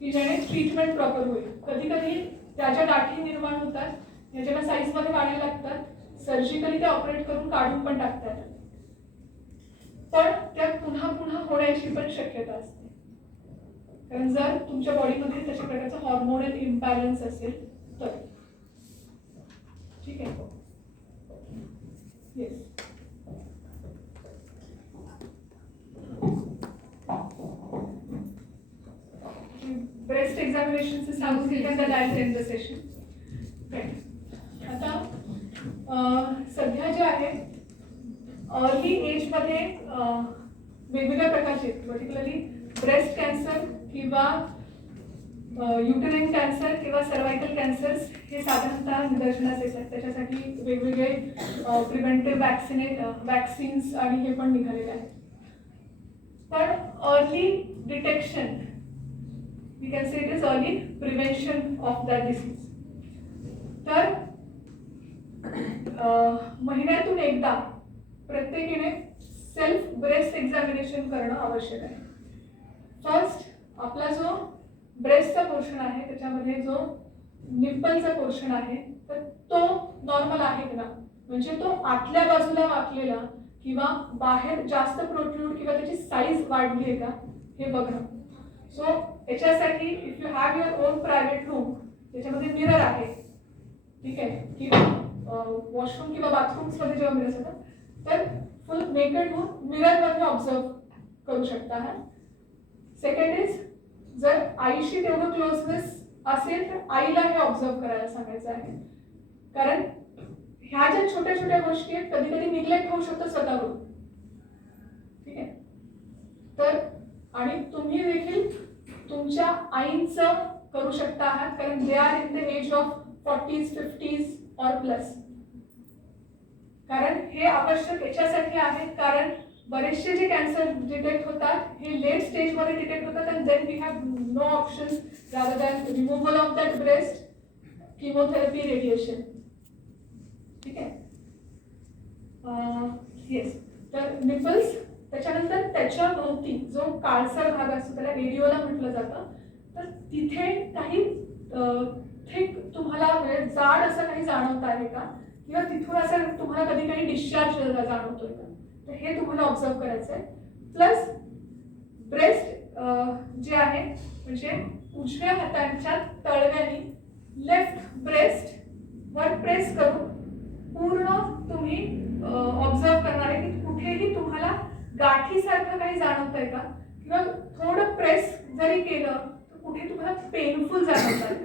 की ज्याने ट्रीटमेंट प्रॉपर होईल. कधी कधी त्या ज्या गाठी निर्माण होतात, या ज्यांना साईजमध्ये वाढायला लागतात, सर्जिकली ते ऑपरेट करून काढून पण टाकतात, पण त्या पुन्हा पुन्हा होण्याची पण शक्यता असते. कारण जर तुमच्या बॉडीमध्ये तशा प्रकारचा हॉर्मोनल इम्बॅलन्स असेल तर. ठीक आहे. येस. ब्रेस्ट एक्झामिनेशनचे सांगून दिलं तर दॅट एंड द सेशन. आता सध्या जे आहे अर्ली एजमध्ये वेगवेगळ्या प्रकारचे, पर्टिक्युलरली ब्रेस्ट कॅन्सर किंवा युटेराईन कॅन्सर किंवा सर्वायकल कॅन्सर्स हे साधारणतः निदर्शनास येतात. त्याच्यासाठी वेगवेगळे प्रिव्हेंटिव्ह वॅक्सिन्स आणि हे पण निघालेले आहेत. पण early detection we can say it is early prevention of that disease. तर महिन्यातून एकदा प्रत्येकीने सेल्फ ब्रेस्ट एक्झामिनेशन करणं आवश्यक आहे. फर्स्ट आपला जो ब्रेस्टचा पोर्शन आहे त्याच्यामध्ये जो निप्पलचा पोर्शन आहे तर तो नॉर्मल आहे ना, म्हणजे तो आतल्या बाजूला वाकलेला किंवा बाहेर जास्त प्रोट्रूड किंवा त्याची साईज वाढली आहे का हे बघणं. सो याच्यासाठी if you have your on private room त्याच्यामध्ये मिरर आहे, ठीक आहे, किंवा वॉशरूम किंवा बाथरूम्समध्ये जेव्हा मिरर असतात तर फुल नेकेड होऊन मिररमध्ये ऑब्झर्व करू शकता. सेकंड इज जर आईशी तेवढं क्लोजनेस असेल तर आईला हे ऑब्झर्व करायला सांगायचं आहे, कारण ह्या ज्या छोट्या छोट्या गोष्टी आहेत कधी कधी निग्लेक्ट होऊ शकतात स्वतःकडून, ठीक आहे. तर आणि तुम्ही देखील तुमच्या आईंचं करू शकता आहात, कारण they are in the age of 40s 50s और प्लस. कारण हे आवश्यक याच्यासाठी आहे कारण बरेचसे जे कॅन्सर डिटेक्ट होतात हे लेट स्टेजमध्ये डिटेक्ट होतात and then we have no options rather than removal of that breast, chemotherapy, radiation, ठीक आहे. येस, तर निपल्स त्याच्यानंतर त्याच्या भोवती जो काळसर भाग असतो त्याला एरिओला म्हटलं जातं, तर तिथे काही थिक तुम्हाला म्हणजे जाड असं काही जाणवत आहे का किंवा तिथून असं तुम्हाला कधी काही डिस्चार्ज जाणवतोय का, तर हे तुम्हाला ऑब्झर्व करायचं आहे. प्लस ब्रेस्ट जे आहे म्हणजे उजव्या हाताच्या तळव्याने लेफ्ट ब्रेस्ट वर प्रेस करून पूर्ण तुम्ही ऑब्झर्व करणार आहे की कुठेही तुम्हाला गाठीसारखं काही जाणवतंय का किंवा थोडं प्रेस जरी केलं तर कुठे तुम्हाला पेनफुल जाणवत आहे,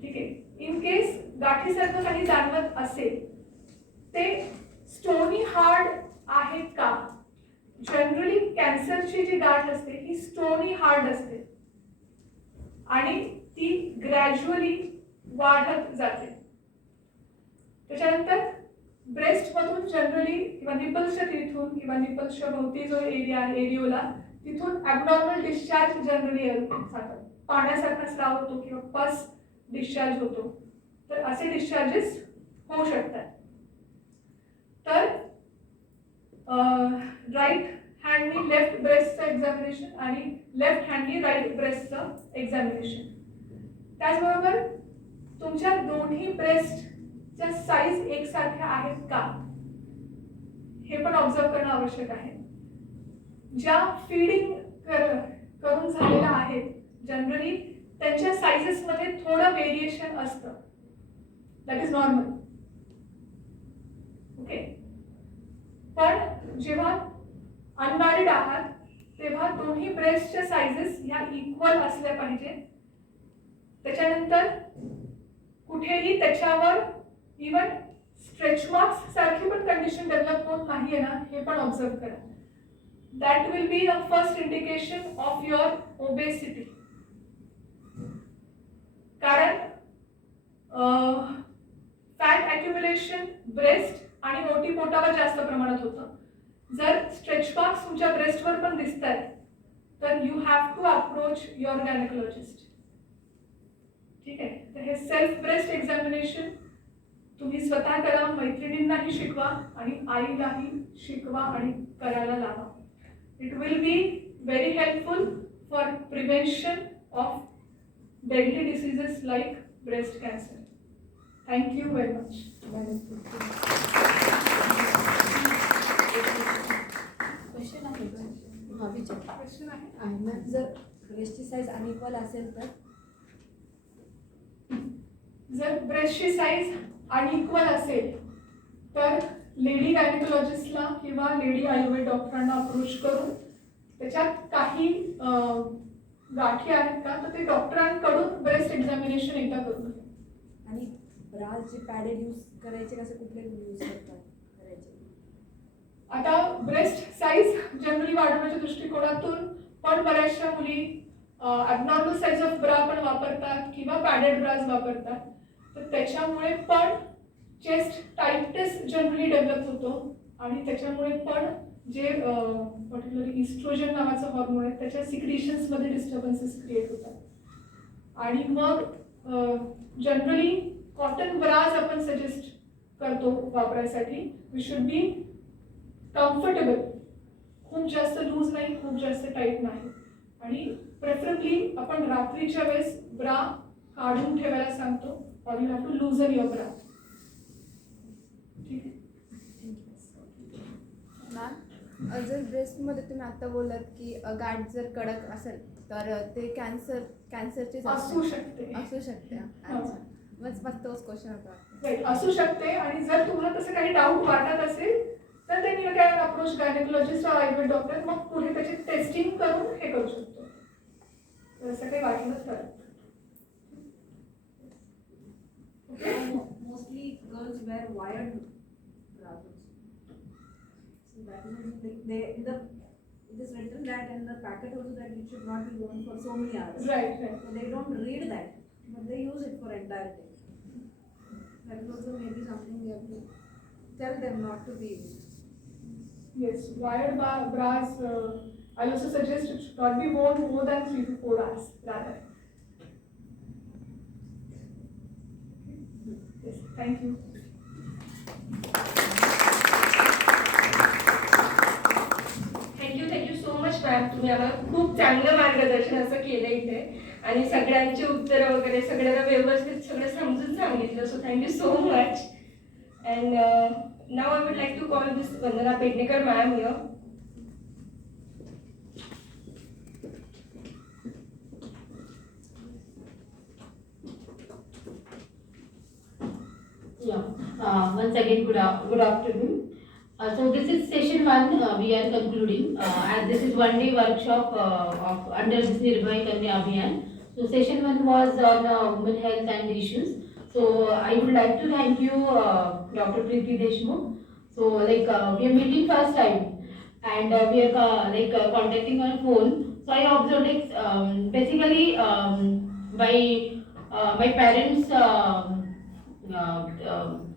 ठीक आहे. इन केस गाठीसारखं काही जाणवत असेल ते स्टोनी हार्ड आहे का. जनरली कॅन्सरची जी गाठ असते ही स्टोनी हार्ड असते आणि ती ग्रॅज्युअली वाढत जाते. त्याच्यानंतर ब्रेस्टमधून जनरली किंवा निपल्सच्या तिथून किंवा निपल्सच्या भोवती जो एरिया आहे एरिओला तिथून ॲबनॉर्मल डिस्चार्ज जनरली जातात, पाण्यासारखा स्राव होतो किंवा पस डिस्चार्ज होतो, तर असे डिस्चार्जेस होऊ शकतात. तर राईट हँडनी लेफ्ट ब्रेस्टचं एक्झामिनेशन आणि लेफ्ट हँडनी राईट ब्रेस्टचं एक्झामिनेशन. त्याचबरोबर तुमच्या दोन्ही ब्रेस्टच्या साईज एकसारख्या आहेत का हे पण ऑब्झर्व करणं आवश्यक आहे. ज्या फीडिंग करून झालेल्या आहेत जनरली त्यांच्या साईजेसमध्ये थोडं व्हेरिएशन असतं, दॅट इज नॉर्मल, ओके. पण जेव्हा अनमॅरिड आहात तेव्हा दोन्ही ब्रेस्टच्या साईजेस ह्या इक्वल असल्या पाहिजेत. त्याच्यानंतर कुठेही त्याच्यावर इवन स्ट्रेच मार्क्स सारखी पण कंडिशन डेव्हलप होत नाहीये ना हे पण ऑब्झर्व करा. That will be a first indication of your obesity. कारण फॅट ॲक्युम्युलेशन ब्रेस्ट आणि ओटीपोटावर जास्त प्रमाणात होतं. जर स्ट्रेच मार्क्स तुमच्या ब्रेस्टवर पण दिसत आहेत तर you have to approach your gynaecologist, ठीक आहे. तर हे सेल्फ ब्रेस्ट एक्झामिनेशन तुम्ही स्वतः करा, मैत्रिणींनाही शिकवा आणि आईलाही शिकवा आणि करायला लावा. It will be very helpful for prevention of deadly diseases like breast cancer. Thank you very much. Question आहे हा विचार क्वेश्चन आहे मॅम, जर ब्रेस्टची साईज अनइक्वल असेल तर जर ब्रेस्टची साईज अनइक्वल असेल तर लेडी गायनेकोलॉजिस्टला किंवा लेडी आयुर्वेद डॉक्टरांना अप्रोच करून त्याच्यात काही गाठी आहेत का तर ते डॉक्टरांकडून ब्रेस्ट एक्झामिनेशन एकदा करून. आणि ब्रास जे पॅडेड यूज करायचे कसं कुठले यूज करतात करायचे. आता ब्रेस्ट साईज जनरली वाढवण्याच्या दृष्टिकोनातून पण बऱ्याचशा मुली ॲबनॉर्मल साईज ऑफ ब्रा पण वापरतात किंवा पॅडेड ब्राज वापरतात, तर त्याच्यामुळे पण चेस्ट टाईटनेस जनरली डेव्हलप होतो आणि त्याच्यामुळे पण जे पर्टिक्युलरली इस्ट्रोजन नावाचं हॉर्मोन आहे त्याच्या सिक्रिशन्समध्ये डिस्टर्बन्सेस क्रिएट होतात आणि मग जनरली कॉटन ब्राज आपण सजेस्ट करतो वापरायसाठी. वी शुड बी कम्फर्टेबल, खूप जास्त लूज नाही, खूप जास्त टाईट नाही. आणि प्रेफरेबली आपण रात्रीच्या वेळेस ब्रा काढून ठेवायला सांगतो, और you have to loosen your bra. ठीक आहे. मॅम, जर ब्रेस्टमध्ये तुम्ही आता बोललात की गाठ जर कडक असेल तर ते कॅन्सरचे असू शकते. असू शकते. अच्छा, मग तोच क्वेश्चन होता. राईट, असू शकते. आणि जर तुम्हाला तसं काही डाऊट वाटत असेल तर ते you can approach gynaecologist or Ayurveda doctor. मग पुढे त्याची टेस्टिंग करून हे करू शकतो. तर असं काही वाटलं तर. Mostly girls wear wired bras. So that is it is written that in the packet also that it should not be worn for so many hours. Right. So they don't read that, but they use it for entire day. That is also maybe something we have to tell them not to be used. Yes, wired bras. I also suggest it should not be worn more than 3 to 4 hours rather. Yes, thank you. Thank you so much ma'am. तुम्ही आम्हाला खूप चांगलं मार्गदर्शन असं केलं इथे आणि सगळ्यांची उत्तरं वगैरे सगळ्यांना व्यवस्थित सगळं समजून सांगितलं. So thank you so much. And now I would like to call miss Vandana Pednekar ma'am here. Once again, good afternoon. So this is session 1. We are concluding, and this is one-day workshop under this Nirbhay Kanya Abhiyan. So session 1 was on women health and issues. So I would like to thank you, Dr. Preeti Deshmukh. So we are meeting first time, and we are contacting on phone. So I observed basically my parents.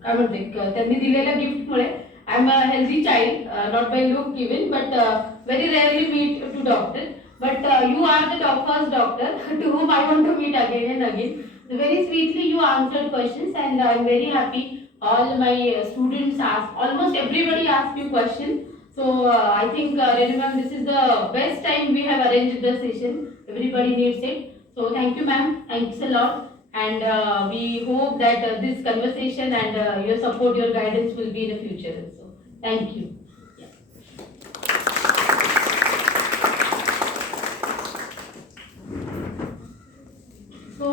काय म्हणते त्यांनी दिलेल्या गिफ्टमुळे I am a healthy child, not by look even, but very rarely meet to doctor, but you are the first doctor to whom I want to meet again and again. Very sweetly you answered questions and I am very happy. All my students asked, almost everybody asked you questions. So I think Renu ma'am, this is the best time we have arranged the session. Everybody needs it. So thank you ma'am, thanks a lot. And we hope that this conversation and your support, your guidance will be in the future also. Thank you. So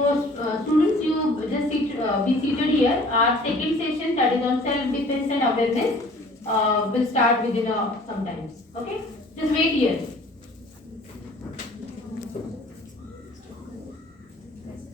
students, you just be seated here. Our second session, that is on self-defense and awareness, will start within some time. Okay, just wait here.